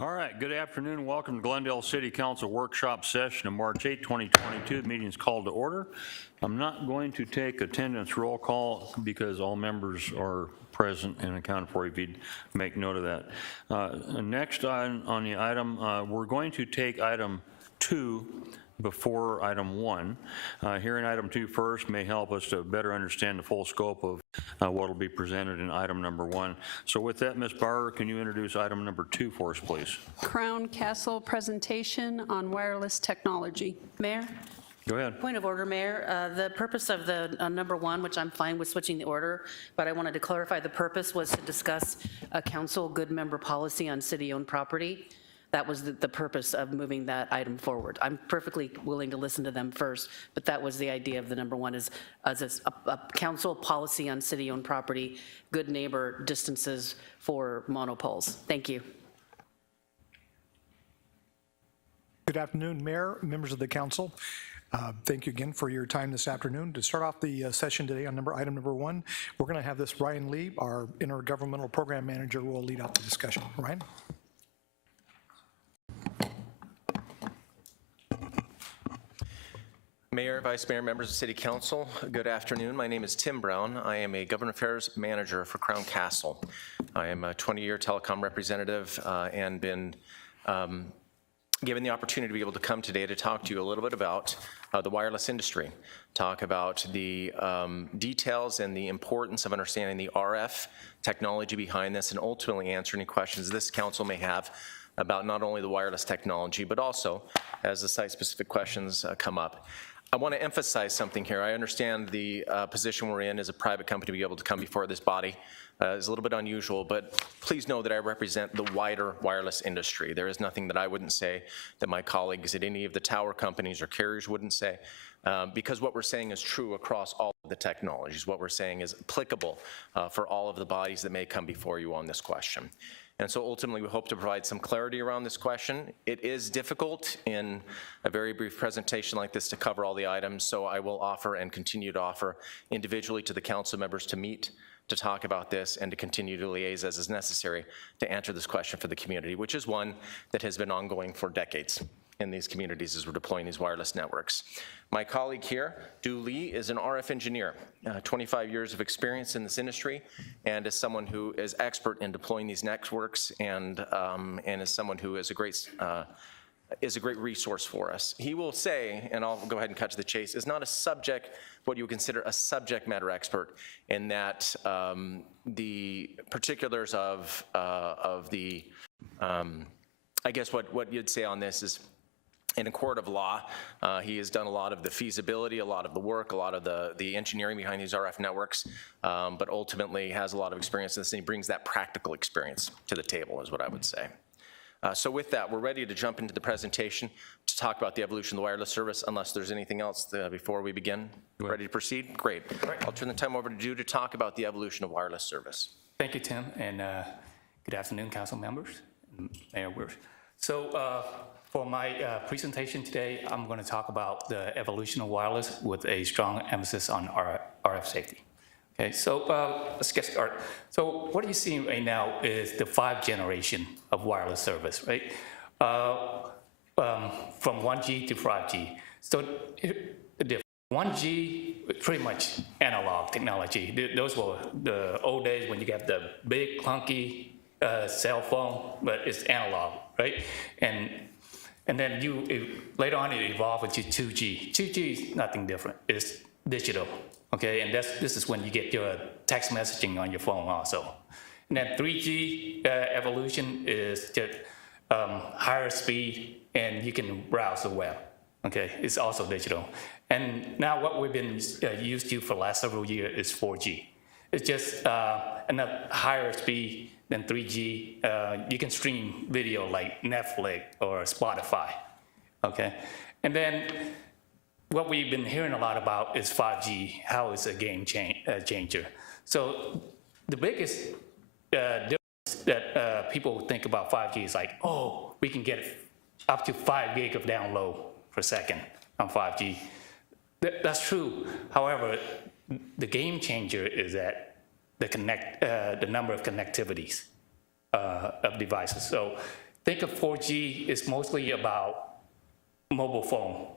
All right, good afternoon. Welcome to Glendale City Council Workshop Session of March 8, 2022. The meeting is called to order. I'm not going to take attendance roll call because all members are present and accounted for, if you'd make note of that. Next on the item, we're going to take item 2 before item 1. Hearing item 2 first may help us to better understand the full scope of what will be presented in item number 1. So with that, Ms. Bauer, can you introduce item number 2 for us, please? Crown Castle presentation on wireless technology. Mayor? Go ahead. Point of order, Mayor. The purpose of the number 1, which I'm fine with switching the order, but I wanted to clarify the purpose was to discuss a council good member policy on city-owned property. That was the purpose of moving that item forward. I'm perfectly willing to listen to them first, but that was the idea of the number 1 is as a council policy on city-owned property, good neighbor distances for monopoles. Thank you. Good afternoon, Mayor, members of the council. Thank you again for your time this afternoon. To start off the session today on item number 1, we're going to have this Ryan Lee, our intergovernmental program manager, will lead off the discussion. Ryan? Mayor, Vice Mayor, members of City Council, good afternoon. My name is Tim Brown. I am a Government Affairs Manager for Crown Castle. I am a 20-year telecom representative and been given the opportunity to be able to come today to talk to you a little bit about the wireless industry, talk about the details and the importance of understanding the RF technology behind this, and ultimately answer any questions this council may have about not only the wireless technology, but also as the site-specific questions come up. I want to emphasize something here. I understand the position we're in as a private company to be able to come before this body is a little bit unusual, but please know that I represent the wider wireless industry. There is nothing that I wouldn't say that my colleagues at any of the tower companies or carriers wouldn't say, because what we're saying is true across all of the technologies. What we're saying is applicable for all of the bodies that may come before you on this question. And so ultimately, we hope to provide some clarity around this question. It is difficult in a very brief presentation like this to cover all the items, so I will offer and continue to offer individually to the council members to meet, to talk about this, and to continue to liaise as is necessary to answer this question for the community, which is one that has been ongoing for decades in these communities as we're deploying these wireless networks. My colleague here, Du Lee, is an RF engineer, 25 years of experience in this industry, and is someone who is expert in deploying these networks and is someone who is a great resource for us. He will say, and I'll go ahead and cut to the chase, is not a subject, what you would consider a subject matter expert, in that the particulars of the, I guess what you'd say on this is, in a court of law, he has done a lot of the feasibility, a lot of the work, a lot of the engineering behind these RF networks, but ultimately has a lot of experience in this, and he brings that practical experience to the table, is what I would say. So with that, we're ready to jump into the presentation to talk about the evolution of the wireless service, unless there's anything else before we begin. Ready to proceed? Great. I'll turn the time over to Drew to talk about the evolution of wireless service. Thank you, Tim, and good afternoon, council members and Mayor Wirth. So for my presentation today, I'm going to talk about the evolution of wireless with a strong emphasis on RF safety. Okay, so let's get started. So what you see right now is the 5th generation of wireless service, right? From 1G to 5G. So the 1G was pretty much analog technology. Those were the old days when you got the big clunky cell phone, but it's analog, right? And then later on it evolved into 2G. 2G is nothing different. It's digital, okay? And this is when you get your text messaging on your phone also. And then 3G evolution is just higher speed, and you can browse the web, okay? It's also digital. And now what we've been used to for the last several years is 4G. It's just enough higher speed than 3G. You can stream video like Netflix or Spotify, okay? And then what we've been hearing a lot about is 5G, how it's a game changer. So the biggest difference that people think about 5G is like, oh, we can get up to 5 gig of download per second on 5G. That's true. However, the game changer is that the number of connectivities of devices. So think of 4G is mostly about mobile phone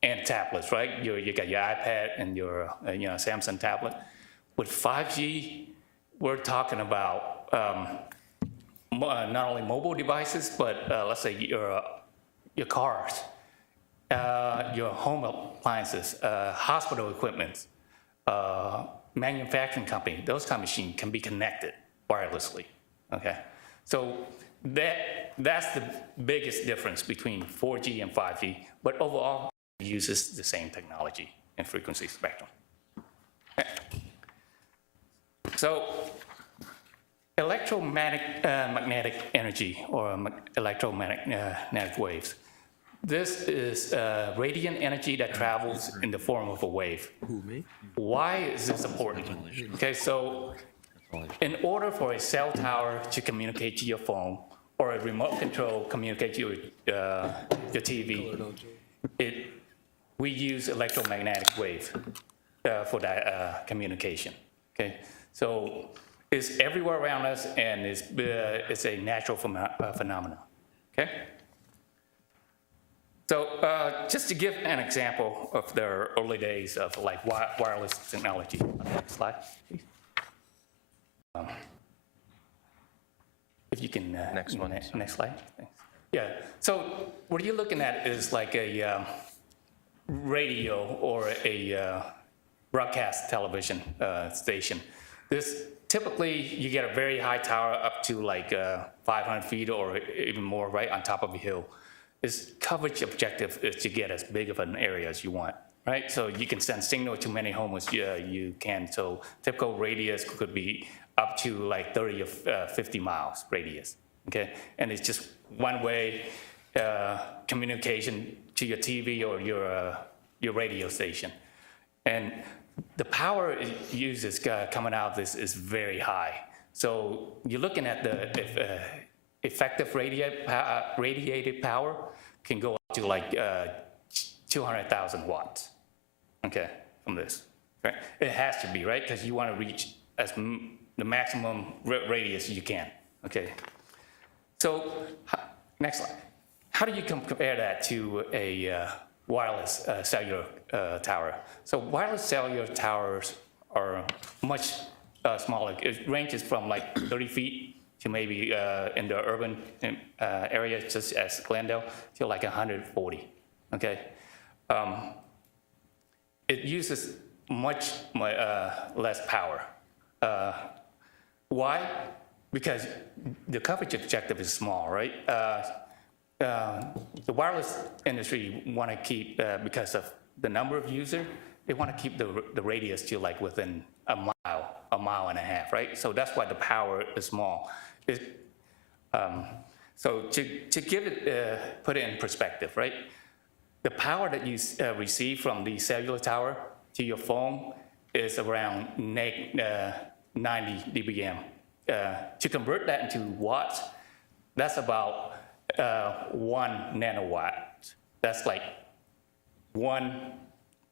and tablets, right? You got your iPad and your Samsung tablet. With 5G, we're talking about not only mobile devices, but let's say your cars, your home appliances, hospital equipment, manufacturing company. Those kind of machines can be connected wirelessly. Okay, so that's the biggest difference between 4G and 5G. But overall, it uses the same technology and frequency spectrum. Okay. So electromagnetic energy or electromagnetic waves. This is radiant energy that travels in the form of a wave. Why is this important? Okay, so in order for a cell tower to communicate to your phone or a remote control communicate to your TV, we use electromagnetic wave for that communication. Okay, so it's everywhere around us, and it's a natural phenomenon. Okay. So just to give an example of the early days of like wireless technology. Next slide, please. If you can. Next one. Next slide. Thanks. Yeah. So what you're looking at is like a radio or a broadcast television station. This typically you get a very high tower up to like 500 feet or even more, right on top of a hill. Its coverage objective is to get as big of an area as you want, right? So you can send signal to many homes you can. So typical radius could be up to like 30 or 50 miles radius, okay? And it's just one-way communication to your TV or your radio station. And the power it uses coming out of this is very high. So you're looking at the effective radiated power can go up to like 200,000 watts, okay, from this. Right? It has to be, right? Because you want to reach the maximum radius you can, okay? So next slide. How do you compare that to a wireless cellular tower? So wireless cellular towers are much smaller. It ranges from like 30 feet to maybe in the urban area, such as Glendale, to like 140, okay? It uses much less power. Why? Because the coverage objective is small, right? The wireless industry want to keep, because of the number of users, they want to keep the radius to like within a mile and a half, right? So that's why the power is small. So to give it, put it in perspective, right? The power that you receive from the cellular tower to your phone is around 90 dBm. To convert that into watts, that's about 1 nanowatt. That's like 1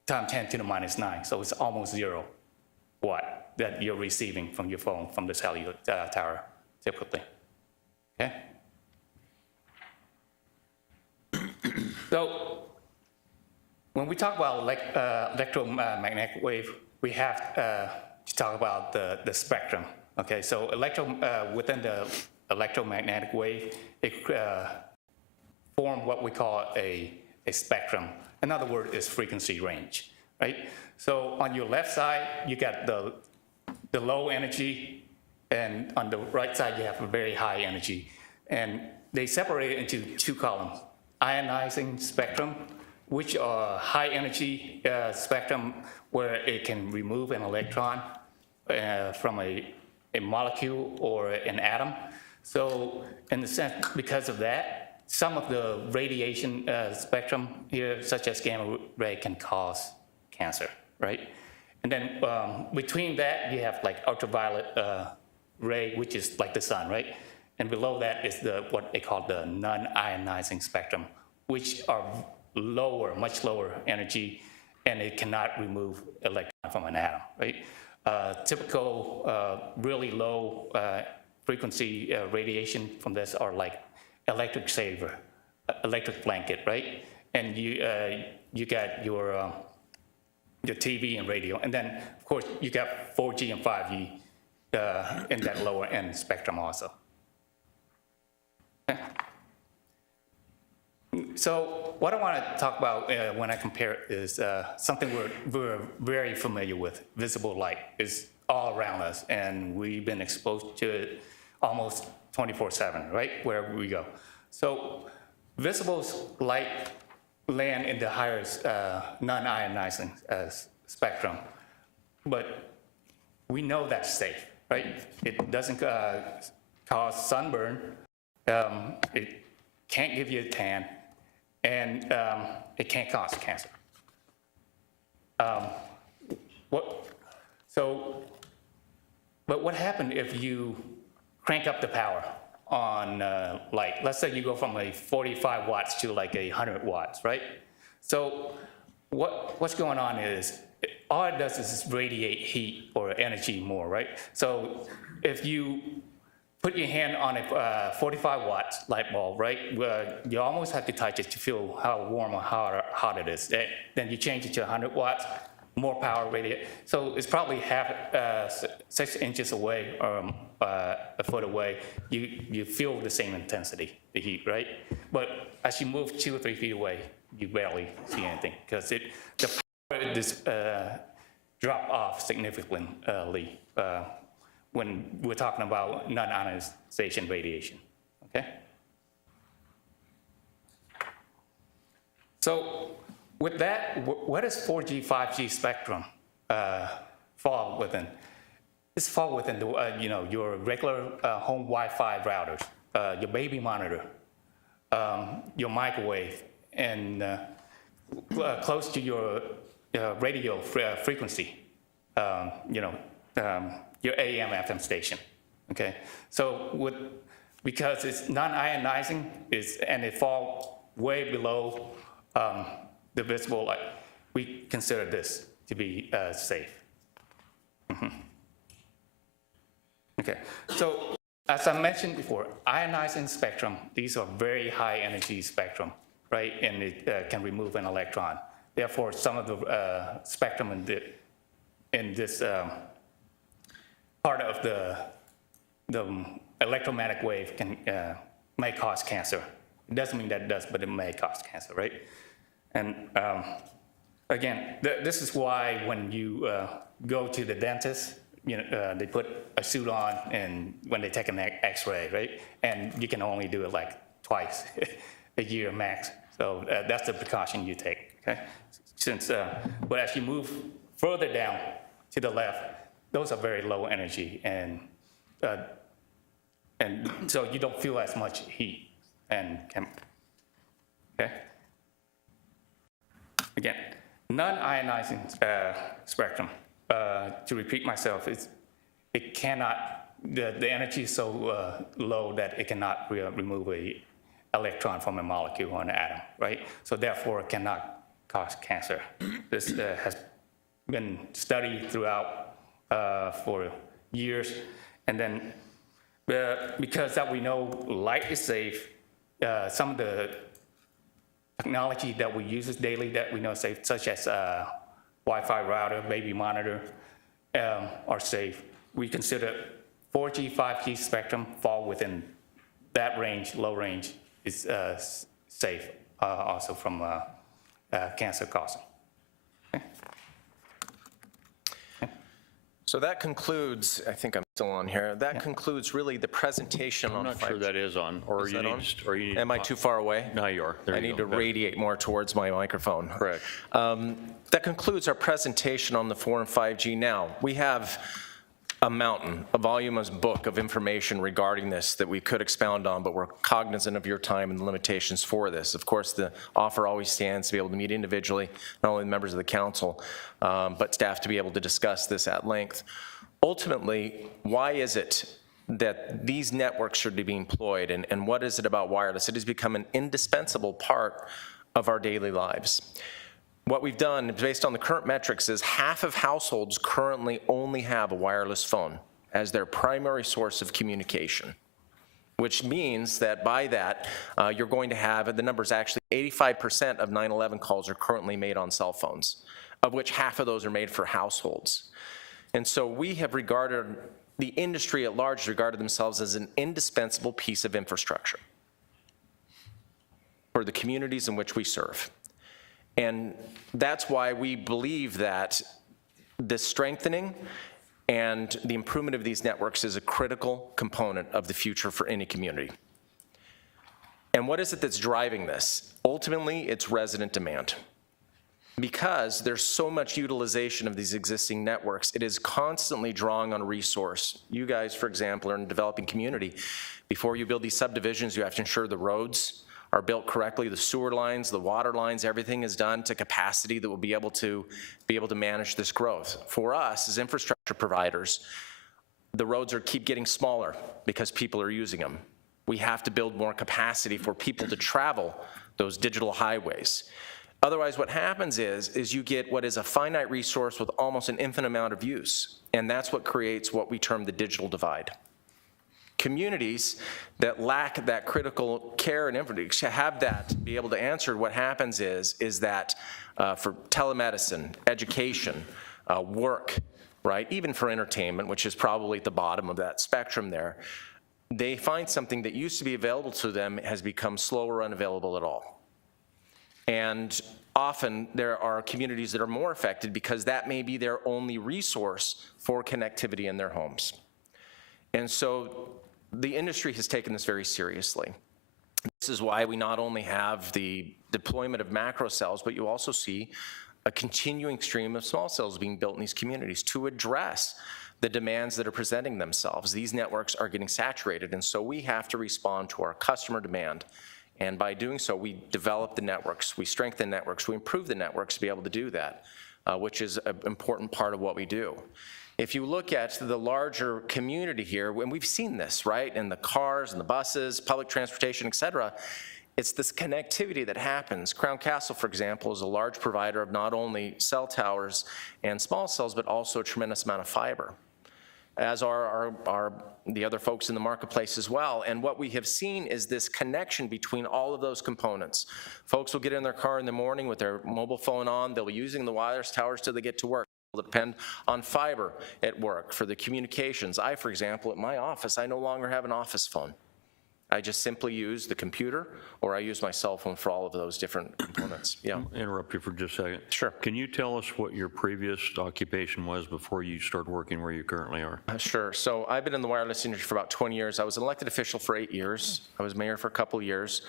times 10 to the minus 9. So it's almost 0 watt that you're receiving from your phone, from the cellular tower, typically. Okay? So when we talk about electromagnetic wave, we have to talk about the spectrum. Okay, so within the electromagnetic wave, it form what we call a spectrum. Another word is frequency range, right? So on your left side, you got the low energy, and on the right side, you have a very high energy. And they separate it into 2 columns. Ionizing spectrum, which are high energy spectrum where it can remove an electron from a molecule or an atom. So in the sense, because of that, some of the radiation spectrum here, such as gamma ray, can cause cancer, right? And then between that, you have like ultraviolet ray, which is like the sun, right? And below that is what they call the non-ionizing spectrum, which are lower, much lower energy, and it cannot remove electron from an atom, right? Typical really low frequency radiation from this are like electric saver, electric blanket, right? And you got your TV and radio, and then of course you got 4G and 5G in that lower end spectrum also. Okay. So what I want to talk about when I compare it is something we're very familiar with. Visible light is all around us, and we've been exposed to it almost 24/7, right, wherever we go. So visible light land in the higher non-ionizing spectrum, but we know that's safe, right? It doesn't cause sunburn, it can't give you a tan, and it can't cause cancer. But what happens if you crank up the power on light? Let's say you go from a 45 watts to like 100 watts, right? So what's going on is, all it does is radiate heat or energy more, right? So if you put your hand on a 45 watts light bulb, right? You almost have to touch it to feel how warm or how hot it is. Then you change it to 100 watts, more power radiate. So it's probably 6 inches away or a foot away. You feel the same intensity, the heat, right? But as you move 2 or 3 feet away, you barely see anything because the power just drop off significantly when we're talking about non-ionization radiation, okay? So with that, what does 4G, 5G spectrum fall within? This fall within the, your regular home Wi-Fi routers, your baby monitor, your microwave, and close to your radio frequency, your AM FM station, okay? So because it's non-ionizing and it falls way below the visible light, we consider this to be safe. Okay, so as I mentioned before, ionizing spectrum, these are very high energy spectrum, right? And it can remove an electron. Therefore, some of the spectrum in this part of the electromagnetic wave may cause cancer. It doesn't mean that it does, but it may cause cancer, right? And again, this is why when you go to the dentist, they put a suit on and when they take an X-ray, right? And you can only do it like twice a year max. So that's the precaution you take, okay? But as you move further down to the left, those are very low energy, and so you don't feel as much heat. Okay? Again, non-ionizing spectrum. To repeat myself, it cannot. The energy is so low that it cannot remove an electron from a molecule or an atom, right? So therefore, it cannot cause cancer. This has been studied throughout for years, and then because that we know light is safe, some of the technology that we use daily that we know is safe, such as Wi-Fi router, baby monitor, are safe. We consider 4G, 5G spectrum fall within that range, low range, is safe also from cancer causing. Okay. So that concludes, I think I'm still on here, that concludes really the presentation on 5G. I'm not sure that is on, or you need. Am I too far away? No, you are. There I you need go. to radiate more towards my microphone. Correct. That concludes our presentation on the 4 and 5G. Now, we have a mountain, a voluminous book of information regarding this that we could expound on, but we're cognizant of your time and the limitations for this. Of course, the offer always stands to be able to meet individually, not only the members of the council, but staff to be able to discuss this at length. Ultimately, why is it that these networks should be employed, and what is it about wireless? It has become an indispensable part of our daily lives. What we've done, based on the current metrics, is half of households currently only have a wireless phone as their primary source of communication. which means that by that, you're going to have, the number's actually 85% of 911 calls are currently made on cell phones, of which half of those are made for households. And so we have regarded, the industry at large regarded themselves as an indispensable piece of infrastructure for the communities in which we serve. And that's why we believe that the strengthening and the improvement of these networks is a critical component of the future for any community. And what is it that's driving this? Ultimately, it's resident demand. Because there's so much utilization of these existing networks, it is constantly drawing on a resource. You guys, for example, are in a developing community. Before you build these subdivisions, you have to ensure the roads are built correctly, the sewer lines, the water lines, everything is done to capacity that will be able to manage this growth. For us, as infrastructure providers, the roads keep getting smaller because people are using them. We have to build more capacity for people to travel those digital highways. Otherwise, what happens is you get what is a finite resource with almost an infinite amount of use, and that's what creates what we term the digital divide. Communities that lack that critical care and infrastructure have that be able to answer. What happens is that for telemedicine, education, work, right, even for entertainment, which is probably at the bottom of that spectrum there, they find something that used to be available to them has become slow or unavailable at all. And often there are communities that are more affected because that may be their only resource for connectivity in their homes. And so the industry has taken this very seriously. This is why we not only have the deployment of macro cells, but you also see a continuing stream of small cells being built in these communities to address the demands that are presenting themselves. These networks are getting saturated, and so we have to respond to our customer demand. And by doing so, we develop the networks, we strengthen networks, we improve the networks to be able to do that, which is an important part of what we do. If you look at the larger community here, and we've seen this, right, in the cars and the buses, public transportation, et cetera, it's this connectivity that happens. Crown Castle, for example, is a large provider of not only cell towers and small cells, but also a tremendous amount of fiber, as are the other folks in the marketplace as well. And what we have seen is this connection between all of those components. Folks will get in their car in the morning with their mobile phone on, they'll be using the wireless towers till they get to work. Will depend on fiber at work for the communications. I, for example, at my office, I no longer have an office phone. I just simply use the computer or I use my cell phone for all of those different components. Yeah. Interrupt you for just a second. Sure. Can you tell us what your previous occupation was before you started working where you currently are? Sure. So I've been in the wireless industry for about 20 years. I was an elected official for 8 years. I was mayor for a couple of years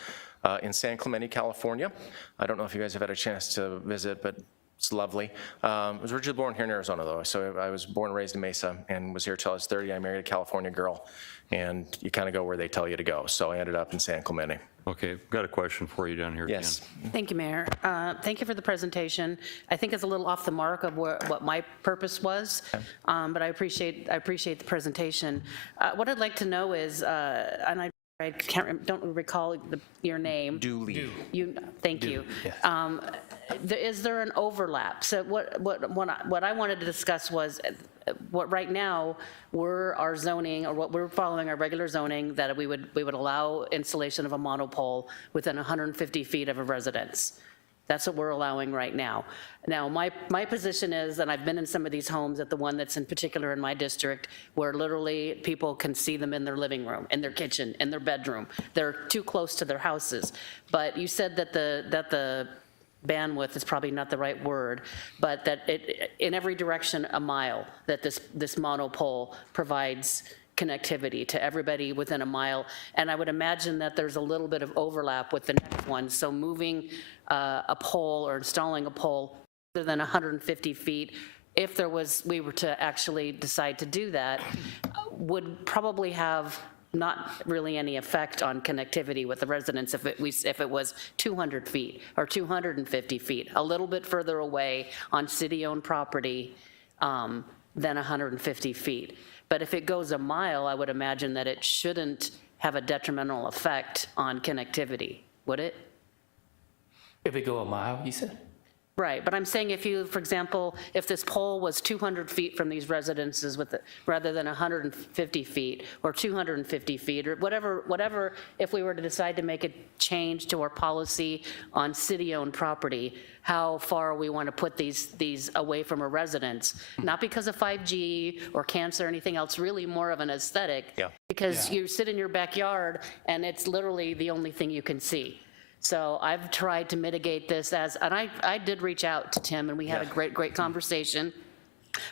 in San Clemente, California. I don't know if you guys have had a chance to visit, but it's lovely. I was originally born here in Arizona, though, so I was born and raised in Mesa and was here till I was 30. I married a California girl, and you kind of go where they tell you to go, so I ended up in San Clemente. Okay, got a question for you down here, Ken. Yes. Thank you, Mayor. Thank you for the presentation. I think it's a little off the mark of what my purpose was, but I appreciate the presentation. What I'd like to know is, and I don't recall your name. Dooley. Thank you. Yes. Is there an overlap? So what I wanted to discuss was what right now our zoning, or what we're following our regular zoning, that we would allow installation of a monopole within 150 feet of a residence. That's what we're allowing right now. Now, my position is, and I've been in some of these homes, at the one that's in particular in my district, where literally people can see them in their living room, in their kitchen, in their bedroom. They're too close to their houses. But you said that the bandwidth is probably not the right word, but that in every direction a mile, that this monopole provides connectivity to everybody within a mile. And I would imagine that there's a little bit of overlap with the next one. So moving a pole or installing a pole further than 150 feet, if we were to actually decide to do that, would probably have not really any effect on connectivity with the residents if it was 200 feet or 250 feet, a little bit further away on city-owned property than 150 feet. But if it goes a mile, I would imagine that it shouldn't have a detrimental effect on connectivity, would it? If we go a mile, you said? Right, but I'm saying if you, for example, if this pole was 200 feet from these residences rather than 150 feet or 250 feet or whatever, if we were to decide to make a change to our policy on city-owned property, how far we want to put these away from a residence, not because of 5G or cancer or anything else, really more of an aesthetic. Yeah. Because you sit in your backyard and it's literally the only thing you can see. So I've tried to mitigate this and I did reach out to Tim and we had a great conversation.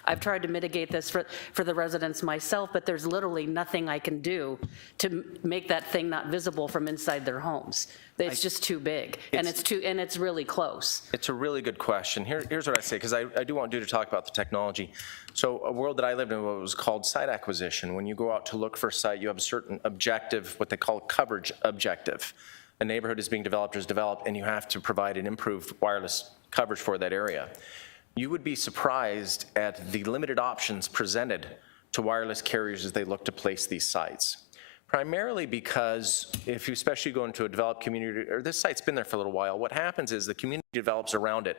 I've tried to mitigate this for the residents myself, but there's literally nothing I can do to make that thing not visible from inside their homes. It's just too big, and it's really close. It's a really good question. Here's what I say, because I do want you to talk about the technology. So a world that I lived in was called site acquisition. When you go out to look for a site, you have a certain objective, what they call coverage objective. A neighborhood is being developed or is developed, and you have to provide an improved wireless coverage for that area. You would be surprised at the limited options presented to wireless carriers as they look to place these sites. Primarily because if you especially go into a developed community, or this site's been there for a little while, what happens is the community develops around it,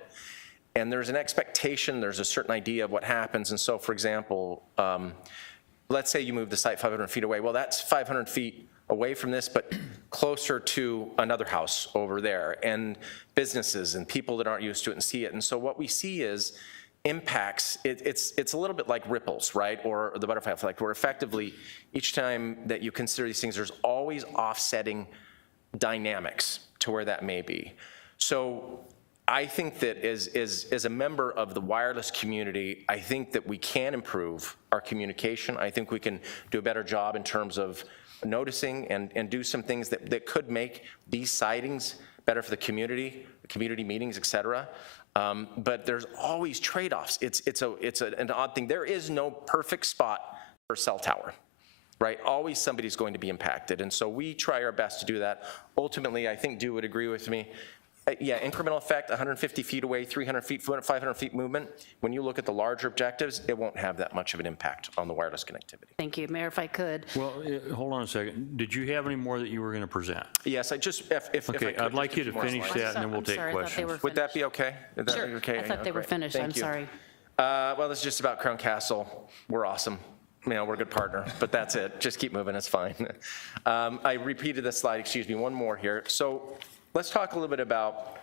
and there's an expectation, there's a certain idea of what happens. And so, for example, let's say you move the site 500 feet away. Well, that's 500 feet away from this, but closer to another house over there, and businesses and people that aren't used to it and see it. And so what we see is impacts. It's a little bit like ripples, right? Or the butterfly effect, where effectively each time that you consider these things, there's always offsetting dynamics to where that may be. So I think that as a member of the wireless community, I think that we can improve our communication. I think we can do a better job in terms of noticing and do some things that could make these sightings better for the community meetings, et cetera. But there's always trade-offs. It's an odd thing. There is no perfect spot for a cell tower, right? Always somebody's going to be impacted. And so we try our best to do that. Ultimately, I think Dew would agree with me. Yeah, incremental effect, 150 feet away, 300 feet, 500 feet movement. When you look at the larger objectives, it won't have that much of an impact on the wireless connectivity. Thank you, Mayor, if I could. Well, hold on a second. Did you have any more that you were going to present? Yes, I just, if I Okay, could, I'd like just you a to few more finish slides. that, and then we'll I'm take sorry, I thought they questions. were Would that be finished. okay? Is that Sure. okay? I thought they were Great. finished. Thank I'm you. sorry. Well, this is just about Crown Castle. We're awesome. You know, we're a good partner, but that's it. Just keep moving, it's fine. I repeated this slide, excuse me, one more here. So let's talk a little bit about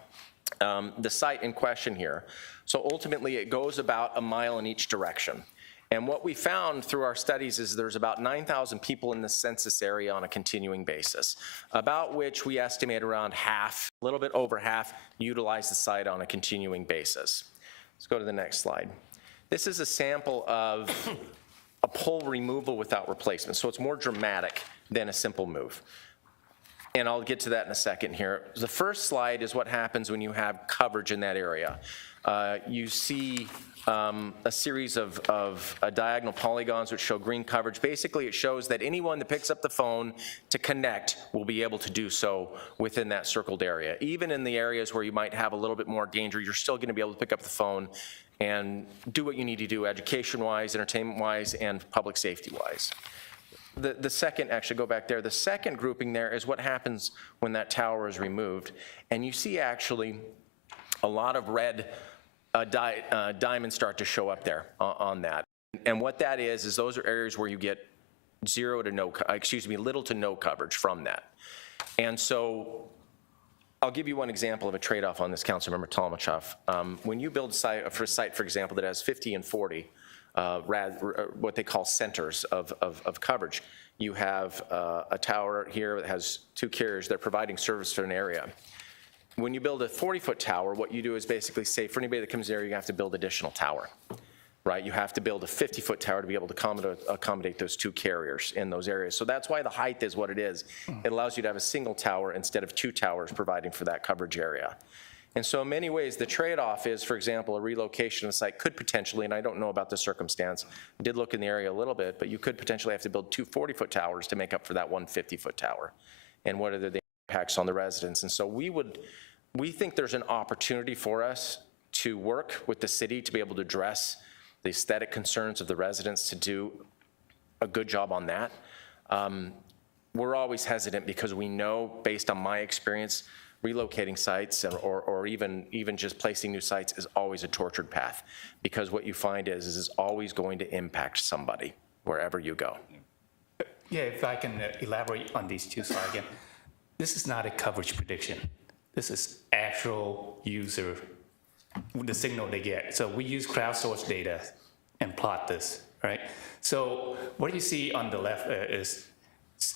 the site in question here. So ultimately, it goes about a mile in each direction. And what we found through our studies is there's about 9,000 people in the census area on a continuing basis, about which we estimate around half, a little bit over half, utilize the site on a continuing basis. Let's go to the next slide. This is a sample of a pole removal without replacement, so it's more dramatic than a simple move. And I'll get to that in a second here. The first slide is what happens when you have coverage in that area. You see a series of diagonal polygons which show green coverage. Basically, it shows that anyone that picks up the phone to connect will be able to do so within that circled area. Even in the areas where you might have a little bit more danger, you're still going to be able to pick up the phone and do what you need to do education-wise, entertainment-wise, and public safety-wise. The second, actually go back there, the second grouping there is what happens when that tower is removed. And you see actually a lot of red diamonds start to show up there on that. And what that is those are areas where you get little to no coverage from that. And so I'll give you one example of a trade-off on this, Councilmember Tolmachev. When you build a site, for example, that has 50 and 40, what they call centers of coverage. You have a tower here that has two carriers that are providing service to an area. When you build a 40-foot tower, what you do is basically say for anybody that comes there, you have to build additional tower, right? You have to build a 50-foot tower to be able to accommodate those two carriers in those areas. So that's why the height is what it is. It allows you to have a single tower instead of two towers providing for that coverage area. And so in many ways, the trade-off is, for example, a relocation of the site could potentially, and I don't know about the circumstance, I did look in the area a little bit, but you could potentially have to build two 40-foot towers to make up for that one 50-foot tower. And what are the impacts on the residents? And so we think there's an opportunity for us to work with the city to be able to address the aesthetic concerns of the residents, to do a good job on that. We're always hesitant because we know, based on my experience, relocating sites or even just placing new sites is always a tortured path, because what you find is it's always going to impact somebody wherever you go. Yeah, if I can elaborate on these two slides again. This is not a coverage prediction. This is actual user, the signal they get. So we use crowdsourced data and plot this, right? So what you see on the left is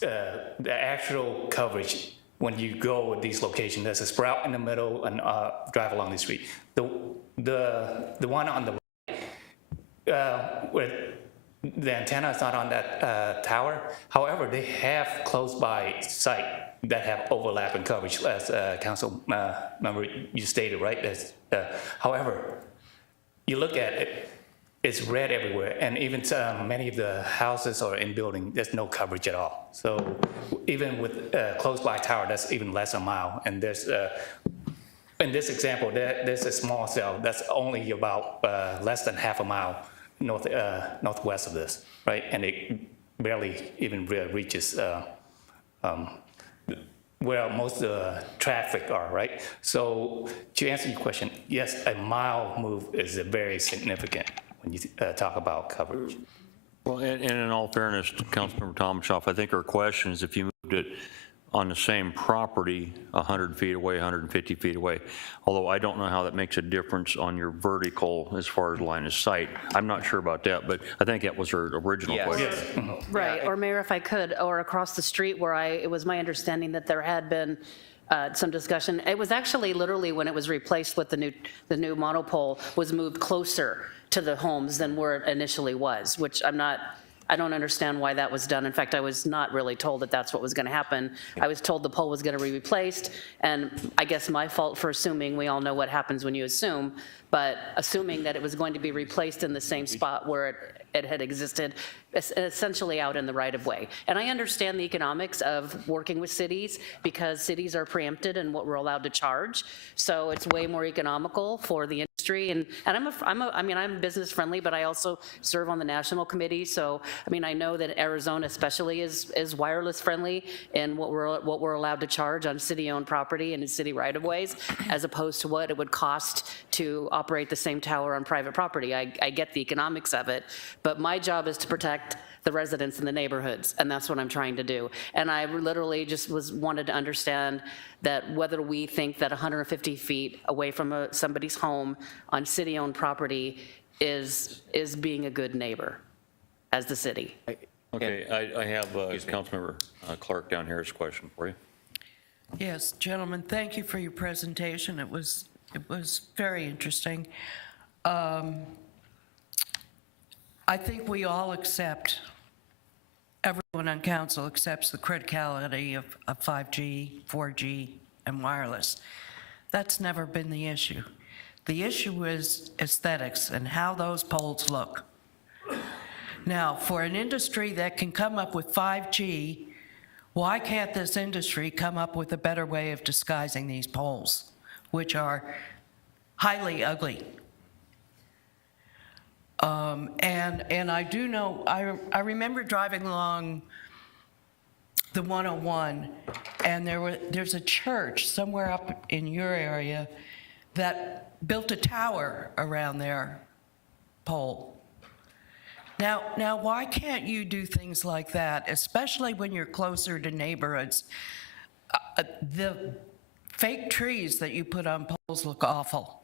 the actual coverage when you go with these locations. There's a sprout in the middle and drive along the street. The one on the right, where the antenna is not on that tower. However, they have close by site that have overlapping coverage, as council member you stated, right? However, you look at it, it's red everywhere, and even many of the houses or in building, there's no coverage at all. So even with close by tower, that's even less than a mile. And there's, in this example, there's a small cell that's only about less than half a mile northwest of this, right? And it barely even reaches where most of the traffic are, right? So to answer your question, yes, a mile move is very significant when you talk about coverage. Well, and in all fairness to Councilmember Tomashoff, I think our question is if you moved it on the same property 100 feet away, 150 feet away, although I don't know how that makes a difference on your vertical as far as line of sight. I'm not sure about that, but I think that was her original Yes. question. Right, or Mayor, if I could, or across the street where it was my understanding that there had been some discussion. It was actually literally when it was replaced with the new monopole was moved closer to the homes than where it initially was, which I don't understand why that was done. In fact, I was not really told that that's what was going to happen. I was told the pole was going to be replaced, and I guess my fault for assuming. We all know what happens when you assume, but assuming that it was going to be replaced in the same spot where it had existed, essentially out in the right-of-way. And I understand the economics of working with cities because cities are preempted in what we're allowed to charge, so it's way more economical for the industry. And I'm business friendly, but I also serve on the national committee, so I mean I know that Arizona especially is wireless friendly in what we're allowed to charge on city-owned property and in city right-of-ways, as opposed to what it would cost to operate the same tower on private property. I get the economics of it, but my job is to protect the residents in the neighborhoods, and that's what I'm trying to do. And I literally just wanted to understand that whether we think that 150 feet away from somebody's home on city-owned property is being a good neighbor as the city. Okay, I have Councilmember Clark down here as a question for you. Yes, gentlemen, thank you for your presentation. It was very interesting. I think we all accept, everyone on council accepts the criticality of 5G, 4G, and wireless. That's never been the issue. The issue is aesthetics and how those poles look. Now, for an industry that can come up with 5G, why can't this industry come up with a better way of disguising these poles, which are highly ugly? And I do know, I remember driving along the 101, and there's a church somewhere up in your area that built a tower around their pole. Now, why can't you do things like that, especially when you're closer to neighborhoods? The fake trees that you put on poles look awful.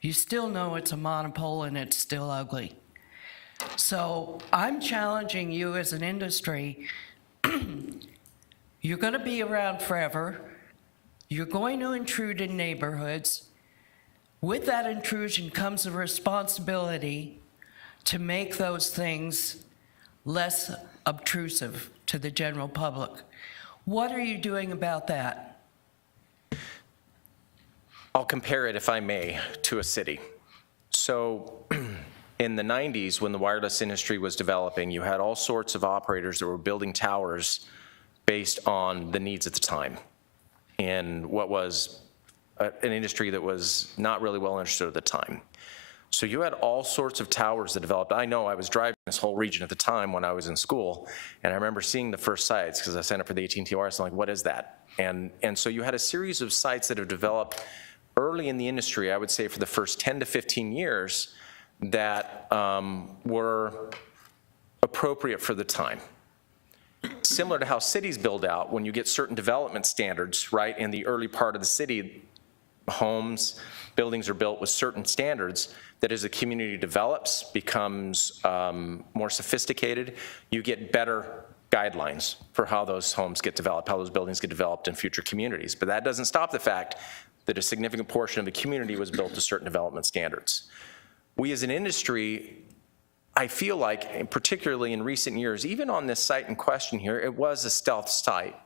You still know it's a monopole and it's still ugly. So I'm challenging you as an industry. You're going to be around forever. You're going to intrude in neighborhoods. With that intrusion comes a responsibility to make those things less obtrusive to the general public. What are you doing about that? I'll compare it, if I may, to a city. So in the 90s, when the wireless industry was developing, you had all sorts of operators that were building towers based on the needs at the time, and what was an industry that was not really well understood at the time. So you had all sorts of towers that developed. I know I was driving this whole region at the time when I was in school, and I remember seeing the first sites because I signed up for the AT&T wireless. I'm like, what is that? And so you had a series of sites that have developed early in the industry, I would say for the first 10 to 15 years, that were appropriate for the time. Similar to how cities build out, when you get certain development standards, right, in the early part of the city, homes, buildings are built with certain standards that as the community develops, becomes more sophisticated, you get better guidelines for how those homes get developed, how those buildings get developed in future communities. But that doesn't stop the fact that a significant portion of the community was built to certain development standards. We as an industry, I feel like, and particularly in recent years, even on this site in question here, it was a stealth site.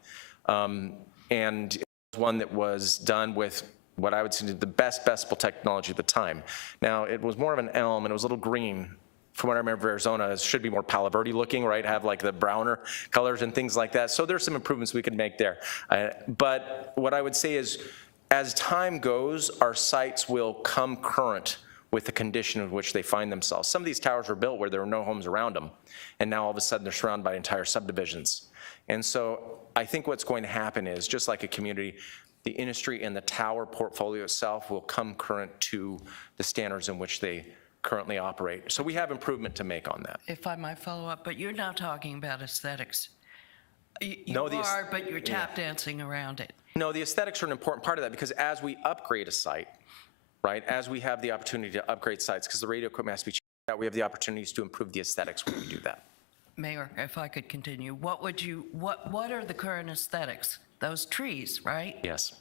And it was one that was done with what I would say the best possible technology at the time. Now, it was more of an elm, and it was a little green. From what I remember, Arizona, it should be more Palo Verde looking, right? Have like the browner colors and things like that. So there's some improvements we could make there. But what I would say is, as time goes, our sites will come current with the condition in which they find themselves. Some of these towers were built where there were no homes around them, and now all of a sudden they're surrounded by entire subdivisions. And so I think what's going to happen is, just like a community, the industry and the tower portfolio itself will come current to the standards in which they currently operate. So we have improvement to make on that. If I might follow up, but you're not talking about aesthetics. You No, are, but you're tap dancing around it. No, the aesthetics are an important part of that, because as we upgrade a site, right, as we have the opportunity to upgrade sites, because the radio equipment has to be changed out, we have the opportunities to improve the aesthetics when we do that. Mayor, if I could continue, what are the current aesthetics? Those trees, right? Yes.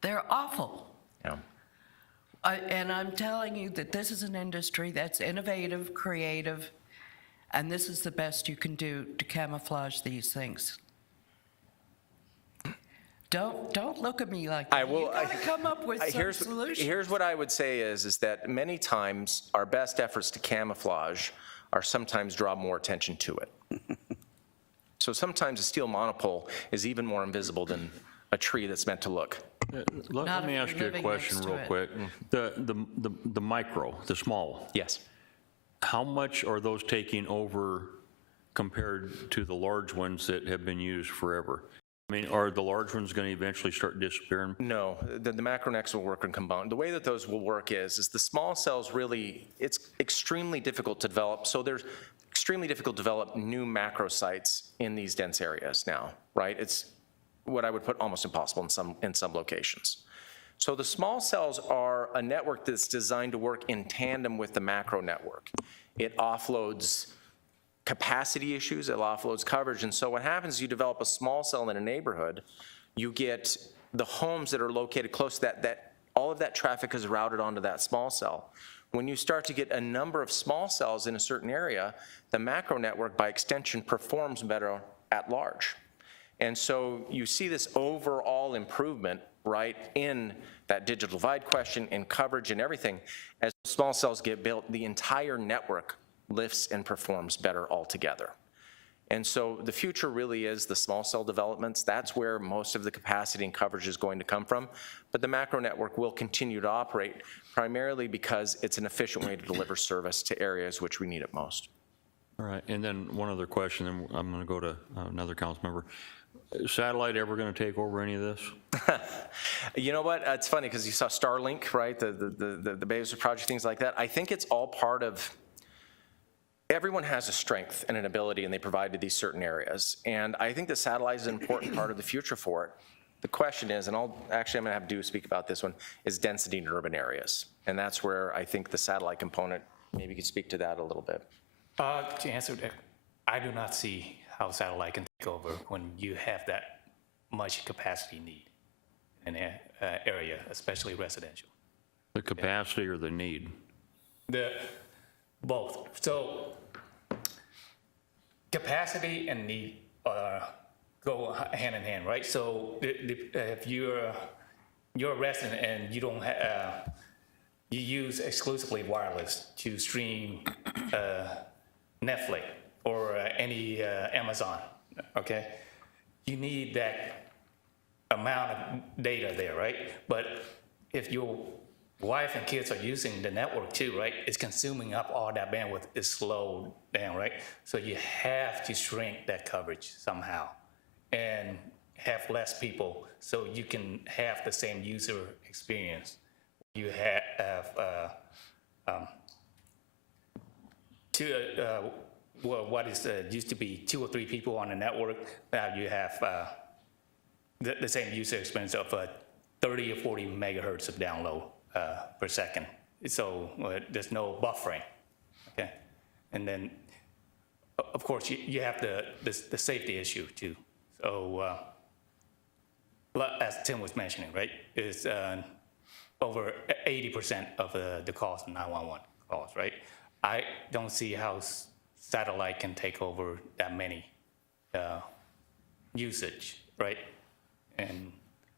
They're awful. Yeah. And I'm telling you that this is an industry that's innovative, creative, and this is the best you can do to camouflage these things. Don't look at me like that. I will. You gotta come up with some solutions. Here's what I would say is that many times our best efforts to camouflage are sometimes draw more attention to it. So sometimes a steel monopole is even more invisible than a tree that's meant to look. Let Not me if ask you're you a living question next to real it. quick. The micro, the small, Yes. how much are those taking over compared to the large ones that have been used forever? I mean, are the large ones going to eventually start disappearing? No, the macro nets will work in combined. The way that those will work is the small cells really, it's extremely difficult to develop. So there's extremely difficult to develop new macro sites in these dense areas now, right? It's what I would put almost impossible in some locations. So the small cells are a network that's designed to work in tandem with the macro network. It offloads capacity issues, it offloads coverage, and so what happens is you develop a small cell in a neighborhood, you get the homes that are located close to that all of that traffic is routed onto that small cell. When you start to get a number of small cells in a certain area, the macro network by extension performs better at large. And so you see this overall improvement, right, in that digital divide question, in coverage and everything. As small cells get built, the entire network lifts and performs better altogether. And so the future really is the small cell developments. That's where most of the capacity and coverage is going to come from. But the macro network will continue to operate primarily because it's an efficient way to deliver service to areas which we need it most. All right, and then one other question, and I'm going to go to another council member. Is satellite ever going to take over any of this? You know what? It's funny because you saw Starlink, right? The Bezos project, things like that. I think it's all part of. Everyone has a strength and an ability, and they provide to these certain areas. And I think the satellite is an important part of the future for it. The question is, and I'm going to have Dew speak about this one, is density in urban areas. And that's where I think the satellite component, maybe you could speak to that a little bit. To answer that, I do not see how satellite can take over when you have that much capacity need in an area, especially residential. The capacity or the need? Both. So capacity and need go hand in hand, right? So if you're a resident and you don't you use exclusively wireless to stream Netflix or any Amazon, okay? You need that amount of data there, right? But if your wife and kids are using the network too, right? It's consuming up all that bandwidth. It's slowed down, right? So you have to shrink that coverage somehow and have less people so you can have the same user experience. You have what is used to be 2 or 3 people on the network. Now you have the same user experience of 30 or 40 megahertz of download per second. So there's no buffering, okay? And then, of course, you have the safety issue too. So as Tim was mentioning, right, is over 80% of the calls of 911 calls, right? I don't see how satellite can take over that many usage, right? And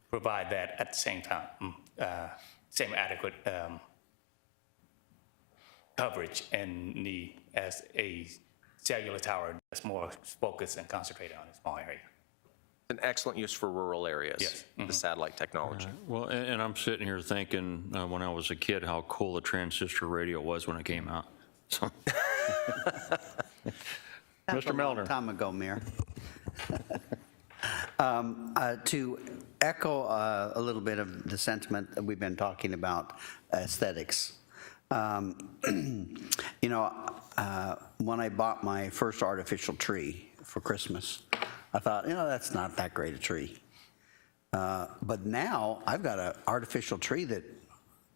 provide that at the same time, same adequate coverage and need as a cellular tower that's more focused and concentrated on a small area. An excellent use for rural areas, Yes. the satellite technology. Well, and I'm sitting here thinking, when I was a kid, how cool the transistor radio was when it came out. So, Mr. Melner. Time ago, Mayor. To echo a little bit of the sentiment that we've been talking about, aesthetics. You know, when I bought my first artificial tree for Christmas, I thought, you know, that's not that great a tree. But now I've got an artificial tree that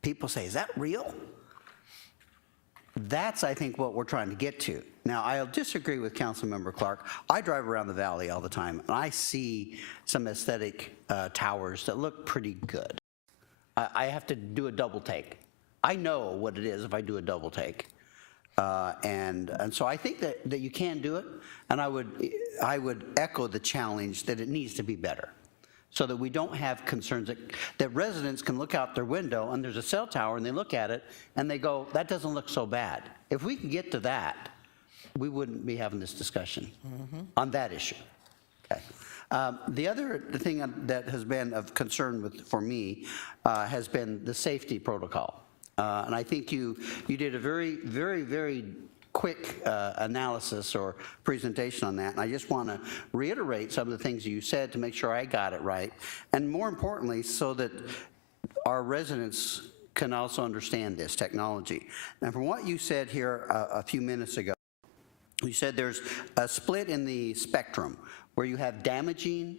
people say, is that real? That's, I think, what we're trying to get to. Now, I'll disagree with Councilmember Clark. I drive around the valley all the time, and I see some aesthetic towers that look pretty good. I have to do a double take. I know what it is if I do a double take. And so I think that you can do it, and I would echo the challenge that it needs to be better, so that we don't have concerns that residents can look out their window and there's a cell tower and they look at it and they go, that doesn't look so bad. If we can get to that, we wouldn't be having this discussion on that issue. Okay. The other thing that has been of concern for me has been the safety protocol. And I think you did a very, very, very quick analysis or presentation on that, and I just want to reiterate some of the things you said to make sure I got it right, and more importantly, so that our residents can also understand this technology. And from what you said here a few minutes ago, you said there's a split in the spectrum where you have damaging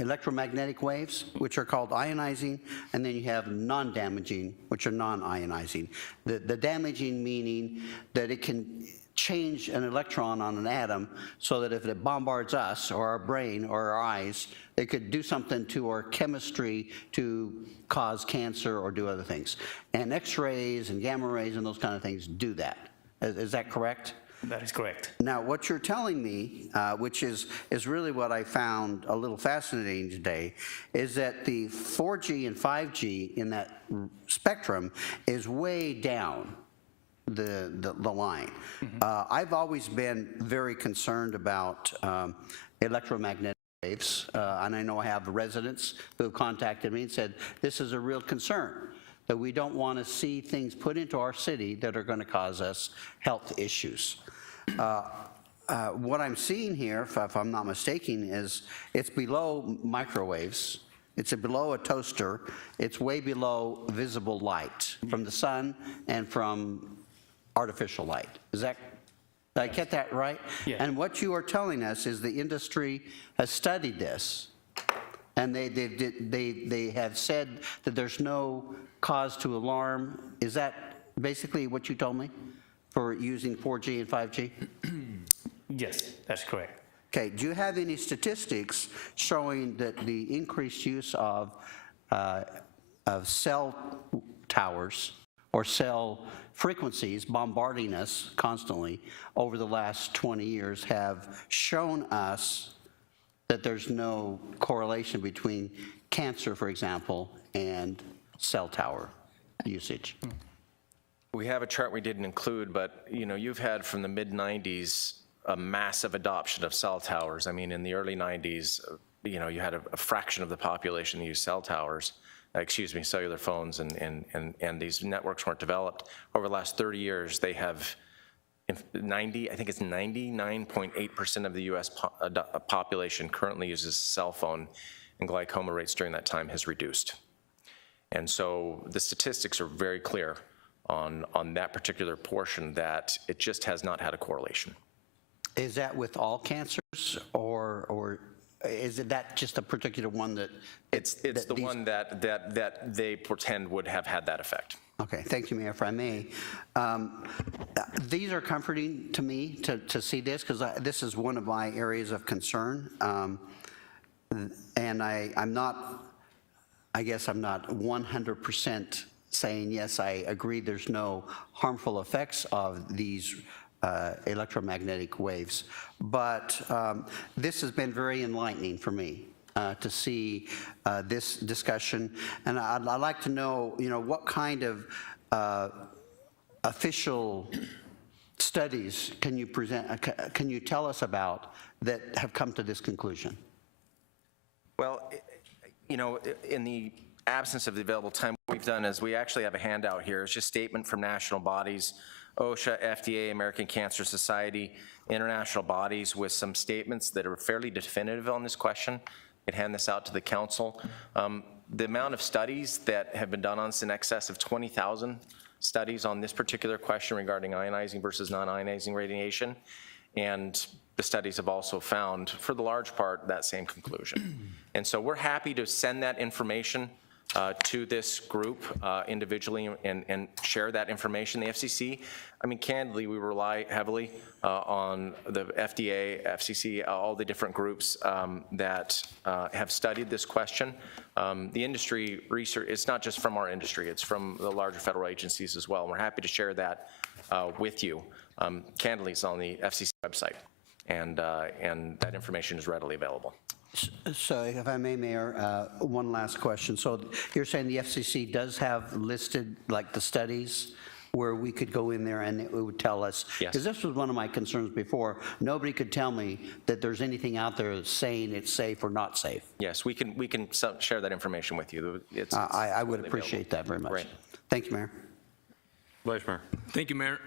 electromagnetic waves, which are called ionizing, and then you have non-damaging, which are non-ionizing. The damaging meaning that it can change an electron on an atom so that if it bombards us or our brain or our eyes, it could do something to our chemistry to cause cancer or do other things. And X-rays and gamma rays and those kind of things do that. Is that correct? That is correct. Now, what you're telling me, which is really what I found a little fascinating today, is that the 4G and 5G in that spectrum is way down the line. I've always been very concerned about electromagnetic waves, and I know I have residents who have contacted me and said, this is a real concern, that we don't want to see things put into our city that are going to cause us health issues. What I'm seeing here, if I'm not mistaken, is it's below microwaves, it's below a toaster, it's way below visible light from the sun and from artificial light. Did I get that right? Yeah. And what you are telling us is the industry has studied this, and they have said that there's no cause to alarm. Is that basically what you told me for using 4G and 5G? Yes, that's correct. Okay, do you have any statistics showing that the increased use of cell towers or cell frequencies bombarding us constantly over the last 20 years have shown us that there's no correlation between cancer, for example, and cell tower usage? We have a chart we didn't include, but you've had from the mid-90s a massive adoption of cell towers. I mean, in the early 90s, you had a fraction of the population that used cell towers. cellular phones and these networks weren't developed. Over the last 30 years, they have 99.8% of the US population currently uses a cell phone, and glaucoma rates during that time has reduced. And so the statistics are very clear on that particular portion that it just has not had a correlation. Is that with all cancers, or is it that just a particular one that? It's the one that they pretend would have had that effect. Okay, thank you, Mayor, if I may. These are comforting to me to see this, because this is one of my areas of concern. And I'm not, I guess I'm not 100% saying, yes, I agree there's no harmful effects of these electromagnetic waves. But this has been very enlightening for me to see this discussion. And I'd like to know, what kind of official studies can you present, can you tell us about that have come to this conclusion? Well, in the absence of the available time, what we've done is we actually have a handout here. It's just a statement from national bodies, OSHA, FDA, American Cancer Society, international bodies, with some statements that are fairly definitive on this question. I'd hand this out to the council. The amount of studies that have been done on this, in excess of 20,000 studies on this particular question regarding ionizing versus non-ionizing radiation. And the studies have also found, for the large part, that same conclusion. And so we're happy to send that information to this group individually and share that information. The FCC, I mean, candidly, we rely heavily on the FDA, FCC, all the different groups that have studied this question. The industry research, it's not just from our industry, it's from the larger federal agencies as well. And we're happy to share that with you. Candidly, it's on the FCC website, and that information is readily available. So if I may, Mayor, one last question. So you're saying the FCC does have listed like the studies where we could go in there and it would tell us? Yes. Because this was one of my concerns before. Nobody could tell me that there's anything out there saying it's safe or not safe. Yes, we can share that information with you. I would appreciate that very much. Right. Thank you, Mayor. Vice Mayor. Thank you, Mayor.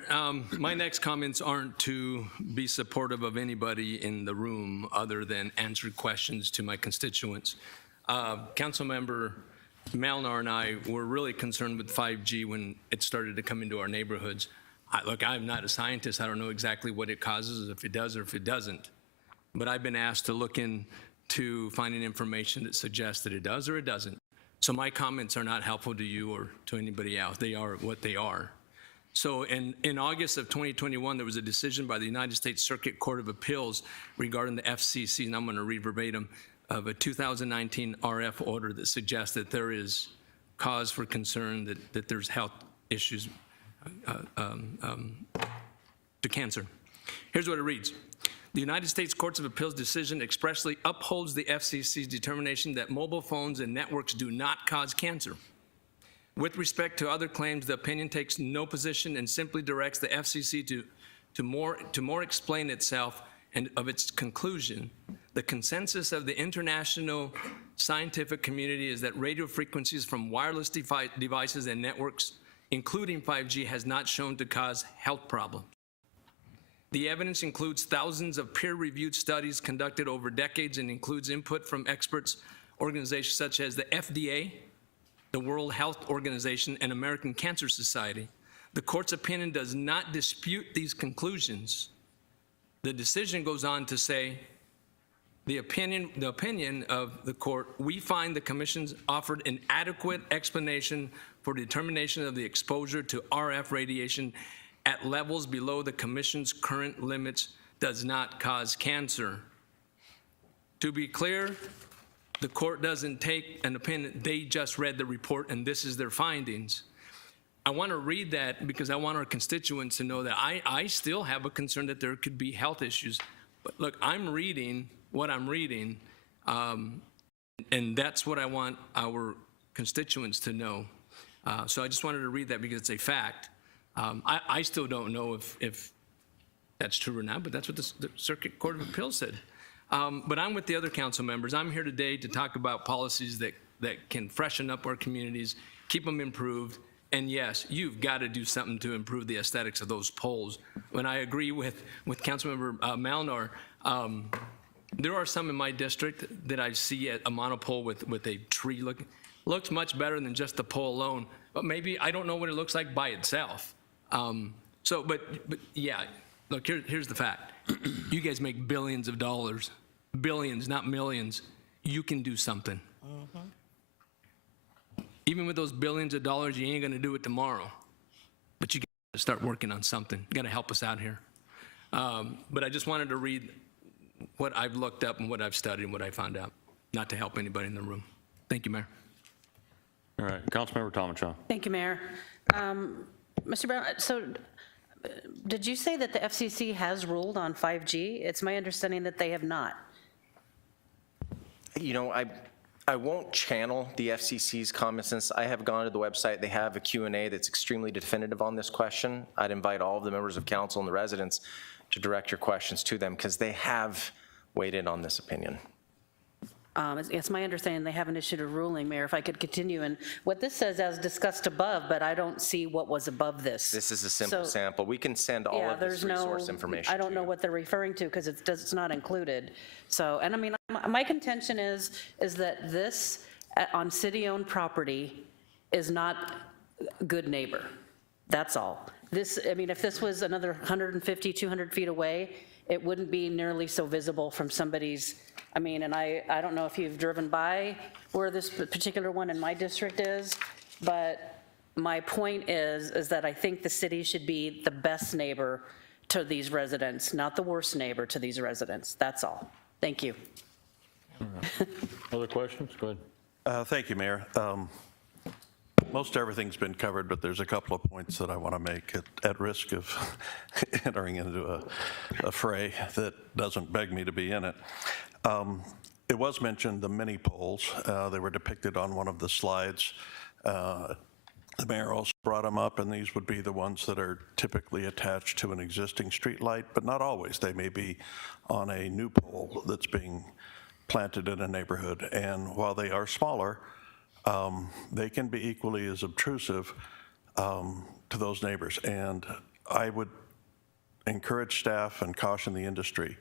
My next comments aren't to be supportive of anybody in the room other than answer questions to my constituents. Councilmember Malnar and I were really concerned with 5G when it started to come into our neighborhoods. Look, I'm not a scientist. I don't know exactly what it causes, if it does or if it doesn't. But I've been asked to look into finding information that suggests that it does or it doesn't. So my comments are not helpful to you or to anybody else. They are what they are. So in August of 2021, there was a decision by the United States Circuit Court of Appeals regarding the FCC, and I'm going to read verbatim, of a 2019 RF order that suggests that there is cause for concern that there's health issues to cancer. Here's what it reads. The United States Courts of Appeals decision expressly upholds the FCC's determination that mobile phones and networks do not cause cancer. With respect to other claims, the opinion takes no position and simply directs the FCC to more explain itself and of its conclusion. The consensus of the international scientific community is that radio frequencies from wireless devices and networks, including 5G, has not shown to cause health problems. The evidence includes thousands of peer-reviewed studies conducted over decades and includes input from experts, organizations such as the FDA, the World Health Organization, and American Cancer Society. The court's opinion does not dispute these conclusions. The decision goes on to say, the opinion of the court, we find the commission's offered an adequate explanation for determination of the exposure to RF radiation at levels below the commission's current limits does not cause cancer. To be clear, the court doesn't take an opinion. They just read the report, and this is their findings. I want to read that because I want our constituents to know that I still have a concern that there could be health issues. But look, I'm reading what I'm reading, and that's what I want our constituents to know. So I just wanted to read that because it's a fact. I still don't know if that's true or not, but that's what the Circuit Court of Appeals said. But I'm with the other council members. I'm here today to talk about policies that can freshen up our communities, keep them improved. And yes, you've got to do something to improve the aesthetics of those poles. When I agree with Councilmember Malnor, there are some in my district that I see at a monopole with a tree looks much better than just the pole alone. But maybe I don't know what it looks like by itself. But yeah, look, here's the fact. You guys make billions of dollars, billions, not millions. You can do something. Even with those billions of dollars, you ain't gonna do it tomorrow. But you gotta start working on something. You gotta help us out here. But I just wanted to read what I've looked up and what I've studied and what I found out, not to help anybody in the room. Thank you, Mayor. All right, Councilmember Tomachow. Thank you, Mayor. Mr. Brown, so did you say that the FCC has ruled on 5G? It's my understanding that they have not. You know, I won't channel the FCC's comments since I have gone to the website. They have a Q&A that's extremely definitive on this question. I'd invite all of the members of council and the residents to direct your questions to them because they have weighed in on this opinion. It's my understanding they haven't issued a ruling, Mayor, if I could continue. And what this says, as discussed above, but I don't see what was above this. This is a simple So, sample. We can send all yeah, of this resource information I don't to know you. what they're referring to because it's not included. So, and I mean, my contention is that this on city-owned property is not a good neighbor. That's all. This, I mean, if this was another 150, 200 feet away, it wouldn't be nearly so visible from somebody's, I mean, and I don't know if you've driven by where this particular one in my district is, but my point is that I think the city should be the best neighbor to these residents, not the worst neighbor to these residents. That's all. Thank you. Other questions? Go ahead. Thank you, Mayor. Most everything's been covered, but there's a couple of points that I want to make at risk of entering into a fray that doesn't beg me to be in it. It was mentioned, the mini poles. They were depicted on one of the slides. The mayor also brought them up, and these would be the ones that are typically attached to an existing street light, but not always. They may be on a new pole that's being planted in a neighborhood. And while they are smaller, they can be equally as obtrusive to those neighbors. And I would encourage staff and caution the industry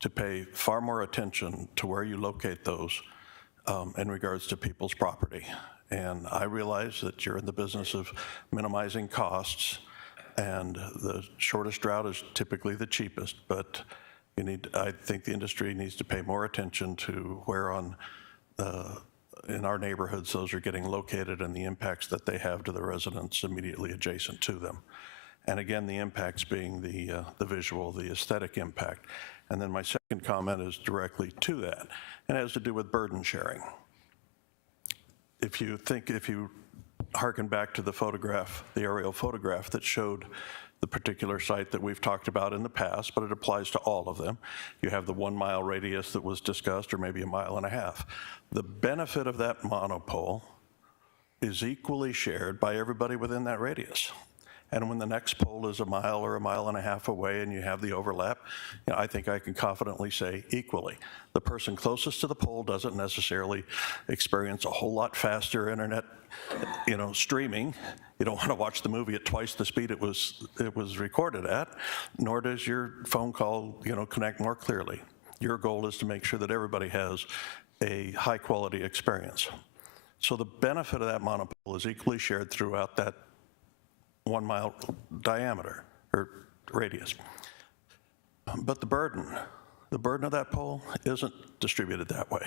to pay far more attention to where you locate those in regards to people's property. And I realize that you're in the business of minimizing costs, and the shortest route is typically the cheapest, but I think the industry needs to pay more attention to where in our neighborhoods those are getting located and the impacts that they have to the residents immediately adjacent to them. And again, the impacts being the visual, the aesthetic impact. And then my second comment is directly to that, and it has to do with burden sharing. If you harken back to the photograph, the aerial photograph that showed the particular site that we've talked about in the past, but it applies to all of them. You have the 1 mile radius that was discussed, or maybe 1.5 miles. The benefit of that monopole is equally shared by everybody within that radius. And when the next pole is 1 mile or 1.5 miles away and you have the overlap, I think I can confidently say equally. The person closest to the pole doesn't necessarily experience a whole lot faster internet, streaming. You don't want to watch the movie at twice the speed it was recorded at, nor does your phone call, connect more clearly. Your goal is to make sure that everybody has a high quality experience. So the benefit of that monopole is equally shared throughout that 1 mile diameter or radius. But the burden of that pole isn't distributed that way.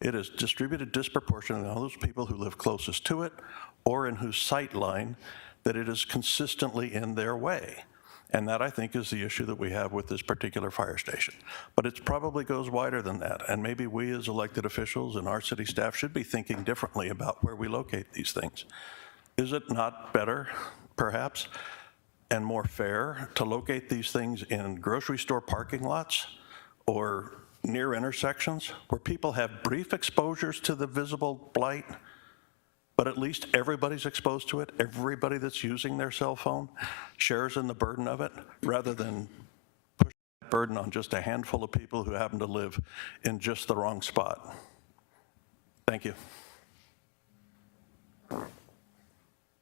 It is distributed disproportionately on those people who live closest to it or in whose sight line that it is consistently in their way. And that, I think, is the issue that we have with this particular fire station. But it probably goes wider than that. And maybe we as elected officials and our city staff should be thinking differently about where we locate these things. Is it not better, perhaps, and more fair to locate these things in grocery store parking lots or near intersections where people have brief exposures to the visible blight, but at least everybody's exposed to it? Everybody that's using their cell phone shares in the burden of it, rather than push that burden on just a handful of people who happen to live in just the wrong spot. Thank you.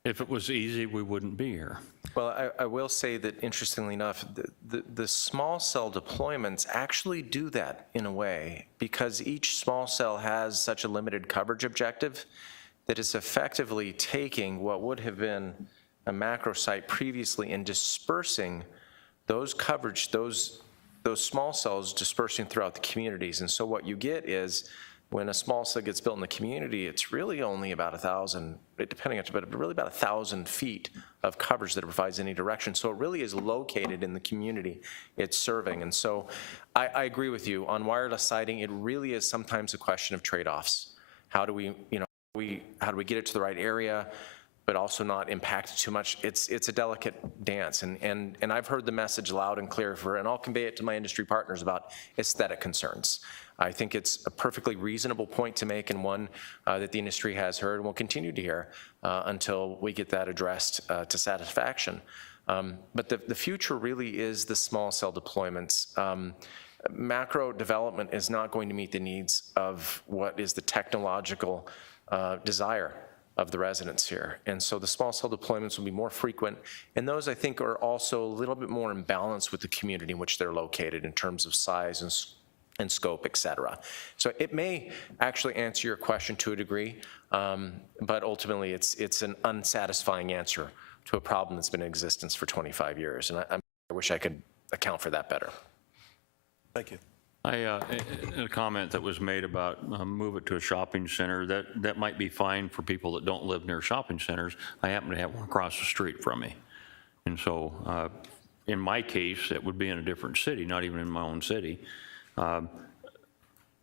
If it was easy, we wouldn't be here. Well, I will say that interestingly enough, the small cell deployments actually do that in a way, because each small cell has such a limited coverage objective that it's effectively taking what would have been a macro site previously and dispersing those coverage, those small cells dispersing throughout the communities. And so what you get is, when a small cell gets built in the community, it's really only about 1,000, depending on, but really about 1,000 feet of coverage that it provides any direction. So it really is located in the community it's serving. And so I agree with you on wireless siting. It really is sometimes a question of trade-offs. How do we, how do we get it to the right area, but also not impact it too much? It's a delicate dance, and I've heard the message loud and clear and I'll convey it to my industry partners about aesthetic concerns. I think it's a perfectly reasonable point to make, and one that the industry has heard and will continue to hear until we get that addressed to satisfaction. But the future really is the small cell deployments. Macro development is not going to meet the needs of what is the technological desire of the residents here. And so the small cell deployments will be more frequent, and those, I think, are also a little bit more in balance with the community in which they're located in terms of size and scope, et cetera. So it may actually answer your question to a degree, but ultimately it's an unsatisfying answer to a problem that's been in existence for 25 years, and I wish I could account for that better. Thank you. A comment that was made about move it to a shopping center, that might be fine for people that don't live near shopping centers. I happen to have one across the street from me. And so in my case, it would be in a different city, not even in my own city.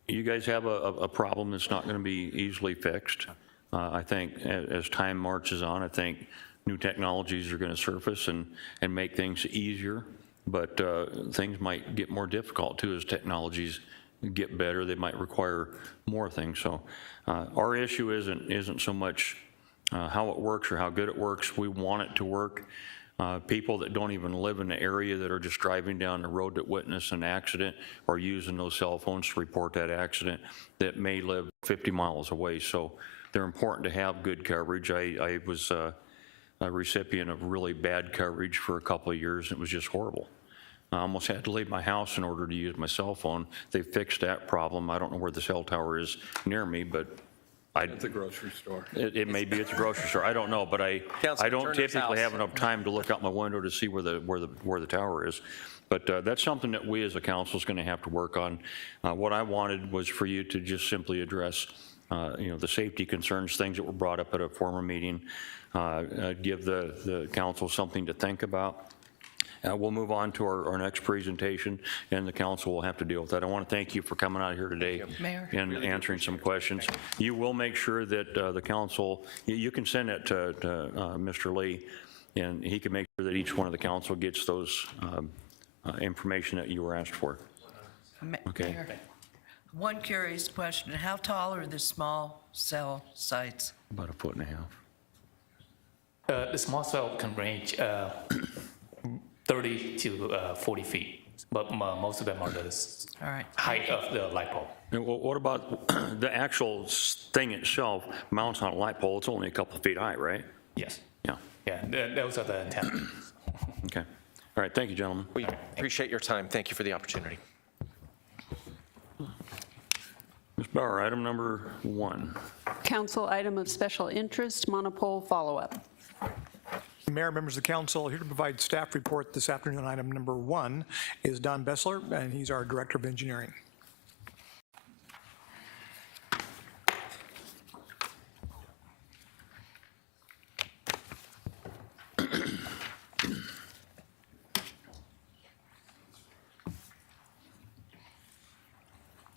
You guys have a problem that's not going to be easily fixed. I think as time marches on, I think new technologies are going to surface and make things easier. But things might get more difficult too as technologies get better. They might require more things. So our issue isn't so much how it works or how good it works. We want it to work. People that don't even live in the area, that are just driving down the road that witness an accident or using those cell phones to report that accident, that may live 50 miles away. So they're important to have good coverage. I was a recipient of really bad coverage for a couple of years, and it was just horrible. I almost had to leave my house in order to use my cell phone. They fixed that problem. I don't know where the cell tower is near me, but At the grocery store. it may be at the grocery store. I don't know, but I don't typically have enough time to look out my window to see where the tower is. But that's something that we as a council is going to have to work on. What I wanted was for you to just simply address the safety concerns, things that were brought up at a former meeting, give the council something to think about. We'll move on to our next presentation, and the council will have to deal with that. I want to thank you for coming out here today Mayor. and answering some questions. You will make sure that the council, you can send it to Mr. Lee, and he can make sure that each one of the council gets those information that you were asked for. Okay. Mayor, one curious question. How tall are the small cell sites? About 1.5 feet. The small cell can range 30 to 40 feet, but most of them are the All right. height of the light pole. And what about the actual thing itself mounts on a light pole? It's only a couple of feet high, right? Yes. Yeah. Yeah, those are the antennas. Okay. All right. Thank you, gentlemen. We appreciate your time. Thank you for the opportunity. Ms. Bauer, item number 1. Council item of special interest, Monopole follow-up. Mayor, members of the council, here to provide staff report this afternoon. Item number 1 is Don Bessler, and he's our Director of Engineering.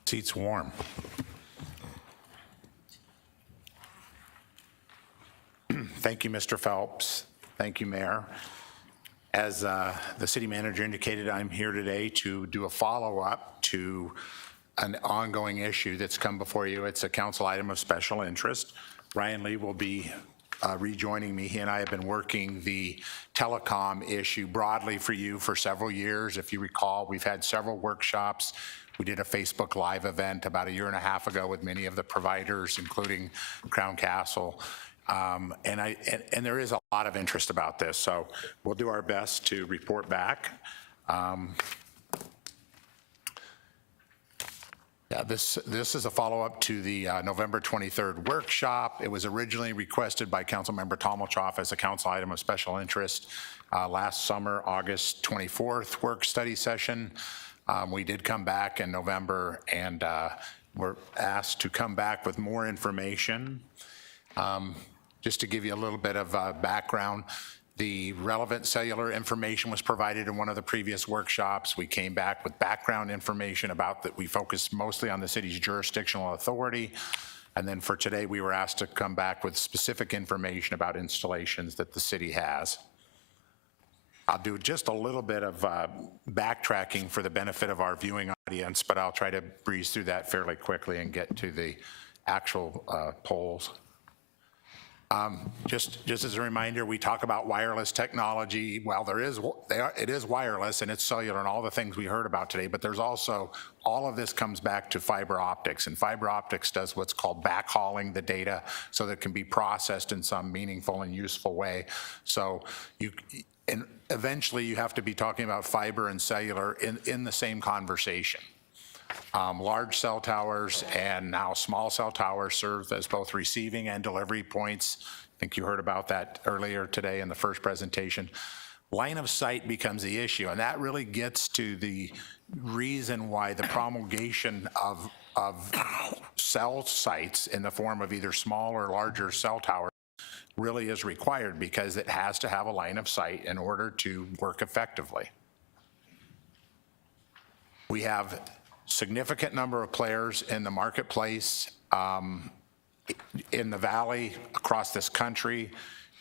Seats warm. Thank you, Mr. Phelps. Thank you, Mayor. As the city manager indicated, I'm here today to do a follow-up to an ongoing issue that's come before you. It's a council item of special interest. Ryan Lee will be rejoining me. He and I have been working the telecom issue broadly for you for several years. If you recall, we've had several workshops. We did a Facebook Live event about 1.5 years ago with many of the providers, including Crown Castle. And there is a lot of interest about this, so we'll do our best to report back. Yeah, this is a follow-up to the November 23rd workshop. It was originally requested by Councilmember Tommelchoff as a council item of special interest last summer, August 24th work study session. We did come back in November and were asked to come back with more information. Just to give you a little bit of background, the relevant cellular information was provided in one of the previous workshops. We came back with background information about that. We focused mostly on the city's jurisdictional authority. And then for today, we were asked to come back with specific information about installations that the city has. I'll do just a little bit of backtracking for the benefit of our viewing audience, but I'll try to breeze through that fairly quickly and get to the actual polls. Just as a reminder, we talk about wireless technology. Well, it is wireless and it's cellular and all the things we heard about today, but there's also, all of this comes back to fiber optics, and fiber optics does what's called backhauling the data so that it can be processed in some meaningful and useful way. So and eventually you have to be talking about fiber and cellular in the same conversation. Large cell towers and now small cell towers serve as both receiving and delivery points. I think you heard about that earlier today in the first presentation. Line of sight becomes the issue, and that really gets to the reason why the promulgation of cell sites in the form of either small or larger cell towers really is required, because it has to have a line of sight in order to work effectively. We have significant number of players in the marketplace, in the valley, across this country,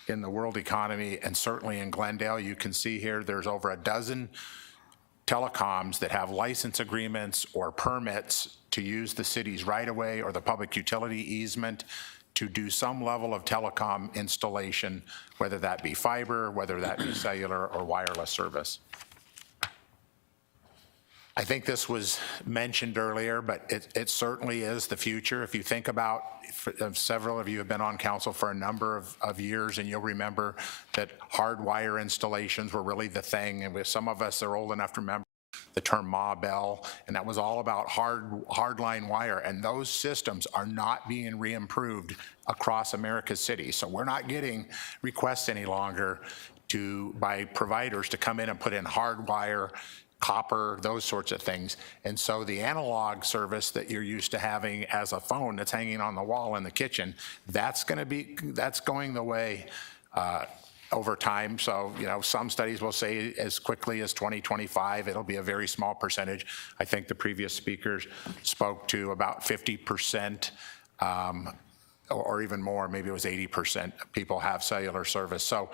in the world economy, and certainly in Glendale. You can see here there's over a dozen telecoms that have license agreements or permits to use the city's right-of-way or the public utility easement to do some level of telecom installation, whether that be fiber, whether that be cellular or wireless service. I think this was mentioned earlier, but it certainly is the future. If you think about, several of you have been on council for a number of years, and you'll remember that hardwire installations were really the thing. And with some of us are old enough to remember the term Ma Bell, and that was all about hardline wire. And those systems are not being re-improved across America's cities. So we're not getting requests any longer by providers to come in and put in hardwire, copper, those sorts of things. And so the analog service that you're used to having as a phone that's hanging on the wall in the kitchen, that's going the way over time. So, some studies will say as quickly as 2025, it'll be a very small percentage. I think the previous speakers spoke to about 50%, or even more, maybe it was 80% of people have cellular service. So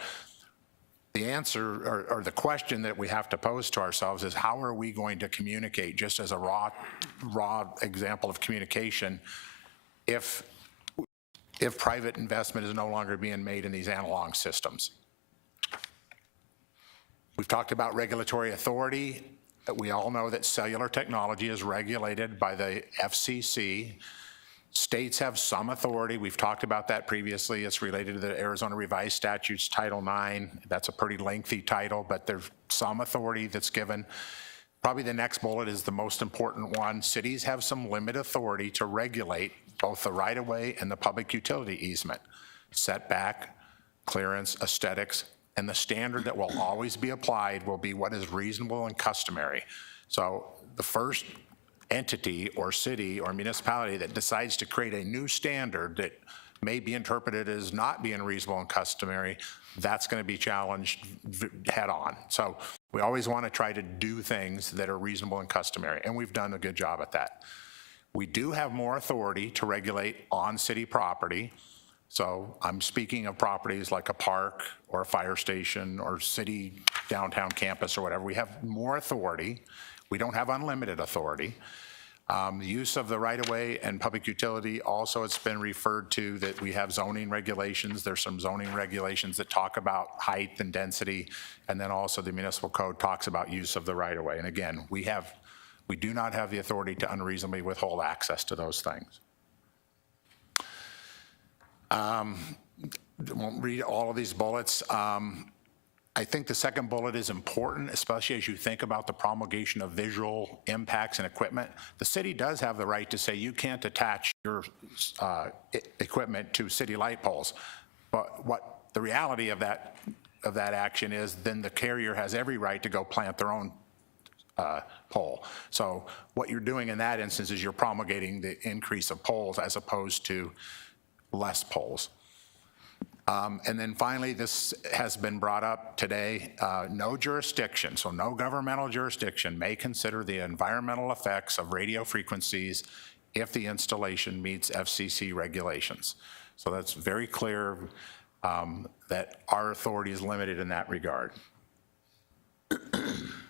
the answer, or the question that we have to pose to ourselves, is how are we going to communicate, just as a raw example of communication, if private investment is no longer being made in these analog systems? We've talked about regulatory authority. We all know that cellular technology is regulated by the FCC. States have some authority. We've talked about that previously. It's related to the Arizona Revised Statutes, Title IX. That's a pretty lengthy title, but there's some authority that's given. Probably the next bullet is the most important one. Cities have some limited authority to regulate both the right-of-way and the public utility easement, setback, clearance, aesthetics, and the standard that will always be applied will be what is reasonable and customary. So the first entity or city or municipality that decides to create a new standard that may be interpreted as not being reasonable and customary, that's going to be challenged head on. So we always want to try to do things that are reasonable and customary, and we've done a good job at that. We do have more authority to regulate on city property. So I'm speaking of properties like a park or a fire station or city downtown campus or whatever. We have more authority. We don't have unlimited authority. The use of the right-of-way and public utility, also it's been referred to that we have zoning regulations. There's some zoning regulations that talk about height and density, and then also the municipal code talks about use of the right-of-way. And again, we do not have the authority to unreasonably withhold access to those things. won't read all of these bullets. I think the second bullet is important, especially as you think about the promulgation of visual impacts and equipment. The city does have the right to say you can't attach your equipment to city light poles. But what the reality of that action is, then the carrier has every right to go plant their own pole. So what you're doing in that instance is you're promulgating the increase of poles as opposed to less poles. And then finally, this has been brought up today, no jurisdiction, so no governmental jurisdiction may consider the environmental effects of radio frequencies if the installation meets FCC regulations. So that's very clear that our authority is limited in that regard.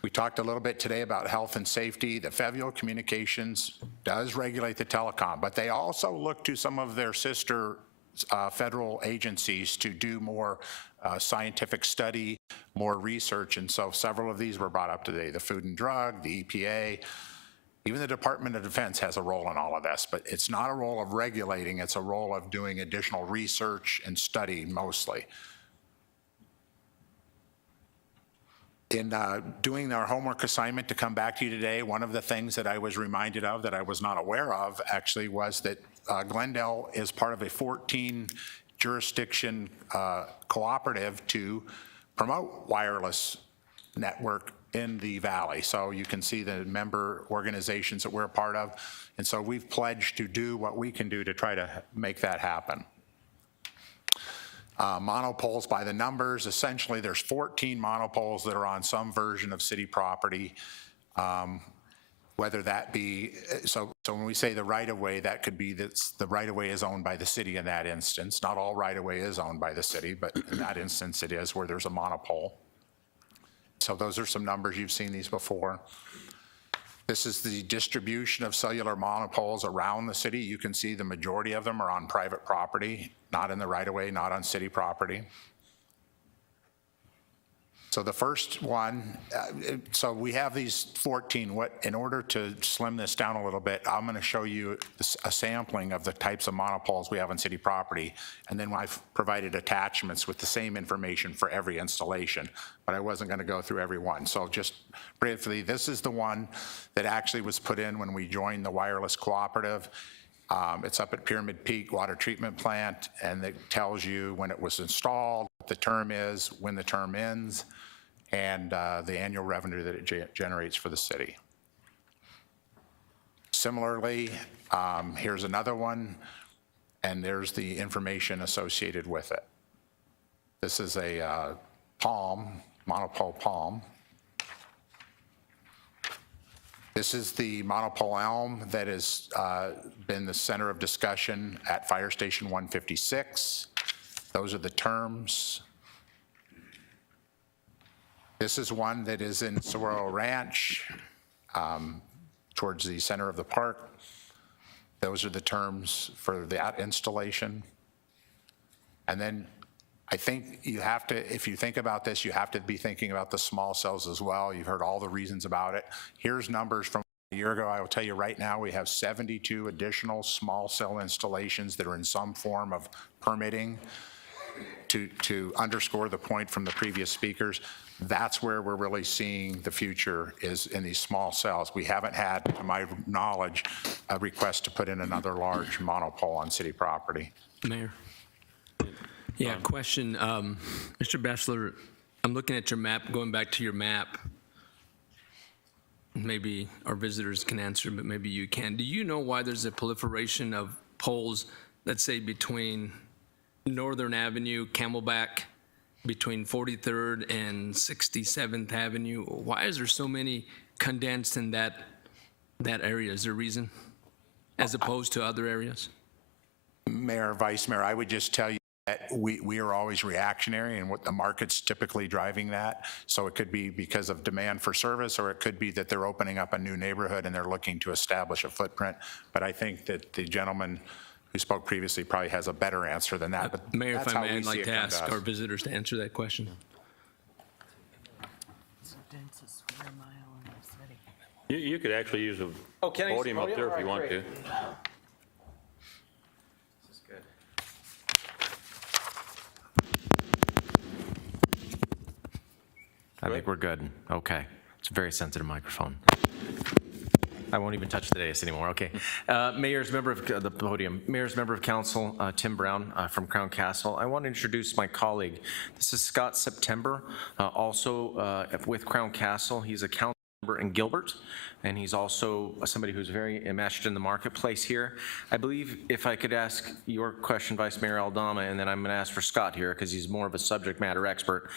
We talked a little bit today about health and safety. The Federal Communications does regulate the telecom, but they also look to some of their sister federal agencies to do more scientific study, more research, and so several of these were brought up today. The Food and Drug, the EPA, even the Department of Defense has a role in all of this, but it's not a role of regulating, it's a role of doing additional research and study mostly. In doing our homework assignment to come back to you today, one of the things that I was reminded of that I was not aware of actually was that Glendale is part of a 14 jurisdiction cooperative to promote wireless network in the valley. So you can see the member organizations that we're a part of. And so we've pledged to do what we can do to try to make that happen. Monopoles by the numbers, essentially there's 14 monopoles that are on some version of city property. Whether that be, so when we say the right-of-way, that could be that the right-of-way is owned by the city in that instance. Not all right-of-way is owned by the city, but in that instance it is where there's a monopole. So those are some numbers, you've seen these before. This is the distribution of cellular monopoles around the city. You can see the majority of them are on private property, not in the right-of-way, not on city property. So the first one, so we have these 14. In order to slim this down a little bit, I'm going to show you a sampling of the types of monopoles we have on city property, and then I've provided attachments with the same information for every installation, but I wasn't going to go through every one. So just briefly, this is the one that actually was put in when we joined the wireless cooperative. It's up at Pyramid Peak Water Treatment Plant, and it tells you when it was installed, what the term is, when the term ends, and the annual revenue that it generates for the city. Similarly, here's another one, and there's the information associated with it. This is a monopole palm. This is the monopole elm that has been the center of discussion at Fire Station 156. Those are the terms. This is one that is in Saguaro Ranch, towards the center of the park. Those are the terms for that installation. And then I think you have to, if you think about this, you have to be thinking about the small cells as well. You've heard all the reasons about it. Here's numbers from a year ago. I will tell you right now, we have 72 additional small cell installations that are in some form of permitting. To underscore the point from the previous speakers, that's where we're really seeing the future is in these small cells. We haven't had, to my knowledge, a request to put in another large monopole on city property. Mayor. Yeah, question. Mr. Bachelor, I'm looking at your map, going back to your map. Maybe our visitors can answer, but maybe you can. Do you know why there's a proliferation of poles, let's say between Northern Avenue, Camelback, between 43rd and 67th Avenue? Why is there so many condensed in that area? Is there a reason, as opposed to other areas? Mayor, Vice Mayor, I would just tell you that we are always reactionary and what the market's typically driving that. So it could be because of demand for service, or it could be that they're opening up a new neighborhood and they're looking to establish a footprint. But I think that the gentleman who spoke previously probably has a better answer than that. But Mayor, that's if I how may, we I'd see like it to come ask us. our visitors to answer that question. You could actually use a podium up there if you want to. I think we're good. Okay. It's a very sensitive microphone. I won't even touch the dais anymore. Okay. Mayor's member of the podium. Mayor's member of council, Tim Brown from Crown Castle. I want to introduce my colleague. This is Scott September, also with Crown Castle. He's a council member in Gilbert, and he's also somebody who's very enmeshed in the marketplace here. I believe if I could ask your question, Vice Mayor Aldama, and then I'm going to ask for Scott here because he's more of a subject matter expert.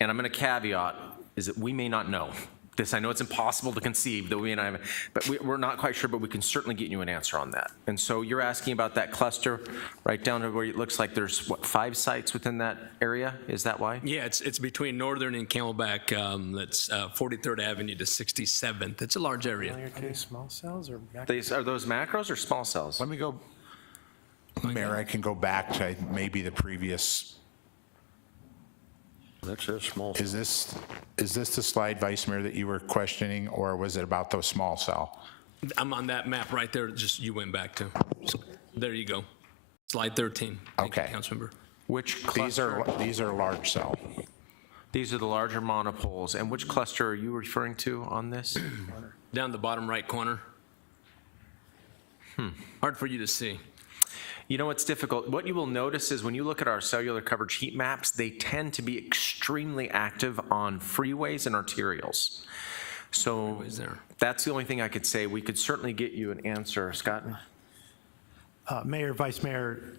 And I'm going to caveat is that we may not know. This, I know it's impossible to conceive that we and I, but we're not quite sure, but we can certainly get you an answer on that. And so you're asking about that cluster right down to where it looks like there's, what, 5 sites within that are? Is that why? Yeah, it's between Northern and Camelback. That's 43rd Avenue to 67th. It's a large area. Small cells or Are those macros or small cells? Let me go, Mayor, I can go back to maybe the previous. That's a small. Is this the slide, Vice Mayor, that you were questioning, or was it about those small cell? I'm on that map right there, just you went back to. There you go. Slide 13. Thank you, Okay. Councilmember. Which cluster? These are large cell. These are the larger monopoles. And which cluster are you referring to on this? Down the bottom right corner. Hard for you to see. You know what's difficult? What you will notice is when you look at our cellular coverage heat maps, they tend to be extremely active on freeways and arterials. So that's the only thing I could say. We could certainly get you an answer. Scott? Mayor, Vice Mayor,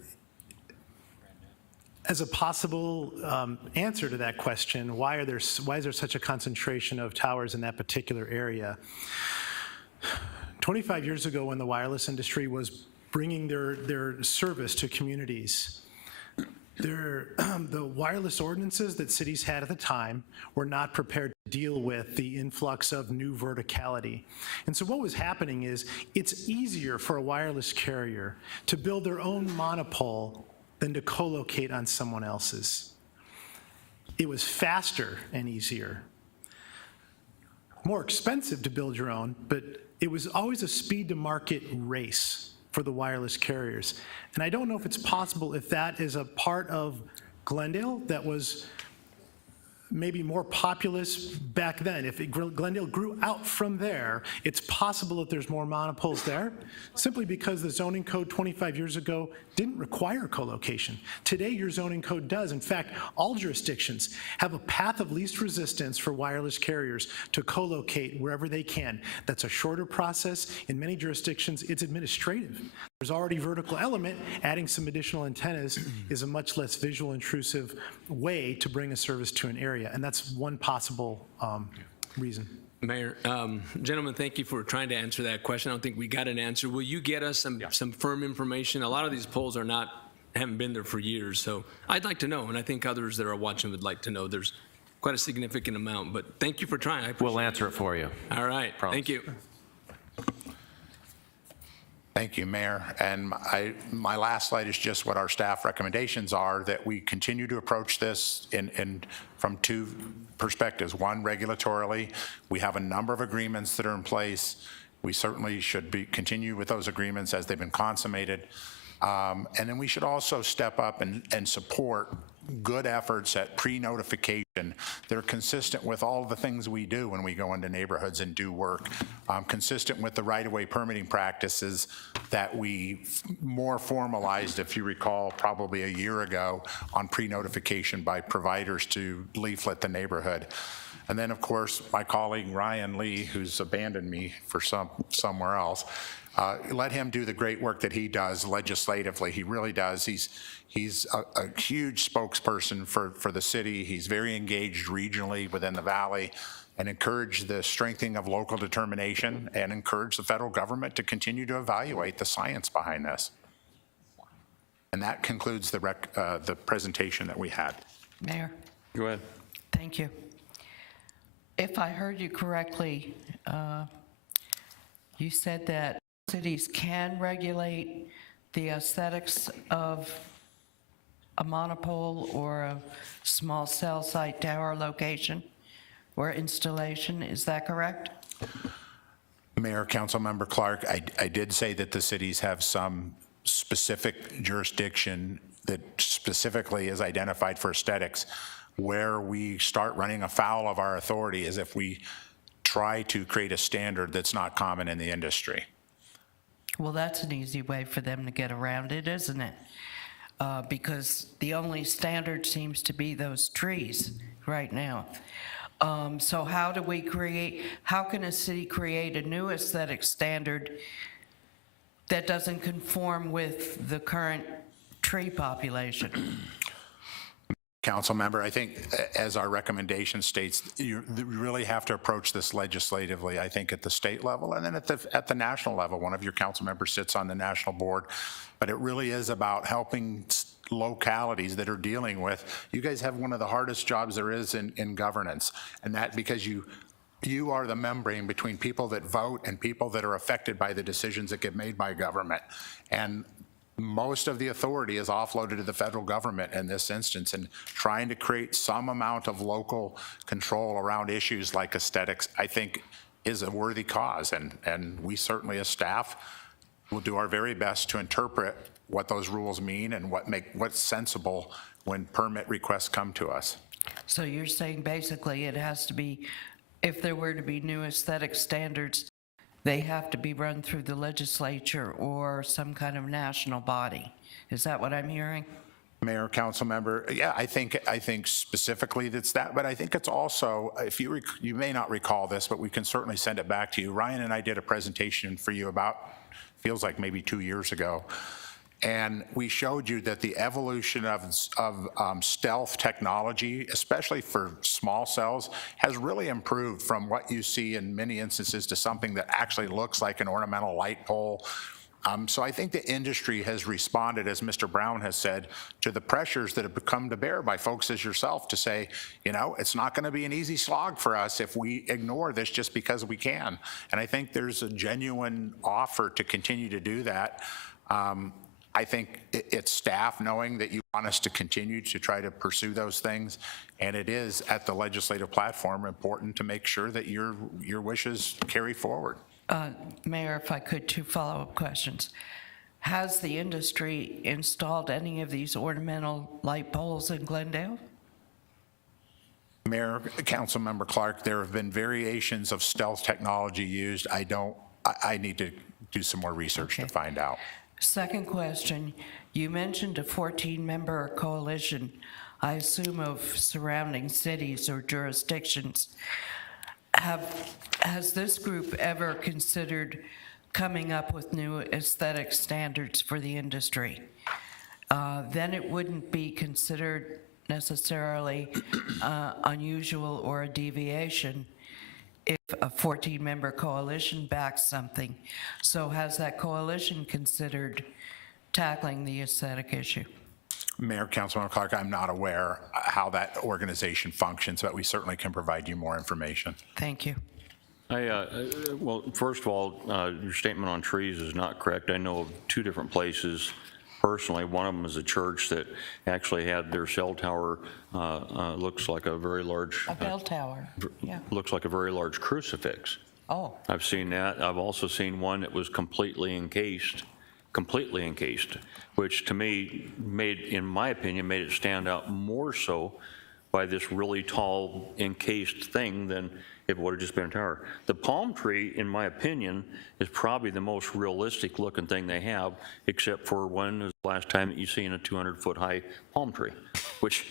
as a possible answer to that question, why is there such a concentration of towers in that particular area? 25 years ago, when the wireless industry was bringing their service to communities, the wireless ordinances that cities had at the time were not prepared to deal with the influx of new verticality. And so what was happening is it's easier for a wireless carrier to build their own monopole than to co-locate on someone else's. It was faster and easier. More expensive to build your own, but it was always a speed to market race for the wireless carriers. And I don't know if it's possible if that is a part of Glendale that was maybe more populous back then. If Glendale grew out from there, it's possible that there's more monopoles there, simply because the zoning code 25 years ago didn't require co-location. Today, your zoning code does. In fact, all jurisdictions have a path of least resistance for wireless carriers to co-locate wherever they can. That's a shorter process. In many jurisdictions, it's administrative. There's already vertical element. Adding some additional antennas is a much less visual intrusive way to bring a service to an area, and that's one possible reason. Mayor, gentlemen, thank you for trying to answer that question. I don't think we got an answer. Will you get us some firm information? A lot of these polls haven't been there for years, so I'd like to know, and I think others that are watching would like to know. There's quite a significant amount, but thank you for trying. I appreciate We'll answer it for you. All right, Promise. thank you. Thank you, Mayor. And my last slide is just what our staff recommendations are, that we continue to approach this from 2 perspectives. One, regulatorily, we have a number of agreements that are in place. We certainly should continue with those agreements as they've been consummated. And then we should also step up and support good efforts at pre-notification that are consistent with all the things we do when we go into neighborhoods and do work, consistent with the right-of-way permitting practices that we more formalized, if you recall, probably a year ago on pre-notification by providers to leaflet the neighborhood. And then, of course, my colleague Ryan Lee, who's abandoned me for somewhere else, let him do the great work that he does legislatively. He really does. He's a huge spokesperson for the city. He's very engaged regionally within the valley, and encourage the strengthening of local determination, and encourage the federal government to continue to evaluate the science behind this. And that concludes the presentation that we had. Mayor, Go ahead. thank you. If I heard you correctly, you said that cities can regulate the aesthetics of a monopole or a small cell site tower location or installation. Is that correct? Mayor, Councilmember Clark, I did say that the cities have some specific jurisdiction that specifically is identified for aesthetics. where we start running afoul of our authority is if we try to create a standard that's not common in the industry. Well, that's an easy way for them to get around it, isn't it? Because the only standard seems to be those trees right now. So how can a city create a new aesthetic standard that doesn't conform with the current tree population? Council member, I think as our recommendation states, you really have to approach this legislatively, I think at the state level and then at the national level. One of your council members sits on the national board, but it really is about helping localities that are dealing with, you guys have one of the hardest jobs there is in governance, and that because you are the membrane between people that vote and people that are affected by the decisions that get made by government. And most of the authority is offloaded to the federal government in this instance, and trying to create some amount of local control around issues like aesthetics, I think is a worthy cause. And we certainly as staff will do our very best to interpret what those rules mean and what's sensible when permit requests come to us. So you're saying basically it has to be, if there were to be new aesthetic standards, they have to be run through the legislature or some kind of national body. Is that what I'm hearing? Mayor, council member, yeah, I think specifically that's that, but I think it's also, if you may not recall this, but we can certainly send it back to you. Ryan and I did a presentation for you about, feels like maybe 2 years ago, and we showed you that the evolution of stealth technology, especially for small cells, has really improved from what you see in many instances to something that actually looks like an ornamental light pole. So I think the industry has responded, as Mr. Brown has said, to the pressures that have come to bear by folks as yourself to say, you know, it's not going to be an easy slog for us if we ignore this just because we can. And I think there's a genuine offer to continue to do that. I think it's staff knowing that you want us to continue to try to pursue those things, and it is at the legislative platform important to make sure that your wishes carry forward. Mayor, if I could, 2 follow-up questions. Has the industry installed any of these ornamental light poles in Glendale? Mayor, Councilmember Clark, there have been variations of stealth technology used. I need to do some more research to find out. Second question, you mentioned a 14-member coalition, I assume of surrounding cities or jurisdictions. Has this group ever considered coming up with new aesthetic standards for the industry? Then it wouldn't be considered necessarily unusual or a deviation if a 14-member coalition backs something. So has that coalition considered tackling the aesthetic issue? Mayor, Councilmember Clark, I'm not aware how that organization functions, but we certainly can provide you more information. Thank you. Well, first of all, your statement on trees is not correct. I know of 2 different places personally. One of them is a church that actually had their cell tower, looks like a very large... A bell tower, yeah. Looks like a very large crucifix. Oh. I've seen that. I've also seen one that was completely encased, which to me in my opinion, made it stand out more so by this really tall encased thing than if it would have just been a tower. The palm tree, in my opinion, is probably the most realistic looking thing they have, except for when is the last time that you've seen a 200-foot high palm tree, which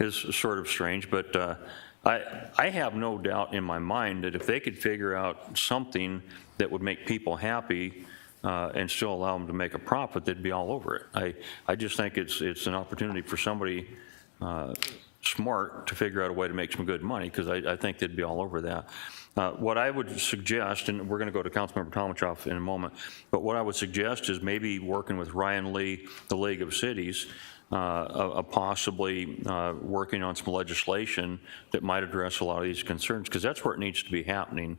is sort of strange, but I have no doubt in my mind that if they could figure out something that would make people happy and still allow them to make a profit, they'd be all over it. I just think it's an opportunity for somebody smart to figure out a way to make some good money, because I think they'd be all over that. What I would suggest, and we're going to go to Councilmember Tomachoff in a moment, but what I would suggest is maybe working with Ryan Lee, the League of Cities, possibly working on some legislation that might address a lot of these concerns, because that's where it needs to be happening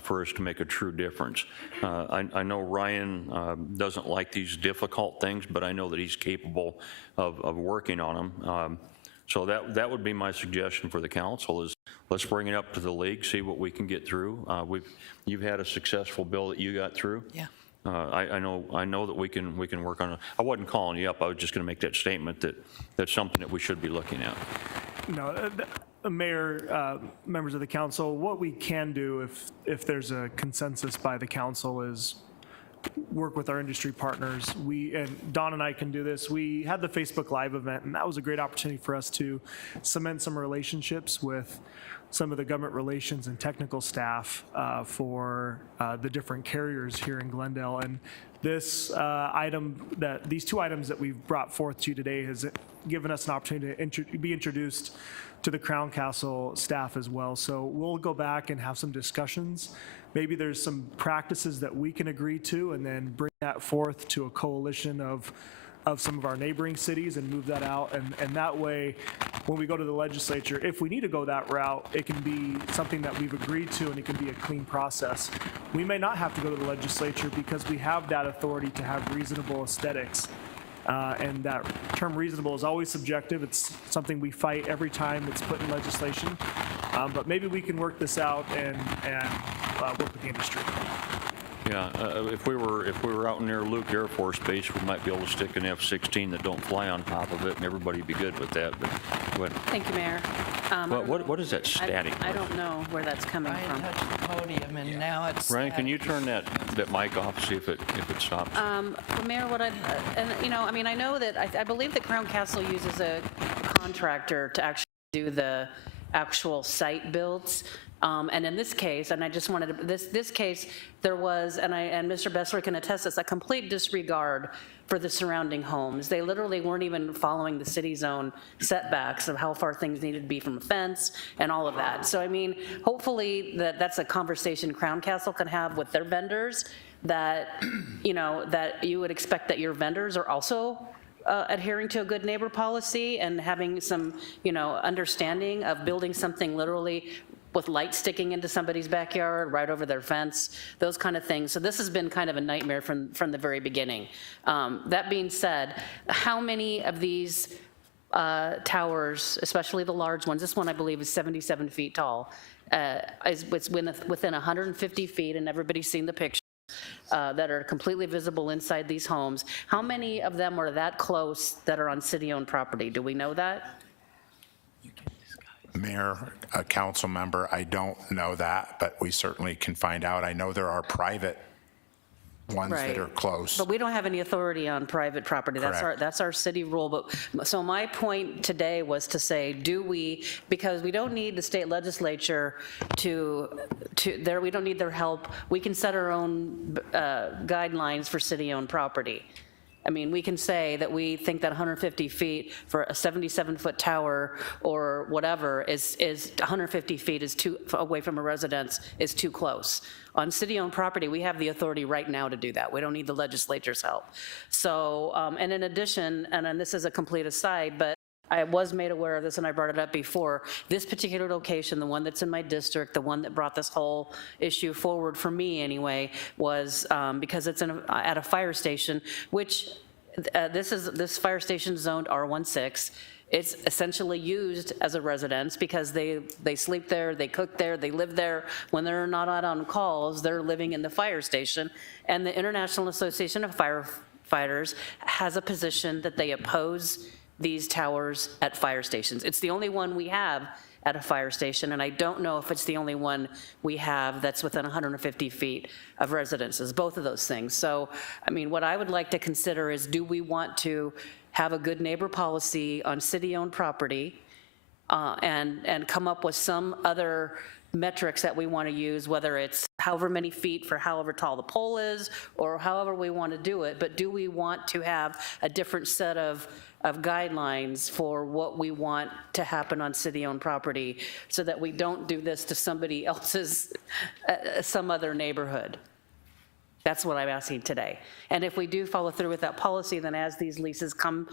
for us to make a true difference. I know Ryan doesn't like these difficult things, but I know that he's capable of working on them. So that would be my suggestion for the council is let's bring it up to the league, see what we can get through. You've had a successful bill that you got through. Yeah. I know that we can work on it. I wasn't calling you up. I was just going to make that statement that that's something that we should be looking at. Mayor, members of the council, what we can do if there's a consensus by the council is work with our industry partners. And Don and I can do this. We had the Facebook Live event, and that was a great opportunity for us to cement some relationships with some of the government relations and technical staff for the different carriers here in Glendale. And this these two items that we've brought forth to you today has given us an opportunity to be introduced to the Crown Castle staff as well. So we'll go back and have some discussions. Maybe there's some practices that we can agree to and then bring that forth to a coalition of some of our neighboring cities and move that out. And that way, when we go to the legislature, if we need to go that route, it can be something that we've agreed to and it can be a clean process. We may not have to go to the legislature because we have that authority to have reasonable aesthetics. And that term reasonable is always subjective. It's something we fight every time it's put in legislation. But maybe we can work this out and work with the industry. Yeah, if we were out near Luke Air Force Base, we might be able to stick an F-16 that don't fly on top of it, and everybody'd be good with that. But go ahead. Thank you, Mayor. What is that static? I don't know where that's coming I from. touched the podium, and now it's... Ryan, can you turn that mic off, see if it stops? Mayor, I know that, I believe that Crown Castle uses a contractor to actually do the actual site builds. And in this case, and I just wanted to, this case, there was, and Mr. Bessler can attest this, a complete disregard for the surrounding homes. They literally weren't even following the city zone setbacks of how far things needed to be from a fence and all of that. So I mean, hopefully that's a conversation Crown Castle can have with their vendors, that, that you would expect that your vendors are also adhering to a good neighbor policy and having some, understanding of building something literally with light sticking into somebody's backyard, right over their fence, those kind of things. So this has been kind of a nightmare from the very beginning. That being said, how many of these towers, especially the large ones, this one I believe is 77 feet tall, is within 150 feet, and everybody's seen the picture, that are completely visible inside these homes. How many of them are that close that are on city-owned property? Do we know that? Mayor, a council member, I don't know that, but we certainly can find out. I know there are private ones that are close. But we don't have any authority on private property. Correct. That's our city rule. But so my point today was to say, because we don't need the state legislature we don't need their help. We can set our own guidelines for city-owned property. I mean, we can say that we think that 150 feet for a 77-foot tower or whatever is 150 feet is too away from a residence is too close. On city-owned property, we have the authority right now to do that. We don't need the legislature's help. So, and in addition, and this is a complete aside, but I was made aware of this and I brought it up before. This particular location, the one that's in my district, the one that brought this whole issue forward for me anyway, was because it's at a fire station, which this fire station is zoned R16. It's essentially used as a residence because they sleep there, they cook there, they live there. When they're not out on calls, they're living in the fire station. And the International Association of Firefighters has a position that they oppose these towers at fire stations. It's the only one we have at a fire station, and I don't know if it's the only one we have that's within 150 feet of residences, both of those things. So, I mean, what I would like to consider is, do we want to have a good neighbor policy on city-owned property and come up with some other metrics that we want to use, whether it's however many feet for however tall the pole is, or however we want to do it, but do we want to have a different set of guidelines for what we want to happen on city-owned property so that we don't do this to somebody else's, some other neighborhood? That's what I'm asking today. And if we do follow through with that policy, then as these leases come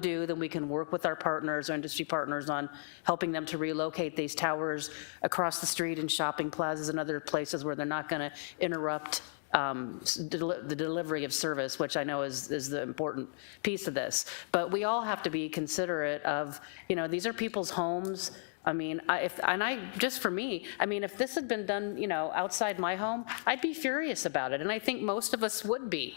due, then we can work with our partners, our industry partners, on helping them to relocate these towers across the street in shopping plazas and other places where they're not going to interrupt the delivery of service, which I know is the important piece of this. But we all have to be considerate of, these are people's homes. I mean, just for me, I mean, if this had been done, outside my home, I'd be furious about it, and I think most of us would be.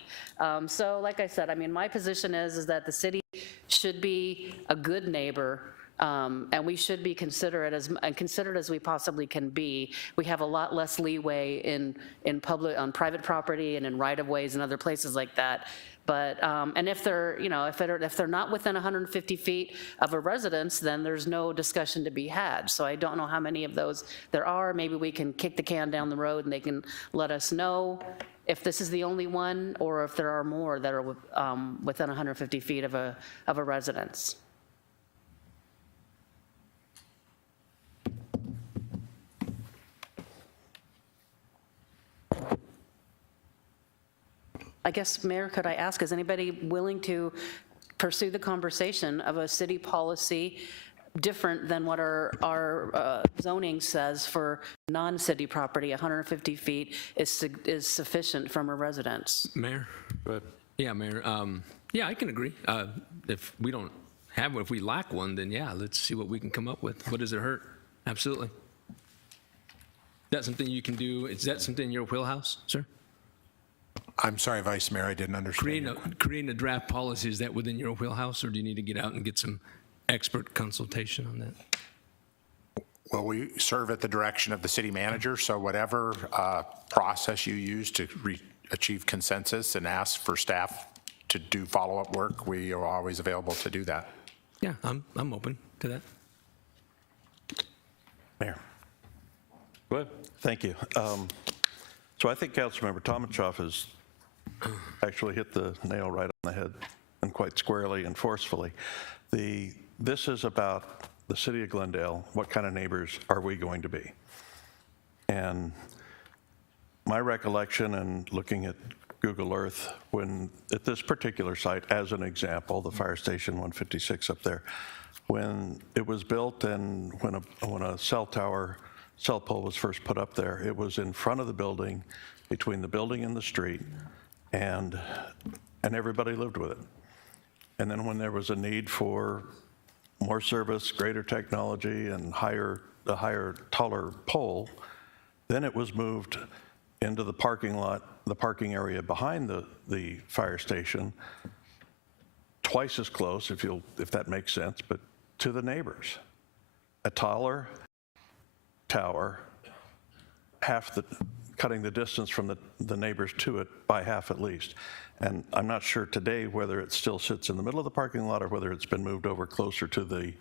So, like I said, I mean, my position is that the city should be a good neighbor And we should be considerate as we possibly can be. We have a lot less leeway in public, on private property and in right-of-ways and other places like that. But, and if they're, if they're not within 150 feet of a residence, then there's no discussion to be had. So I don't know how many of those there are. Maybe we can kick the can down the road and they can let us know if this is the only one or if there are more that are within 150 feet of a residence. I guess, Mayor, could I ask, is anybody willing to pursue the conversation of a city policy different than what our zoning says for non-city property? 150 feet is sufficient from a residence. Mayor? Yeah, Mayor. Yeah, I can agree. If we don't have one, if we lack one, then yeah, let's see what we can come up with. What does it hurt? Absolutely. Is that something you can do? Is that something in your wheelhouse, sir? I'm sorry, Vice Mayor, I didn't understand. Creating a draft policy, is that within your wheelhouse, or do you need to get out and get some expert consultation on that? Well, we serve at the direction of the city manager, so whatever process you use to achieve consensus and ask for staff to do follow-up work, we are always available to do that. Yeah, I'm open to that. Mayor. Go ahead. Thank you. So I think Councilmember Tomachoff has actually hit the nail right on the head, and quite squarely and forcefully. This is about the city of Glendale. What kind of neighbors are we going to be? And my recollection and looking at Google Earth, when at this particular site, as an example, the fire station 156 up there, when it was built and when a cell pole was first put up there, it was in front of the building, between the building and the street, and everybody lived with it. And then when there was a need for more service, greater technology, and a higher, taller pole, then it was moved into the parking lot, the parking area behind the fire station, twice as close, if that makes sense, but to the neighbors. A taller tower, cutting the distance from the neighbors to it by half at least. And I'm not sure today whether it still sits in the middle of the parking lot or whether it's been moved over closer to the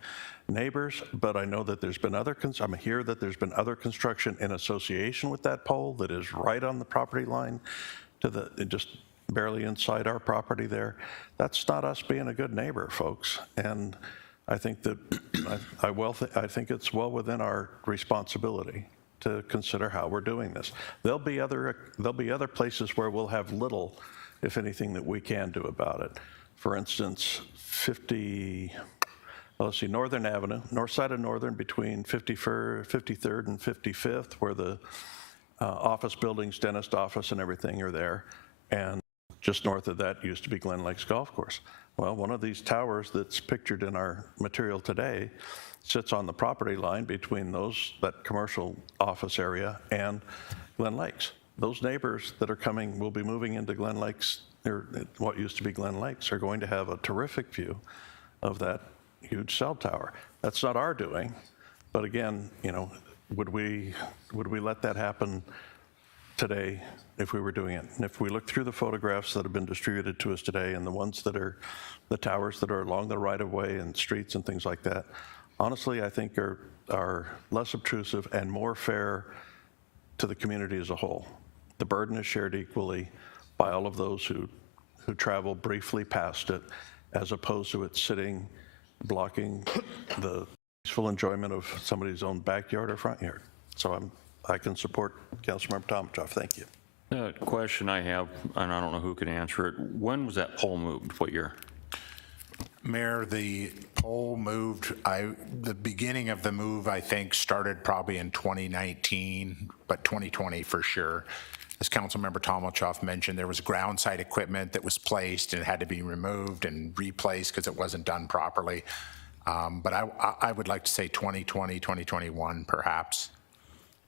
neighbors, but I know that there's been I'm here that there's been other construction in association with that pole that is right on the property line just barely inside our property there. That's not us being a good neighbor, folks. And I think that I think it's well within our responsibility to consider how we're doing this. There'll be other places where we'll have little, if anything, that we can do about it. For instance, Northern Avenue, north side of Northern, between 53rd and 55th, where the office buildings, dentist office, and everything are there. And just north of that used to be Glen Lakes Golf Course. Well, one of these towers that's pictured in our material today sits on the property line between that commercial office area and Glen Lakes. Those neighbors that are coming, will be moving into Glen Lakes, or what used to be Glen Lakes, are going to have a terrific view of that huge cell tower. That's not our doing, but again, would we let that happen today if we were doing it? And if we look through the photographs that have been distributed to us today and the ones that are the towers that are along the right-of-way and streets and things like that, honestly, I think are less obtrusive and more fair to the community as a whole. The burden is shared equally by all of those who travel briefly past it, as opposed to it sitting, blocking the peaceful enjoyment of somebody's own backyard or front yard. So I can support Councilmember Tomachoff. Thank you. A question I have, and I don't know who can answer it. When was that pole moved? What year? Mayor, the pole moved, the beginning of the move, I think, started probably in 2019, but 2020 for sure. As Councilmember Tomachoff mentioned, there was ground site equipment that was placed and had to be removed and replaced because it wasn't done properly. But I would like to say 2020, 2021, perhaps.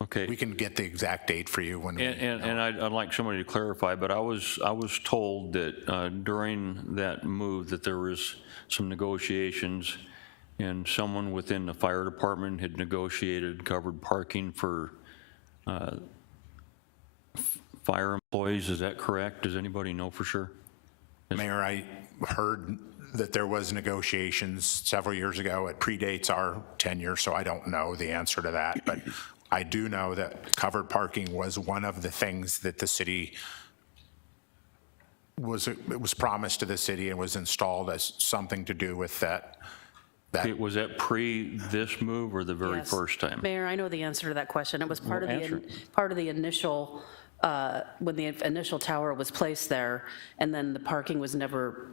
Okay. We can get the exact date for you when. And I'd like somebody to clarify, but I was told that during that move that there was some negotiations and someone within the fire department had negotiated covered parking for fire employees. Is that correct? Does anybody know for sure? Mayor, I heard that there was negotiations several years ago. It predates our tenure, so I don't know the answer to that. But I do know that covered parking was one of the things that the city it was promised to the city and was installed as something to do with that. Was that pre this move or the very Yes. first time? Mayor, I know the answer to that question. It was part Well, of answer the initial, when the initial tower was placed there, and then the parking was never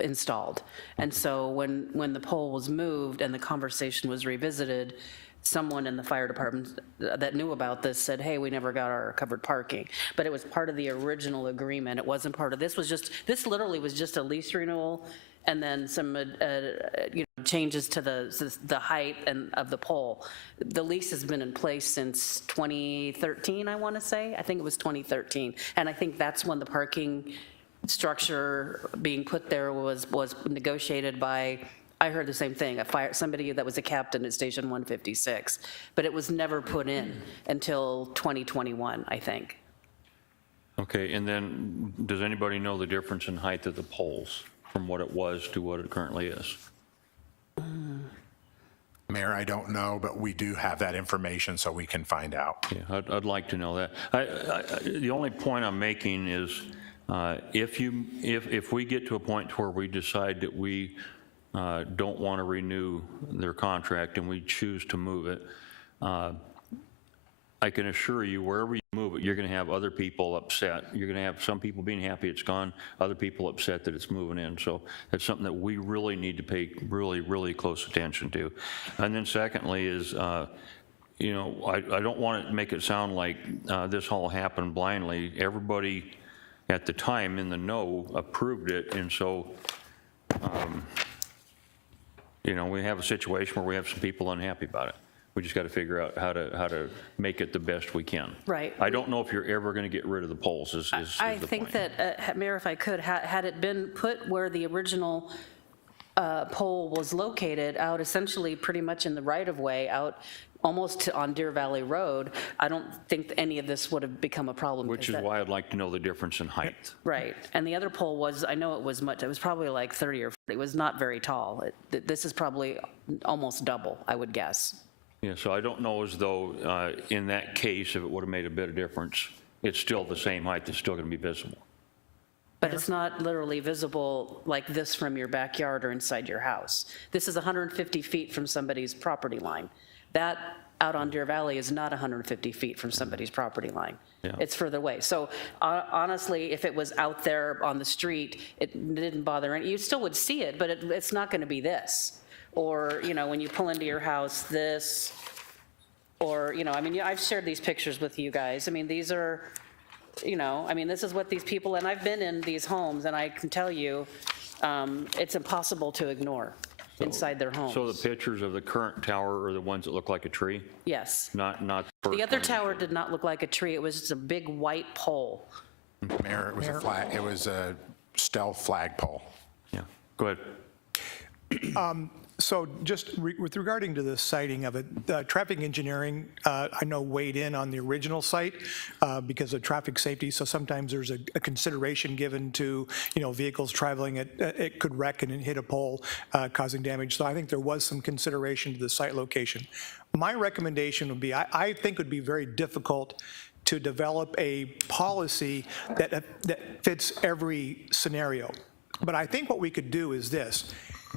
installed. And so when the pole was moved and the conversation was revisited, someone in the fire department that knew about this said, hey, we never got our covered parking. But it was part of the original agreement. It wasn't part of, this literally was just a lease renewal and then some changes to the height of the pole. The lease has been in place since 2013, I want to say. I think it was 2013. And I think that's when the parking structure being put there was negotiated by, I heard the same thing, somebody that was a captain at Station 156, but it was never put in until 2021, I think. Okay, and then does anybody know the difference in height of the poles from what it was to what it currently is? Mayor, I don't know, but we do have that information so we can find out. Yeah, I'd like to know that. The only point I'm making is if we get to a point where we decide that we don't want to renew their contract and we choose to move it, I can assure you wherever you move it, you're going to have other people upset. You're going to have some people being happy it's gone, other people upset that it's moving in. So that's something that we really need to pay really, really close attention to. And then secondly is, I don't want to make it sound like this all happened blindly. Everybody at the time in the know approved it, and so we have a situation where we have some people unhappy about it. We just got to figure out how to make it the best we can. Right. I don't know if you're ever going to get rid of the poles. Is I the think point. that, Mayor, if I could, had it been put where the original pole was located, out essentially pretty much in the right-of-way, out almost on Deer Valley Road, I don't think any of this would have become a problem. Which is why I'd like to know the difference in height. Right, and the other pole was, I know it was probably like 30 or 40, it was not very tall. This is probably almost double, I would guess. Yeah, so I don't know as though in that case, if it would have made a bit of difference, it's still the same height, it's still going to be visible. But it's not literally visible like this from your backyard or inside your house. This is 150 feet from somebody's property line. That out on Deer Valley is not 150 feet from somebody's property line. Yeah. It's further away. So honestly, if it was out there on the street, it didn't bother any, you still would see it, but it's not going to be this. Or, when you pull into your house, this, or, I've shared these pictures with you guys. These are, this is what these people, and I've been in these homes, and I can tell you, it's impossible to ignore inside their homes. So the pictures of the current tower are the ones that look like a tree? Yes. Not The other tower did not look like a tree. It was just a big white pole. Mayor, it was a flag. It was a stealth flagpole. Yeah, go ahead. So just with regarding to the siting of it, traffic engineering, I know weighed in on the original site because of traffic safety. So sometimes there's a consideration given to, vehicles traveling it could wreck and hit a pole, causing damage. So I think there was some consideration to the site location. My recommendation would be, I think it would be very difficult to develop a policy that fits every scenario. But I think what we could do is this.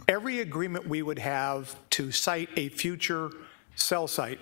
Every agreement we would have to site a future cell site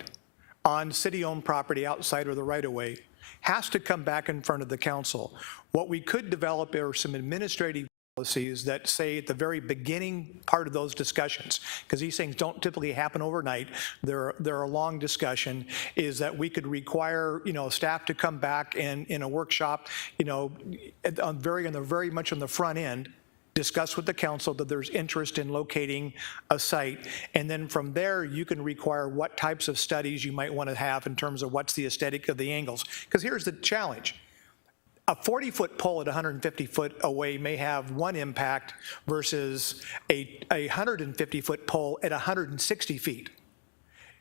on city-owned property outside of the right-of-way has to come back in front of the council. What we could develop are some administrative policies that say at the very beginning part of those discussions, because these things don't typically happen overnight, they're a long discussion, is that we could require, staff to come back and in a workshop, very much on the front end, discuss with the council that there's interest in locating a site, and then from there you can require what types of studies you might want to have in terms of what's the aesthetic of the angles. Because here's the challenge. a 40-foot pole at 150 foot away may have one impact versus a 150-foot pole at 160 feet.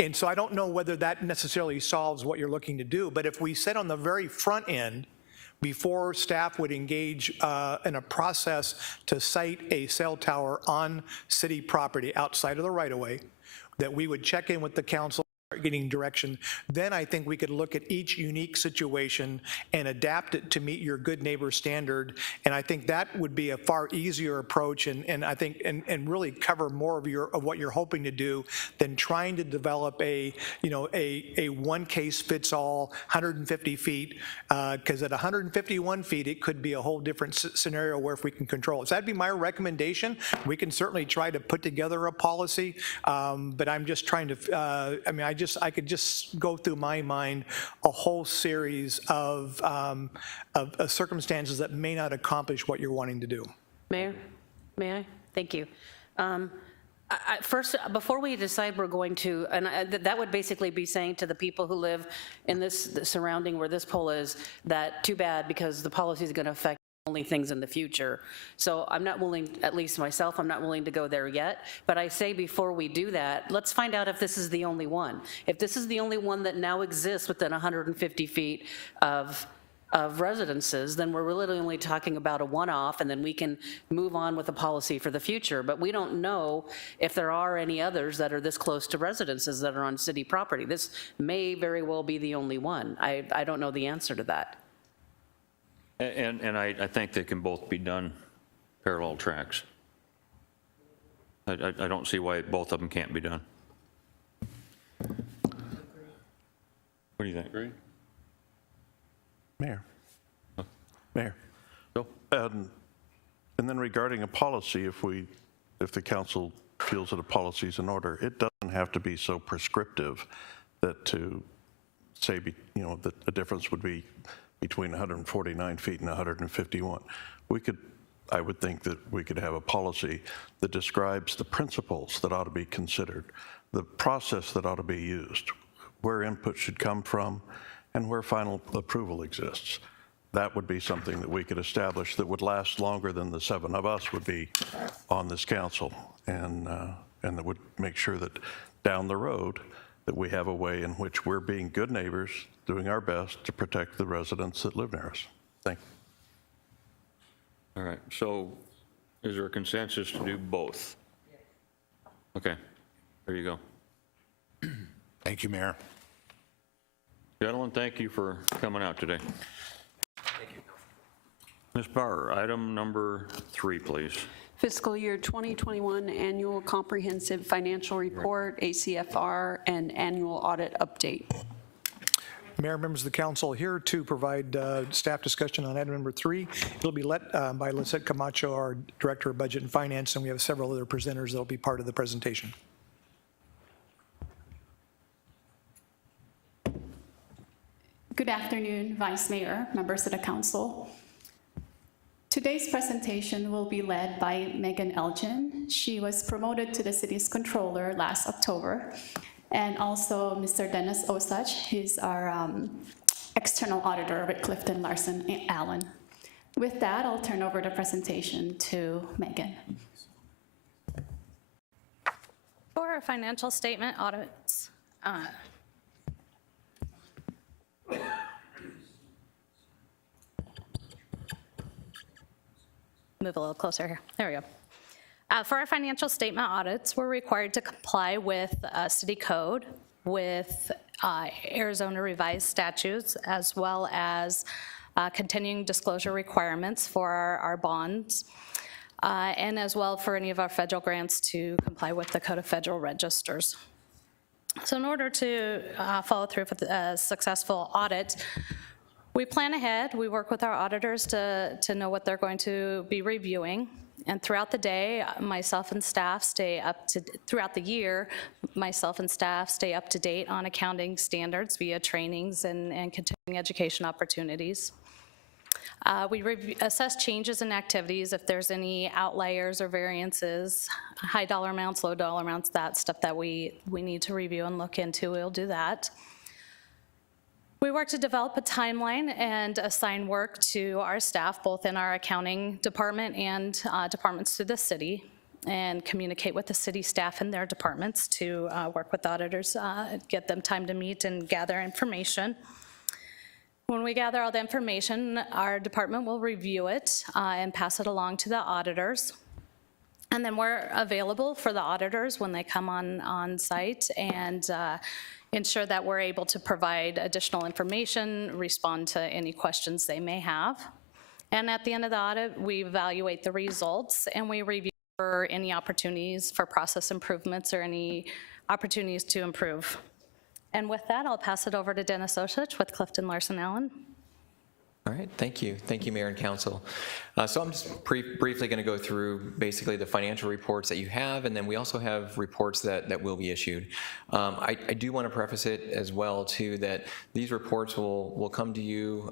And so I don't know whether that necessarily solves what you're looking to do, but if we said on the very front end, before staff would engage in a process to site a cell tower on city property outside of the right-of-way, that we would check in with the council, getting direction, then I think we could look at each unique situation and adapt it to meet your good neighbor standard. And I think that would be a far easier approach, and I think and really cover more of what you're hoping to do than trying to develop a one case fits all 150 feet, because at 151 feet it could be a whole different scenario where if we can control it. So that'd be my recommendation. We can certainly try to put together a policy, but I'm just trying to I could just go through my mind a whole series of circumstances that may not accomplish what you're wanting to do. Mayor, may I? Thank you. First, before we decide we're going to, and that would basically be saying to the people who live in this surrounding where this pole is, that too bad, because the policy is going to affect only things in the future. So I'm not willing, at least myself, I'm not willing to go there yet. But I say before we do that, let's find out if this is the only one. If this is the only one that now exists within 150 feet of residences, then we're really only talking about a one-off, and then we can move on with a policy for the future. But we don't know if there are any others that are this close to residences that are on city property. This may very well be the only one. I don't know the answer to that. And I think they can both be done parallel tracks. I don't see why both of them can't be done. What do you think? Agree? Mayor. Huh? Mayor. Bill? And then regarding a policy, if the council feels that a policy is in order, it doesn't have to be so prescriptive that to say, that a difference would be between 149 feet and 151. I would think that we could have a policy that describes the principles that ought to be considered, the process that ought to be used, where input should come from, and where final approval exists. That would be something that we could establish that would last longer than the 7 of us would be on this council, and that would make sure that down the road that we have a way in which we're being good neighbors, doing our best to protect the residents that live near us. Thank you. All right, so is there a consensus to do both? Okay, there you go. Thank you, Mayor. Gentlemen, thank you for coming out today. Thank you. Ms. Bauer, item number 3, please. Fiscal year 2021 Annual Comprehensive Financial Report, ACFR, and Annual Audit Update. Mayor, members of the council, here to provide staff discussion on item number 3. It'll be led by Lisette Camacho, our Director of Budget and Finance, and we have several other presenters that will be part of the presentation. Good afternoon, Vice Mayor, members of the council. Today's presentation will be led by Megan Elgin. She was promoted to the city's controller last October. And also Mr. Dennis Osage, he's our external auditor with Clifton Larson Allen. With that, I'll turn over the presentation to Megan. For our financial statement audits, move a little closer here. There we go. For our financial statement audits, we're required to comply with city code, with Arizona revised statutes, as well as continuing disclosure requiremements for our bonds, and as well for any of our federal grants to comply with the Code of Federal Registers. So in order to follow through with a successful audit, we plan ahead. We work with our auditors to know what they're going to be reviewing. And throughout the day, myself and staff stay up to, throughout the year, myself and staff stay up to date on accounting standards via trainings and continuing education opportunities. We assess changes in activities, if there's any outliers or variances, high dollar amounts, low dollar amounts, that stuff that we need to review and look into, we'll do that. We work to develop a timeline and assign work to our staff, both in our accounting department and departments through the city, and communicate with the city staff and their departments to work with auditors, get them time to meet and gather information. When we gather all the information, our department will review it and pass it along to the auditors. And then we're available for the auditors when they come on site and ensure that we're able to provide additional information, respond to any questions they may have. And at the end of the audit, we evaluate the results and we review for any opportunities for process improvements or any opportunities to improve. And with that, I'll pass it over to Dennis Osich with Clifton Larson Allen. All right, thank you. Thank you, Mayor and Council. So I'm just briefly going to go through basically the financial reports that you have, and then we also have reports that will be issued. I do want to preface it as well, too, that these reports will come to you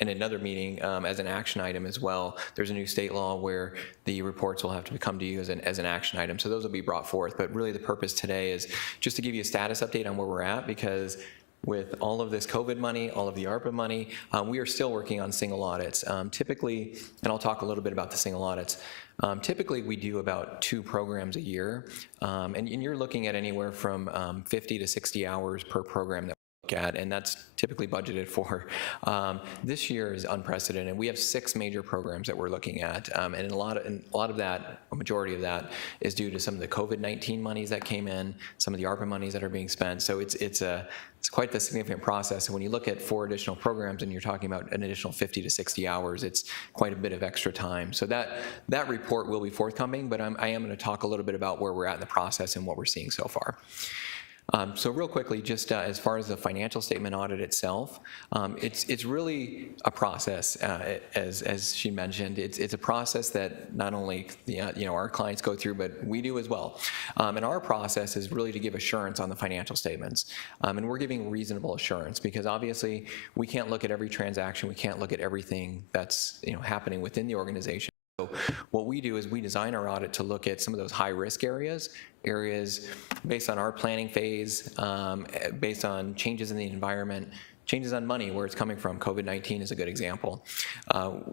in another meeting as an action item as well. There's a new state law where the reports will have to come to you as an action item, so those will be brought forth. But really the purpose today is just to give you a status update on where we're at, because with all of this COVID money, all of the ARPA money, we are still working on single audits. Typically, and I'll talk a little bit about the single audits, typically we do about 2 programs a year, and you're looking at anywhere from 50 to 60 hours per program that we look at, and that's typically budgeted for. This year is unprecedented. We have 6 major programs that we're looking at, and a lot of that, a majority of that, is due to some of the COVID-19 monies that came in, some of the ARPA monies that are being spent. So it's quite the significant process. And when you look at 4 additional programs and you're talking about an additional 50 to 60 hours, it's quite a bit of extra time. So that report will be forthcoming, but I am going to talk a little bit about where we're at in the process and what we're seeing so far. So real quickly, just as far as the financial statement audit itself, it's really a process, as she mentioned. It's a process that not only our clients go through, but we do as well. And our process is really to give assurance on the financial statements, and we're giving reasonable assurance because obviously we can't look at every transaction, we can't look at everything that's happening within the organization. So what we do is we design our audit to look at some of those high-risk areas based on our planning phase, based on changes in the environment, changes on money, where it's coming from. COVID-19 is a good example.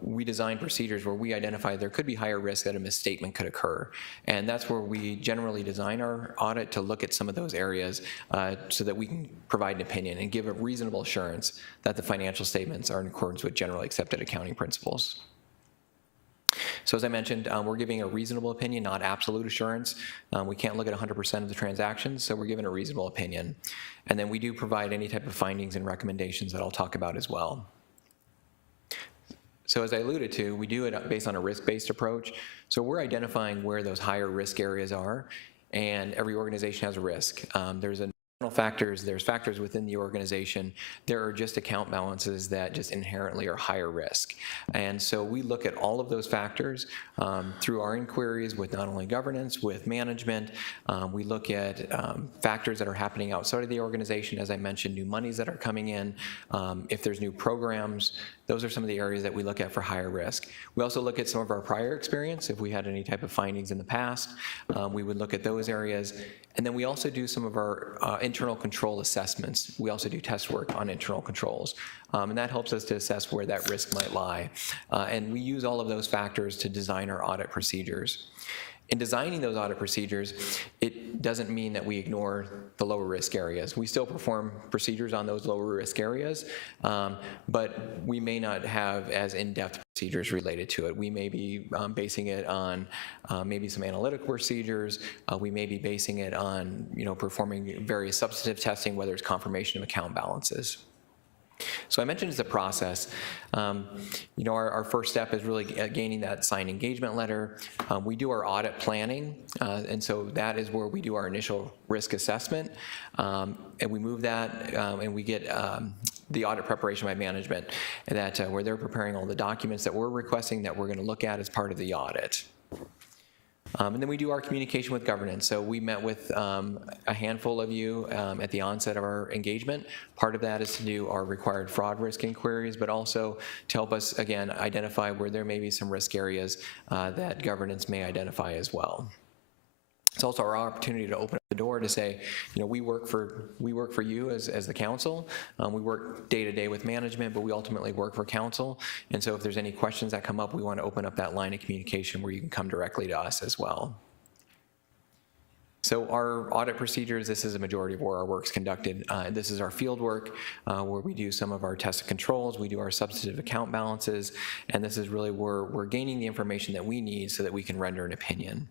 We design procedures where we identify there could be higher risk that a misstatement could occur. And that's where we generally design our audit to look at some of those areas so that we can provide an opinion and give a reasonable assurance that the financial statements are in accordance with generally accepted accounting principles. So as I mentioned, we're giving a reasonable opinion, not absolute assurance. We can't look at 100% of the transactions, so we're giving a reasonable opinion. And then we do provide any type of findings and recommendations that I'll talk about as well. So as I alluded to, we do it based on a risk-based approach. So we're identifying where those higher risk areas are, and every organization has a risk. There's factors within the organization. There are just account balances that just inherently are higher risk. And so we look at all of those factors through our inquiries with not only governance, with management. We look at factors that are happening outside of the organization. As I mentioned, new monies that are coming in. If there's new programs, those are some of the areas that we look at for higher risk. We also look at some of our prior experience. If we had any type of findings in the past, we would look at those areas. And then we also do some of our internal control assessments. We also do test work on internal controls. And that helps us to assess where that risk might lie. And we use all of those factors to design our audit procedures. In designing those audit procedures, it doesn't mean that we ignore the lower risk areas. We still perform procedures on those lower risk areas, but we may not have as in-depth procedures related to it. We may be basing it on maybe some analytical procedures. We may be basing it on performing various substantive testing, whether it's confirmation of account balances. So I mentioned it's a process. Our first step is really gaining that signed engagement letter. We do our audit planning, and so that is where we do our initial risk assessment, and we move that, and we get the audit preparation by management, where they're preparing all the documents that we're requesting that we're going to look at as part of the audit. And then we do our communication with governance. So we met with a handful of you at the onset of our engagement. Part of that is to do our required fraud risk inquiries, but also to help us, again, identify where there may be some risk areas that governance may identify as well. It's also our opportunity to open up the door to say, you know, we work for you as the council. We work day to day with management, but we ultimately work for council. And so if there's any questions that come up, we want to open up that line of communication where you can come directly to us as well. So our audit procedures, this is a majority of where our work's conducted. This is our field work where we do some of our test of controls, we do our substantive account balances, and this is really where we're gaining the information that we need so that we can render an opinion.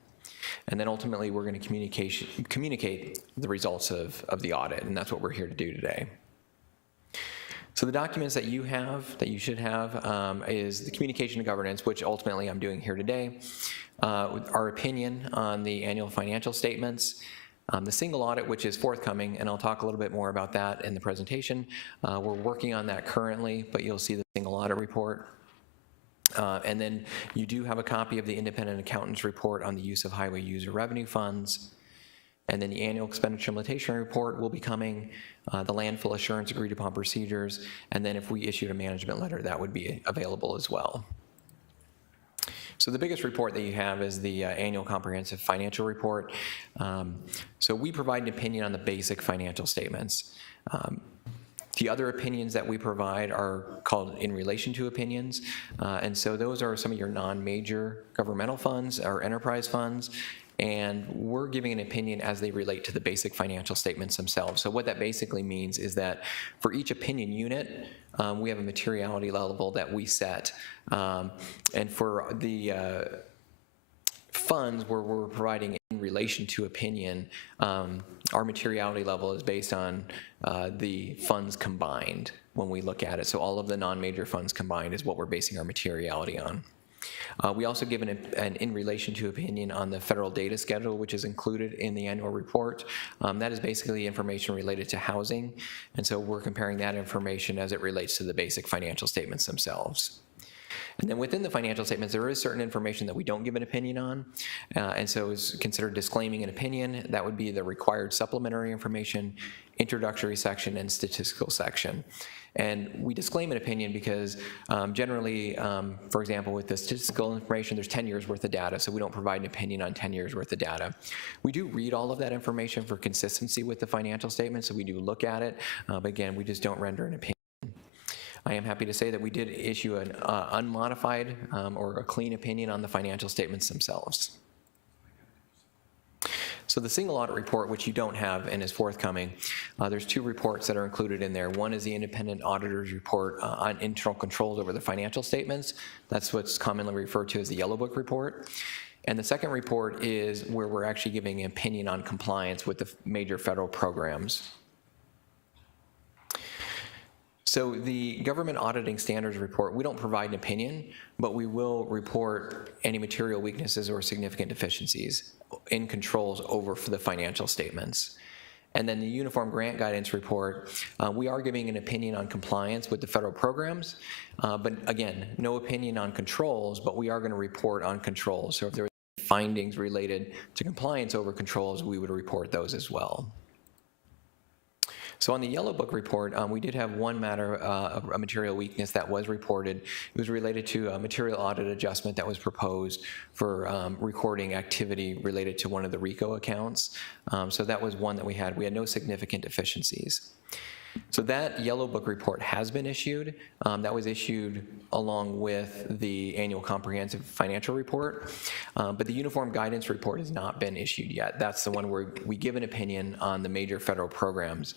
And then ultimately we're going to communicate the results of the audit, and that's what we're here to do today. So the documents that you should have, is the communication and governance, which ultimately I'm doing here today, our opinion on the annual financial statements, the single audit, which is forthcoming, and I'll talk a little bit more about that in the presentation. We're working on that currently, but you'll see the single audit report. And then you do have a copy of the independent accountant's report on the use of highway user revenue funds. And then the annual expenditure limitation report will be coming, the landfill assurance agreed upon procedures, and then if we issued a management letter, that would be available as well. So the biggest report that you have is the annual comprehensive financial report. So we provide an opinion on the basic financial statements. The other opinions that we provide are called in relation to opinions, and so those are some of your non-major governmental funds or enterprise funds, and we're giving an opinion as they relate to the basic financial statements themselves. So what that basically means is that for each opinion unit, we have a materiality level that we set, and for the funds where we're providing in relation to opinion, our materiality level is based on the funds combined when we look at it. So all of the non-major funds combined is what we're basing our materiality on. We also give an in relation to opinion on the federal data schedule, which is included in the annual report. That is basically information related to housing, and so we're comparing that information as it relates to the basic financial statements themselves. And then within the financial statements, there is certain information that we don't give an opinion on, and so is considered disclaiming an opinion. That would be the required supplementary information, introductory section, and statistical section. And we disclaim an opinion because generally, for example, with the statistical information, there's 10 years worth of data, so we don't provide an opinion on 10 years worth of data. We do read all of that information for consistency with the financial statement, so we do look at it, but again, we just don't render an opinion. I am happy to say that we did issue an unmodified or a clean opinion on the financial statements themselves. So the single audit report, which you don't have and is forthcoming, there's two reports that are included in there. One is the independent auditor's report on internal controls over the financial statements. That's what's commonly referred to as the Yellow Book report. And the second report is where we're actually giving an opinion on compliance with the major federal programs. So the government auditing standards report, we don't provide an opinion, but we will report any material weaknesses or significant deficiencies in controls over for the financial statements. And then the Uniform Grant Guidance Report, we are giving an opinion on compliance with the federal programs, but again, no opinion on controls, but we are going to report on controls. So if there are findings related to compliance over controls, we would report those as well. So on the Yellow Book report, we did have one matter of a material weakness that was reported. It was related to a material audit adjustment that was proposed for recording activity related to one of the RICO accounts. So that was one that we had. We had no significant deficiencies. So that Yellow Book report has been issued. That was issued along with the annual comprehensive financial report, but the Uniform Guidance Report has not been issued yet. That's the one where we give an opinion on the major federal programs.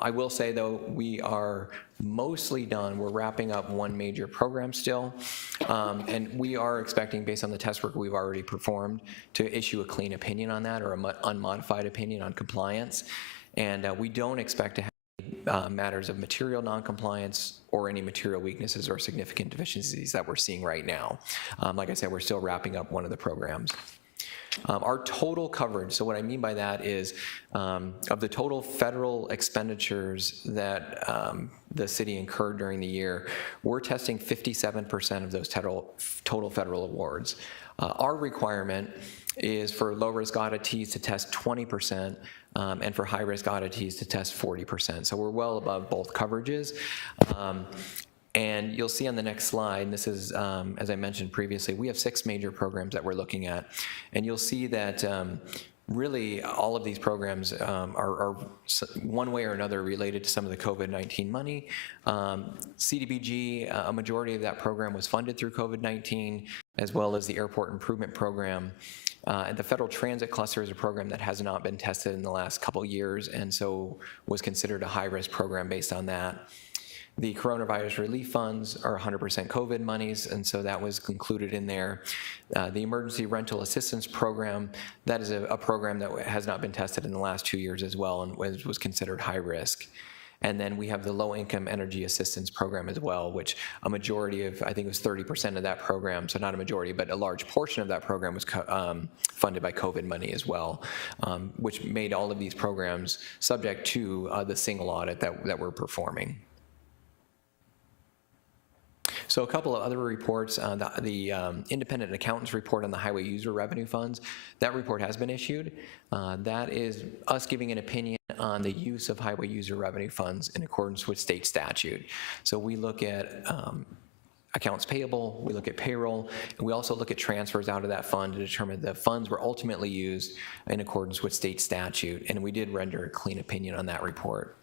I will say, though, we are mostly done. We're wrapping up one major program still, and we are expecting, based on the test work we've already performed, to issue a clean opinion on that, or an unmodified opinion on compliance. And we don't expect to have matters of material noncompliance or any material weaknesses or significant deficiencies that we're seeing right now. Like I said, we're still wrapping up one of the programs. Our total coverage, so what I mean by that is of the total federal expenditures that the city incurred during the year, we're testing 57% of those total federal awards. Our requirement is for low-risk auditees to test 20%, and for high-risk auditees to test 40%. So we're well above both coverages. And you'll see on the next slide, and this is, as I mentioned previously, we have 6 major programs that we're looking at. And you'll see that really, all of these programs are one way or another related to some of the COVID-19 money. CDBG, a majority of that program was funded through COVID-19, as well as the Airport Improvement Program. And the Federal Transit Cluster is a program that has not been tested in the last couple years, and so was considered a high-risk program based on that. The coronavirus relief funds are 100% COVID monies, and so that was included in there. The Emergency Rental Assistance Program, that is a program that has not been tested in the last 2 years as well and was considered high risk. And then we have the Low Income Energy Assistance Program as well, which a majority of, I think it was 30% of that program, so not a majority, but a large portion of that program was funded by COVID money as well, which made all of these programs subject to the single audit that we're performing. So a couple of other reports, the Independent Accountants Report on the Highway User Revenue Funds, that report has been issued. That is us giving an opinion on the use of highway user revenue funds in accordance with state statute. So we look at accounts payable, we look at payroll, and we also look at transfers out of that fund to determine the funds were ultimately used in accordance with state statute, and we did render a clean opinion on that report.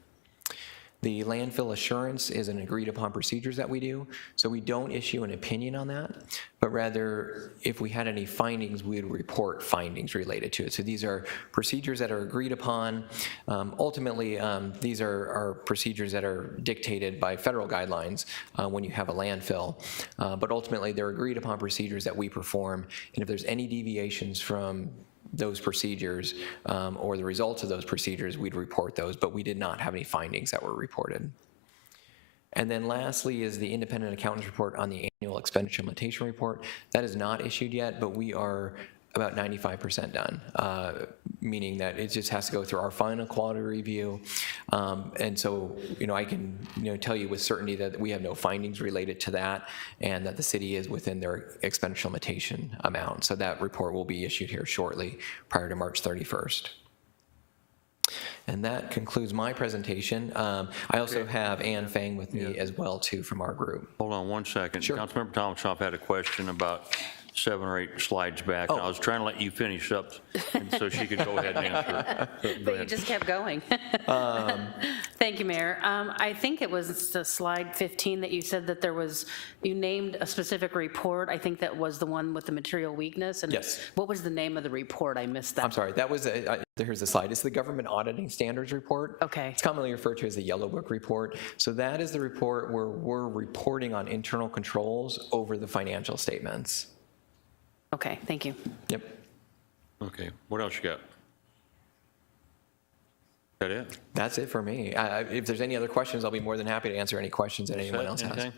The landfill assurance is an agreed upon procedures that we do, so we don't issue an opinion on that, but rather if we had any findings, we would report findings related to it. So these are procedures that are agreed upon. Ultimately, these are procedures that are dictated by federal guidelines when you have a landfill, but ultimately they're agreed upon procedures that we perform, and if there's any deviations from those procedures or the results of those procedures, we'd report those, but we did not have any findings that were reported. And then lastly is the Independent Accountants Report on the Annual Expenditure Limitation Report. That is not issued yet, but we are about 95% done, meaning that it just has to go through our final quality review. And so, I can tell you with certainty that we have no findings related to that and that the city is within their expenditure limitation amount. So that report will be issued here shortly prior to March 31st. And that concludes my presentation. I also have Ann Fang with me as well, too, from our group. Hold on one second. Sure. Councilmember Thomas had a question about 7 or 8 slides back. And I was trying to let you finish up and so she could go ahead and answer. But you just kept going. Thank you, Mayor. I think it was the slide 15 that you said that you named a specific report. I think that was the one with the material weakness. And yes. What was the name of the report? I missed that. I'm sorry. That was, here's the slide. It's the Government Auditing Standards Report. Okay. It's commonly referred to as the Yellow Book Report. So that is the report where we're reporting on internal controls over the financial statements. Okay, thank you. Yep. Okay, what else you got? Is that it? That's it for me. If there's any other questions, I'll be more than happy to answer any questions that anyone else has.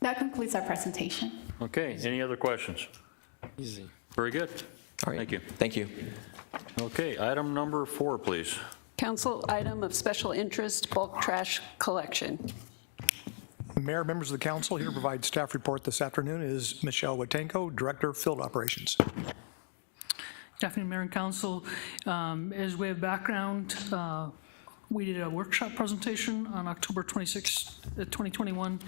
That concludes our presentation. Okay, any other questions? Easy. Very good. All right. Thank you. Thank you. Okay, item number 4, please. Council item of special interest, bulk trash collection. Mayor, members of the council, here to provide staff report this afternoon is Michelle Watenko, Director of Field Operations. Good afternoon, Mayor and Council. As way of background, we did a workshop presentation on October 26, 2021,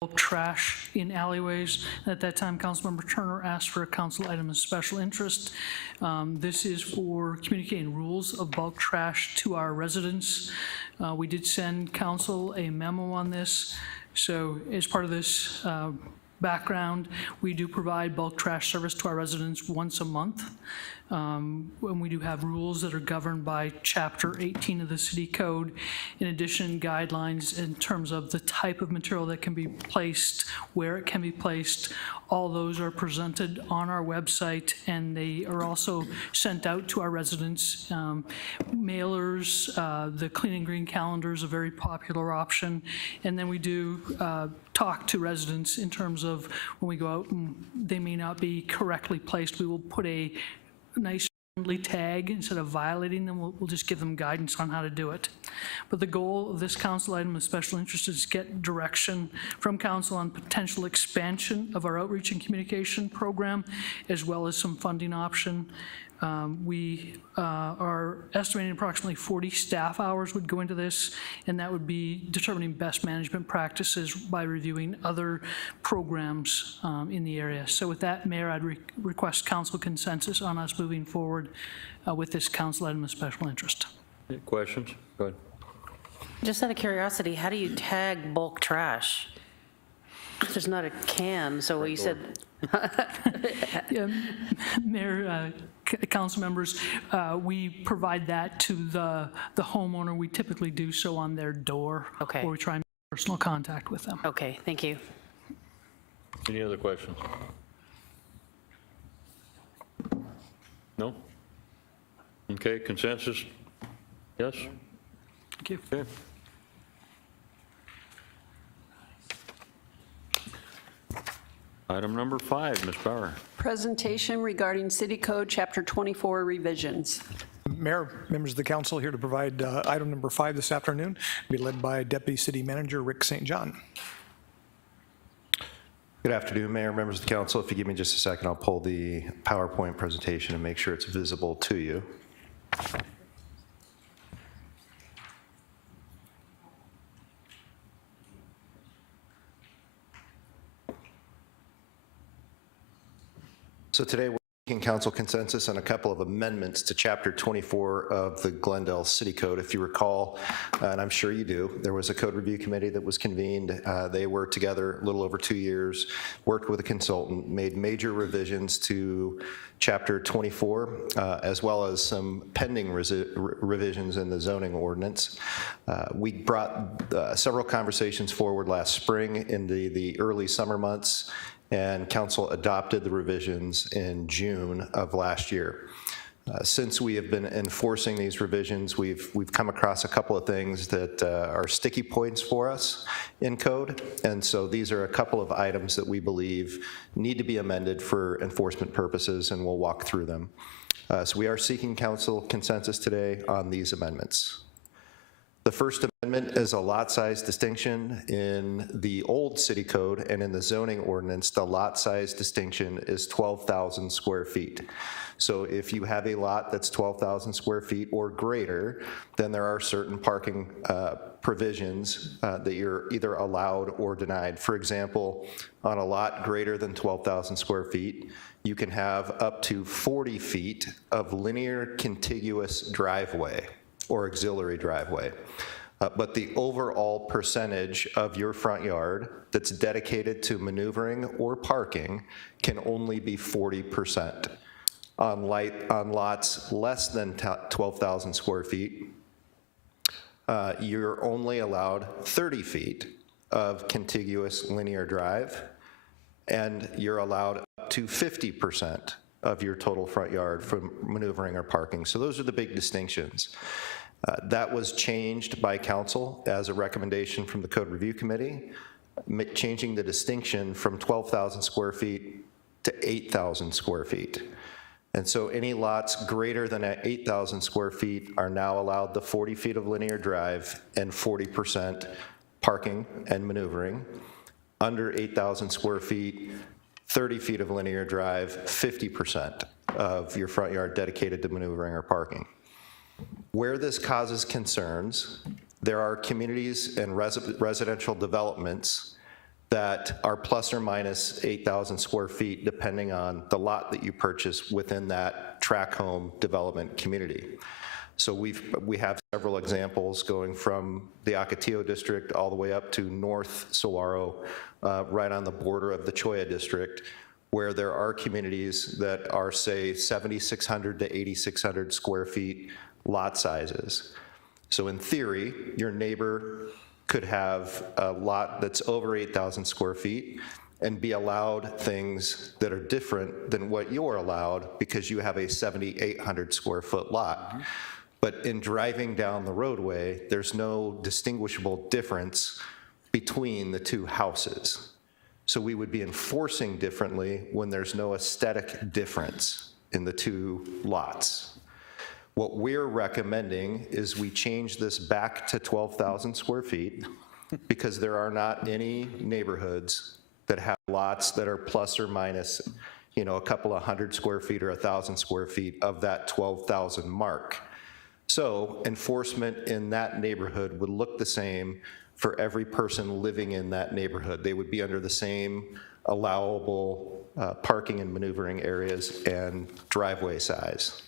bulk trash in alleyways. At that time, Councilmember Turner asked for a council item of special interest. This is for communicating rules of bulk trash to our residents. We did send council a memo on this. So as part of this background, we do provide bulk trash service to our residents once a month. And we do have rules that are governed by Chapter 18 of the City Code. In addition, guidelines in terms of the type of material that can be placed, where it can be placed. All those are presented on our website, and they are also sent out to our residents. Mailers, the Clean and Green calendar is a very popular option. And then we do talk to residents in terms of when we go out and they may not be correctly placed, we will put a nice friendly tag. Instead of violating them, we'll just give them guidance on how to do it. But the goal of this council item of special interest is to get direction from council on potential expansion of our outreach and communication program, as well as some funding option. We are estimating approximately 40 staff hours would go into this, and that would be determining best management practices by reviewing other programs in the area. So with that, Mayor, I'd request council consensus on us moving forward with this council item of special interest. Any questions? Go ahead. Just out of curiosity, how do you tag bulk trash? There's not a can, so you said, Yeah, Mayor, council members, we provide that to the homeowner. We typically do so on their door. Okay. Or we try and make personal contact with them. okay, thank you. Any other questions? No? Okay, consensus? Yes? Thank you. Okay. Item number 5, Ms. Bauer. Presentation regarding City Code Chapter 24 revisions. Mayor, members of the council, here to provide item number 5 this afternoon, be led by Deputy City Manager Rick St. John. Good afternoon, Mayor, members of the council. If you give me just a second, I'll pull the PowerPoint presentation and make sure it's visible to you. So today we're seeking council consensus on a couple of amendments to Chapter 24 of the Glendale City Code. If you recall, and I'm sure you do, there was a code review committee that was convened. They were together a little over 2 years, worked with a consultant, made major revisions to Chapter 24, as well as some pending revisions in the zoning ordinance. We brought several conversations forward last spring into the early summer months, and council adopted the revisions in June of last year. Since we have been enforcing these revisions, we've come across a couple of things that are sticky points for us in code, and so these are a couple of items that we believe need to be amended for enforcement purposes, and we'll walk through them. So we are seeking council consensus today on these amendments. The first amendment is a lot size distinction. In the old city code and in the zoning ordinance, the lot size distinction is 12,000 square feet. So if you have a lot that's 12,000 square feet or greater, then there are certain parking provisions that you're either allowed or denied. For example, on a lot greater than 12,000 square feet, you can have up to 40 feet of linear contiguous driveway or auxiliary driveway. But the overall percentage of your front yard that's dedicated to maneuvering or parking can only be 40%. On lots less than 12,000 square feet, you're only allowed 30 feet of contiguous linear drive, and you're allowed up to 50% of your total front yard for maneuvering or parking. So those are the big distinctions. That was changed by council as a recommendation from the Code Review Committee, changing the distinction from 12,000 square feet to 8,000 square feet. And so any lots greater than 8,000 square feet are now allowed the 40 feet of linear drive and 40% parking and maneuvering. Under 8,000 square feet, 30 feet of linear drive, 50% of your front yard dedicated to maneuvering or parking. Where this causes concerns, there are communities and residential developments that are plus or minus 8,000 square feet depending on the lot that you purchase within that tract home development community. So we have several examples going from the Ocotillo district all the way up to North Saguaro, right on the border of the Cholla district, where there are communities that are, say, 7,600 to 8,600 square feet lot sizes. So in theory, your neighbor could have a lot that's over 8,000 square feet and be allowed things that are different than what you're allowed because you have a 7,800 square foot lot. But in driving down the roadway, there's no distinguishable difference between the two houses. So we would be enforcing differently when there's no aesthetic difference in the two lots. What we're recommending is we change this back to 12,000 square feet because there are not any neighborhoods that have lots that are plus or minus you know, a couple of hundred square feet or 1,000 square feet of that 12,000 mark. So enforcement in that neighborhood would look the same for every person living in that neighborhood. They would be under the same allowable parking and maneuvering areas and driveway size.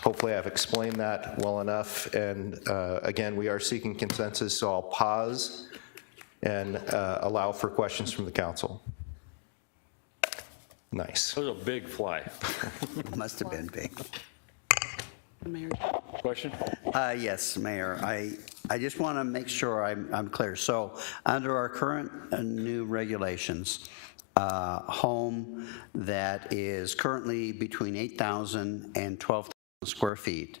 Hopefully I've explained that well enough, and again, we are seeking consensus, so I'll pause and allow for questions from the council. Nice. That was a big fly. Must have been big. Question? Yes, Mayor. I just want to make sure I'm clear. So under our current new regulations, home that is currently between 8,000 and 12,000 square feet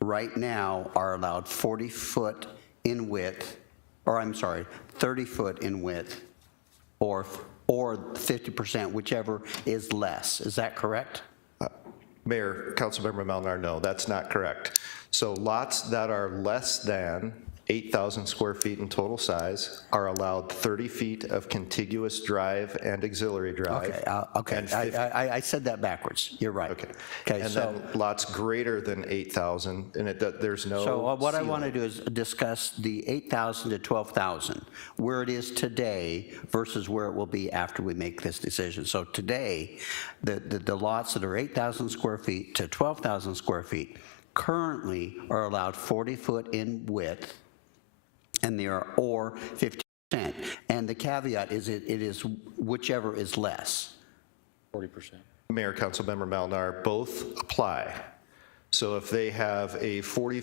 right now are allowed 40 foot in width, or I'm sorry, 30 foot in width, or 50%, whichever is less. Is that correct? Mayor, Councilmember Malnar, no, that's not correct. So lots that are less than 8,000 square feet in total size are allowed 30 feet of contiguous drive and auxiliary drive. Okay, I said that backwards. You're right. Okay. Okay, And so, then lots greater than 8,000, and there's no so what I ceiling. want to do is discuss the 8,000 to 12,000, where it is today versus where it will be after we make this decision. So today, the lots that are 8,000 square feet to 12,000 square feet currently are allowed 40 foot in width, and they are or 50%. And the caveat is it is whichever is less. 40%. Mayor, Councilmember Malnar, both apply. So if they have a 40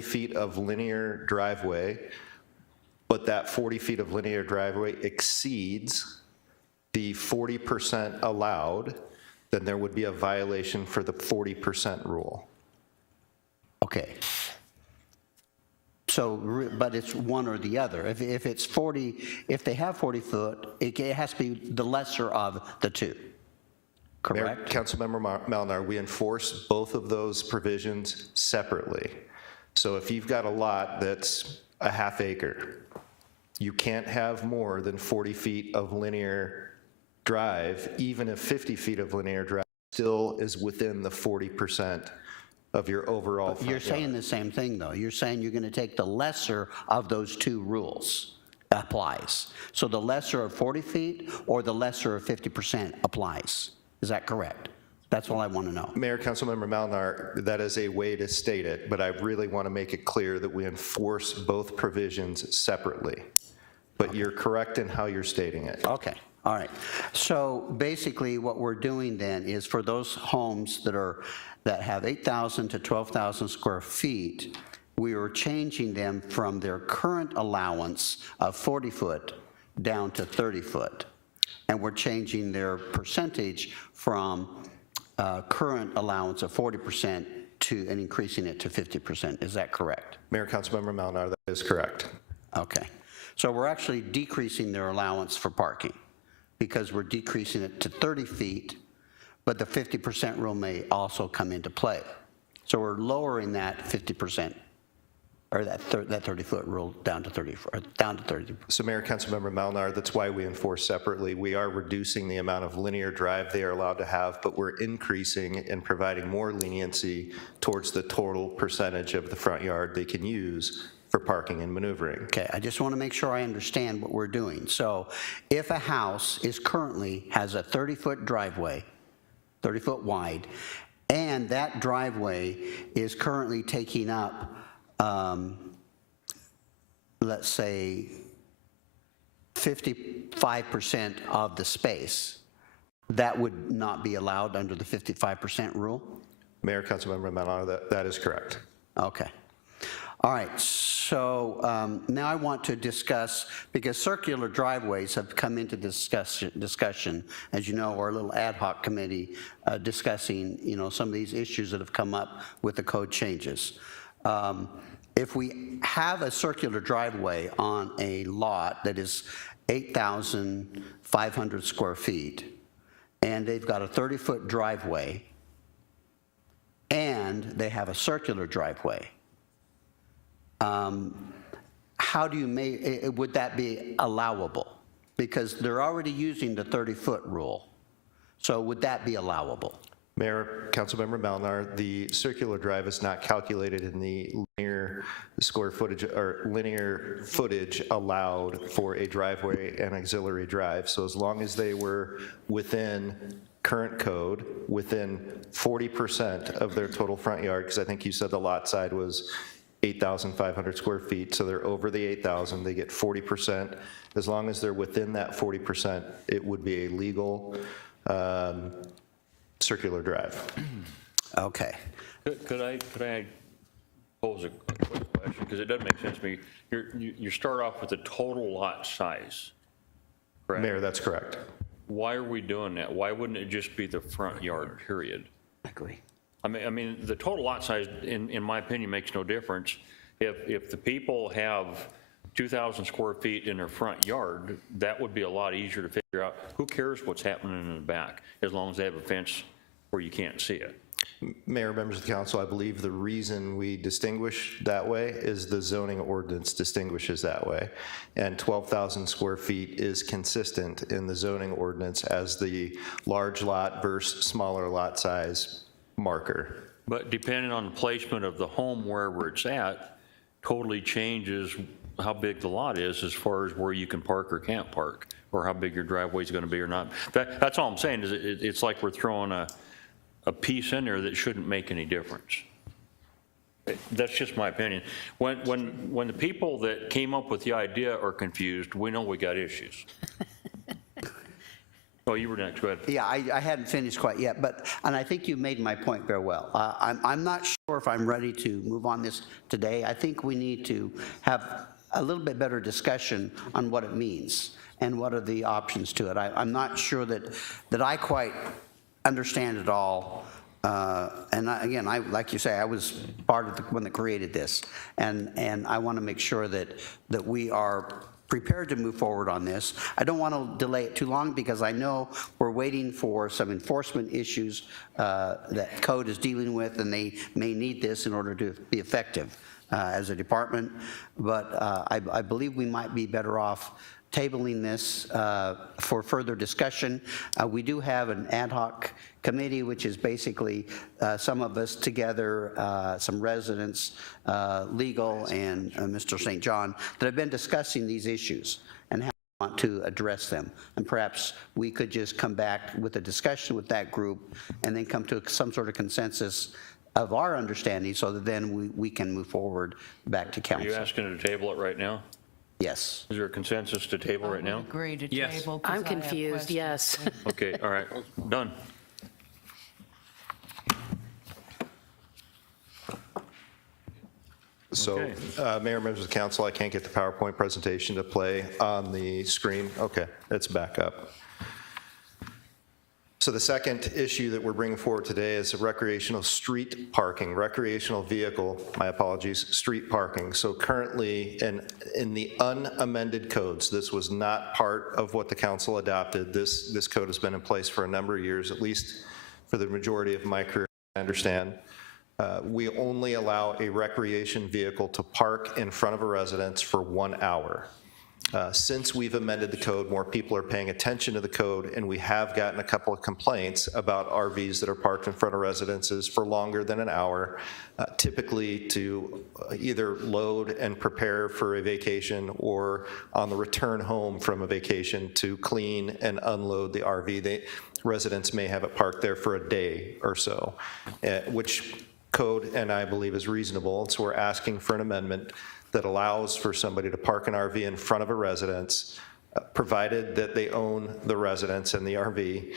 feet of linear driveway, but that 40 feet of linear driveway exceeds the 40% allowed, then there would be a violation for the 40% rule. Okay. So, but it's one or the other. If it's 40, if they have 40 foot, it has to be the lesser of the two, correct? Mayor, Councilmember Malnar, we enforce both of those provisions separately. So if you've got a lot that's a half acre, you can't have more than 40 feet of linear drive, even if 50 feet of linear drive still is within the 40% of your overall front You're saying yard. the same thing, though. You're saying you're going to take the lesser of those two rules applies. So the lesser of 40 feet or the lesser of 50% applies. Is that correct? That's all I want to know. Mayor, Councilmember Malnar, that is a way to state it, but I really want to make it clear that we enforce both provisions separately. But you're correct in how you're stating it. Okay. All right. So basically what we're doing then is for those homes that have 8,000 to 12,000 square feet, we are changing them from their current allowance of 40 foot down to 30 foot. And we're changing their percentage from current allowance of 40% to and increasing it to 50%. Is that correct? Mayor, Councilmember Malnar, that is correct. Okay. So we're actually decreasing their allowance for parking because we're decreasing it to 30 feet, but the 50% rule may also come into play. So we're lowering that 50%, or that 30-foot rule down to 30. So Mayor, Councilmember Malnar, that's why we enforce separately. We are reducing the amount of linear drive they are allowed to have, but we're increasing and providing more leniency towards the total percentage of the front yard they can use for parking and maneuvering. Okay, I just want to make sure I understand what we're doing. So if a house has a 30-foot driveway, 30-foot wide, and that driveway is currently taking up, let's say, 55% of the space, that would not be allowed under the 55% rule? Mayor, Councilmember Malnar, that is correct. Okay. All right, so now I want to discuss, because circular driveways have come into discussion, as you know, our little ad hoc committee discussing, some of these issues that have come up with the code changes. If we have a circular driveway on a lot that is 8,500 square feet, and they've got a 30-foot driveway, and they have a circular driveway, how do you would that be allowable? Because they're already using the 30-foot rule. So would that be allowable? Mayor, Councilmember Malnar, the circular drive is not calculated in the linear square footage or linear footage allowed for a driveway and auxiliary drive. So as long as they were within current code, within 40% of their total front yard, because I think you said the lot side was 8,500 square feet, so they're over the 8,000, they get 40%. As long as they're within that 40%, it would be a legal circular drive. Okay. Could I pose a quick question? Because it doesn't make sense to me. You start off with the total lot size, correct? Mayor, that's correct. Why are we doing that? Why wouldn't it just be the front yard, period? I agree. I mean, the total lot size, in my opinion, makes no difference. If the people have 2,000 square feet in their front yard, that would be a lot easier to figure out. Who cares what's happening in the back, as long as they have a fence where you can't see it? Mayor, members of the council, I believe the reason we distinguish that way is the zoning ordinance distinguishes that way. And 12,000 square feet is consistent in the zoning ordinance as the large lot versus smaller lot size marker. But depending on the placement of the home wherever it's at, totally changes how big the lot is as far as where you can park or can't park, or how big your driveway is going to be or not. That's all I'm saying, is it's like we're throwing a piece in there that shouldn't make any difference. That's just my opinion. When the people that came up with the idea are confused, we know we got issues. Oh, you were next, go ahead. Yeah, I hadn't finished quite yet, and I think you made my point very well. I'm not sure if I'm ready to move on this today. I think we need to have a little bit better discussion on what it means and what are the options to it. I'm not sure that I quite understand it all. Again, like you say, I was part of the one that created this, and I want to make sure that we are prepared to move forward on this. I don't want to delay it too long because I know we're waiting for some enforcement issues that code is dealing with, and they may need this in order to be effective as a department. But I believe we might be better off tabling this for further discussion. We do have an ad hoc committee, which is basically some of us together, some residents, legal, and Mr. St. John, that have been discussing these issues and how we want to address them. And perhaps we could just come back with a discussion with that group and then come to some sort of consensus of our understanding, so that then we can move forward back to council. Are you asking to table it right now? Yes. Is there a consensus to table right now? Agree to Yes. table. 'cause I'm I have confused, questions. yes. Okay, all right, done. So, Okay. Mayor, members of the council, I can't get the PowerPoint presentation to play on the screen. Okay, it's back up. So the second issue that we're bringing forward today is recreational street parking, recreational vehicle, my apologies, street parking. So currently, in the unamended codes, this was not part of what the council adopted. This code has been in place for a number of years, at least for the majority of my career, I understand. We only allow a recreation vehicle to park in front of a residence for 1 hour. Since we've amended the code, more people are paying attention to the code, and we have gotten a couple of complaints about RVs that are parked in front of residences for longer than an hour, typically to either load and prepare for a vacation, or on the return home from a vacation to clean and unload the RV. Residents may have it parked there for a day or so, which code and I believe is reasonable. And so we're asking for an amendment that allows for somebody to park an RV in front of a residence, provided that they own the residence and the RV,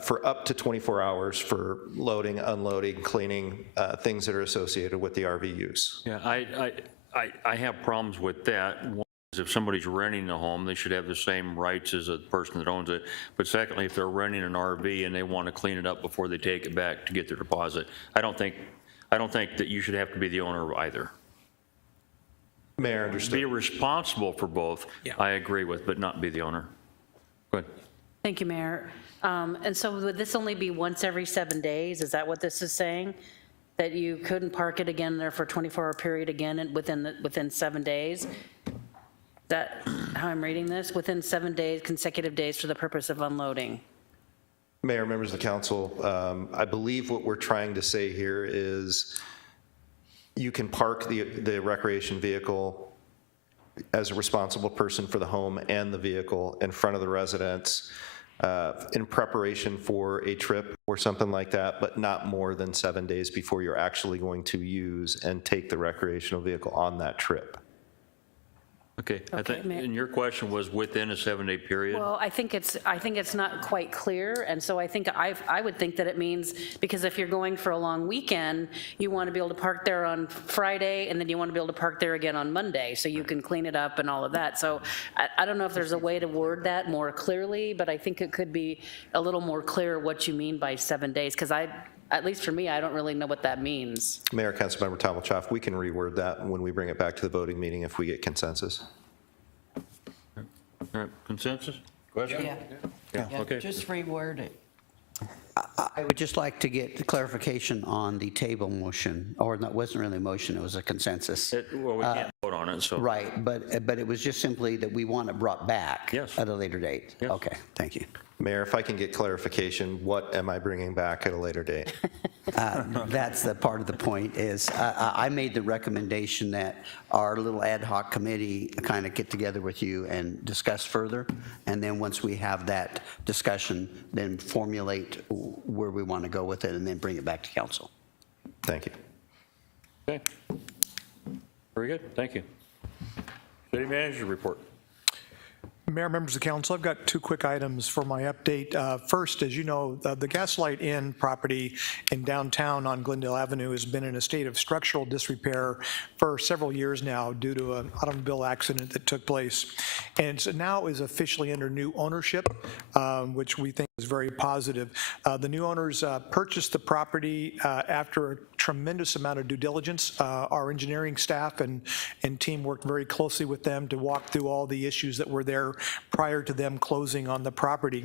for up to 24 hours for loading, unloading, cleaning, things that are associated with the RV use. Yeah, I have problems with that. One is, if somebody's renting a home, they should have the same rights as a person that owns it. But secondly, if they're renting an RV and they want to clean it up before they take it back to get their deposit, I don't think that you should have to be the owner of either. Mayor, understood. Be responsible for both, I agree with, but not be the owner. Go ahead. Thank you, Mayor. And so would this only be once every 7 days? Is that what this is saying? That you couldn't park it again there for a 24-hour period again within 7 days? that how I'm reading this? Within 7 days, consecutive days for the purpose of unloading. Mayor, members of the council, I believe what we're trying to say here is you can park the recreation vehicle as a responsible person for the home and the vehicle in front of the residence in preparation for a trip or something like that, but not more than 7 days before you're actually going to use and take the recreational vehicle on that trip. Okay, I think, and your question was within a 7-day period? Well, I think it's not quite clear, and so I think I would think that it means, because if you're going for a long weekend, you want to be able to park there on Friday, and then you want to be able to park there again on Monday, so you can clean it up and all of that. So I don't know if there's a way to word that more clearly, but I think it could be a little more clear what you mean by 7 days, because at least for me, I don't really know what that means. Mayor, Councilmember Tamalchoff, we can reword that when we bring it back to the voting meeting if we get consensus. All right, consensus? Question? Yeah, okay. just reword it. I would just like to get clarification on the table motion, or that wasn't really a motion, it was a consensus. Well, we can't vote on it, so. Right, but it was just simply that we want it brought back Yes. at a later date. Yes. Okay, thank you. Mayor, if I can get clarification, what am I bringing back at a later date? That's the part of the point is I made the recommendation that our little ad hoc committee kind of get together with you and discuss further. And then once we have that discussion, then formulate where we want to go with it and then bring it back to council. Thank you. Okay. Very good, thank you. City manager report. Mayor, members of council, I've got two quick items for my update. First, as you know, the Gaslight Inn property in downtown on Glendale Avenue has been in a state of structural disrepair for several years now due to an automobile accident that took place. And so now is officially under new ownership, which we think is very positive. The new owners purchased the property after a tremendous amount of due diligence. Our engineering staff and team worked very closely with them to walk through all the issues that were there prior to them closing on the property.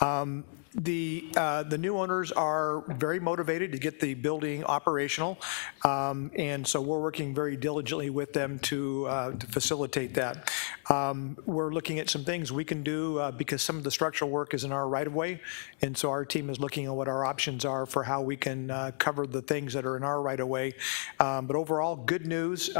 The new owners are very motivated to get the building operational, and so we're working very diligently with them to facilitate that. We're looking at some things we can do because some of the structural work is in our right-of-way, and so our team is looking at what our options are for how we can cover the things that are in our right-of-way. But overall, good news.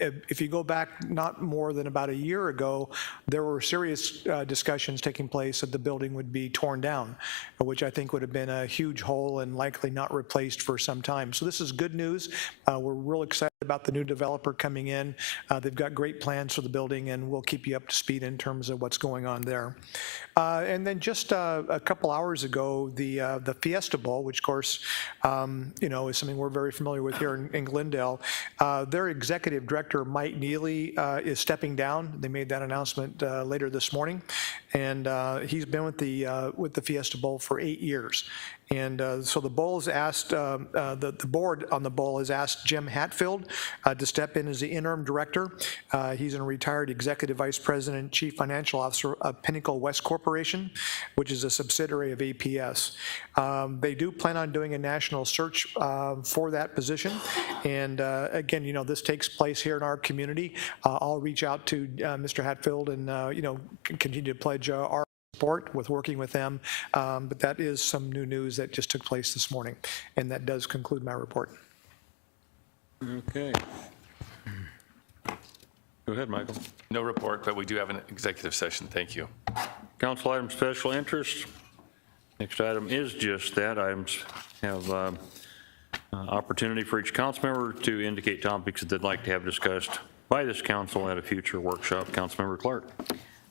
If you go back not more than about a year ago, there were serious discussions taking place that the building would be torn down, which I think would have been a huge hole and likely not replaced for some time. So this is good news. We're real excited about the new developer coming in. They've got great plans for the building, and we'll keep you up to speed in terms of what's going on there. And then just a couple hours ago, the Fiesta Bowl, which of course, is something we're very familiar with here in Glendale. Their executive director, Mike Neely, is stepping down. They made that announcement later this morning, and he's been with the Fiesta Bowl for 8 years. And so the bowl has asked, the board on the bowl has asked Jim Hatfield to step in as the interim director. He's a retired executive vice president, chief financial officer of Pinnacle West Corporation, which is a subsidiary of APS. They do plan on doing a national search for that position. And again, this takes place here in our community. I'll reach out to Mr. Hatfield and, continue to pledge our support with working with them, but that is some new news that just took place this morning, and that does conclude my report. Okay. Go ahead, Michael. No report, but we do have an executive session. Thank you. Council item special interest. Next item is just that. Items have opportunity for each council member to indicate topics that they'd like to have discussed by this council at a future workshop. Councilmember Clark.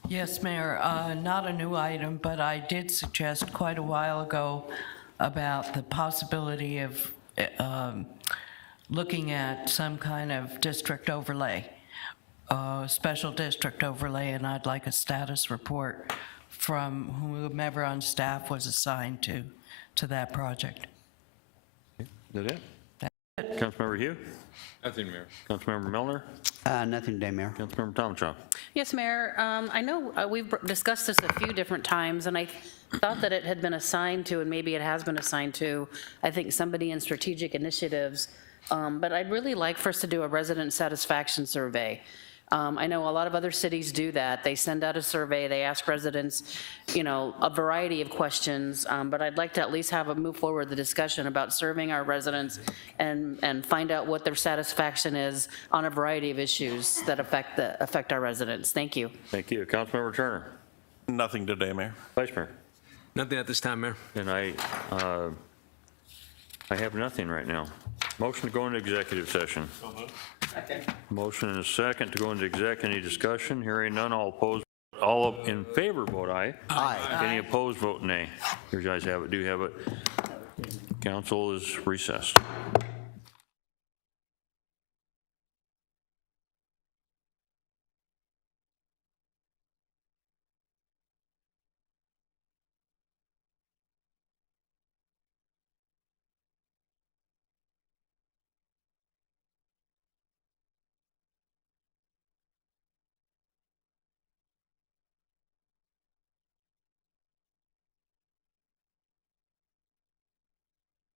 Yes, Mayor, not a new item, but I did suggest quite a while ago about the possibility of looking at some kind of district overlay, special district overlay, and I'd like a status report from whomever on staff was assigned to that project. Is that it? Councilmember Hugh? Nothing, Mayor. Councilmember Milner? Nothing today, Mayor. Councilmember Tomchoff? Yes, Mayor. I know we've discussed this a few different times, and I thought that it had been assigned to, and maybe it has been assigned to, I think, somebody in strategic initiatives. But I'd really like for us to do a resident satisfaction survey. I know a lot of other cities do that. They send out a survey, they ask residents, a variety of questions, but I'd like to at least move forward the discussion about serving our residents and find out what their satisfaction is on a variety of issues that affect our residents. Thank you. Thank you. Councilmember Turner. Nothing today, Mayor. Vice Mayor. Nothing at this time, Mayor. And I have nothing right now. Motion to go into executive session. Motion and a second to go into exec. Any discussion? Hearing none, all opposed. All in favor, vote aye. Aye. Any opposed, vote nay. Your guys have it, do have it. Council is recessed.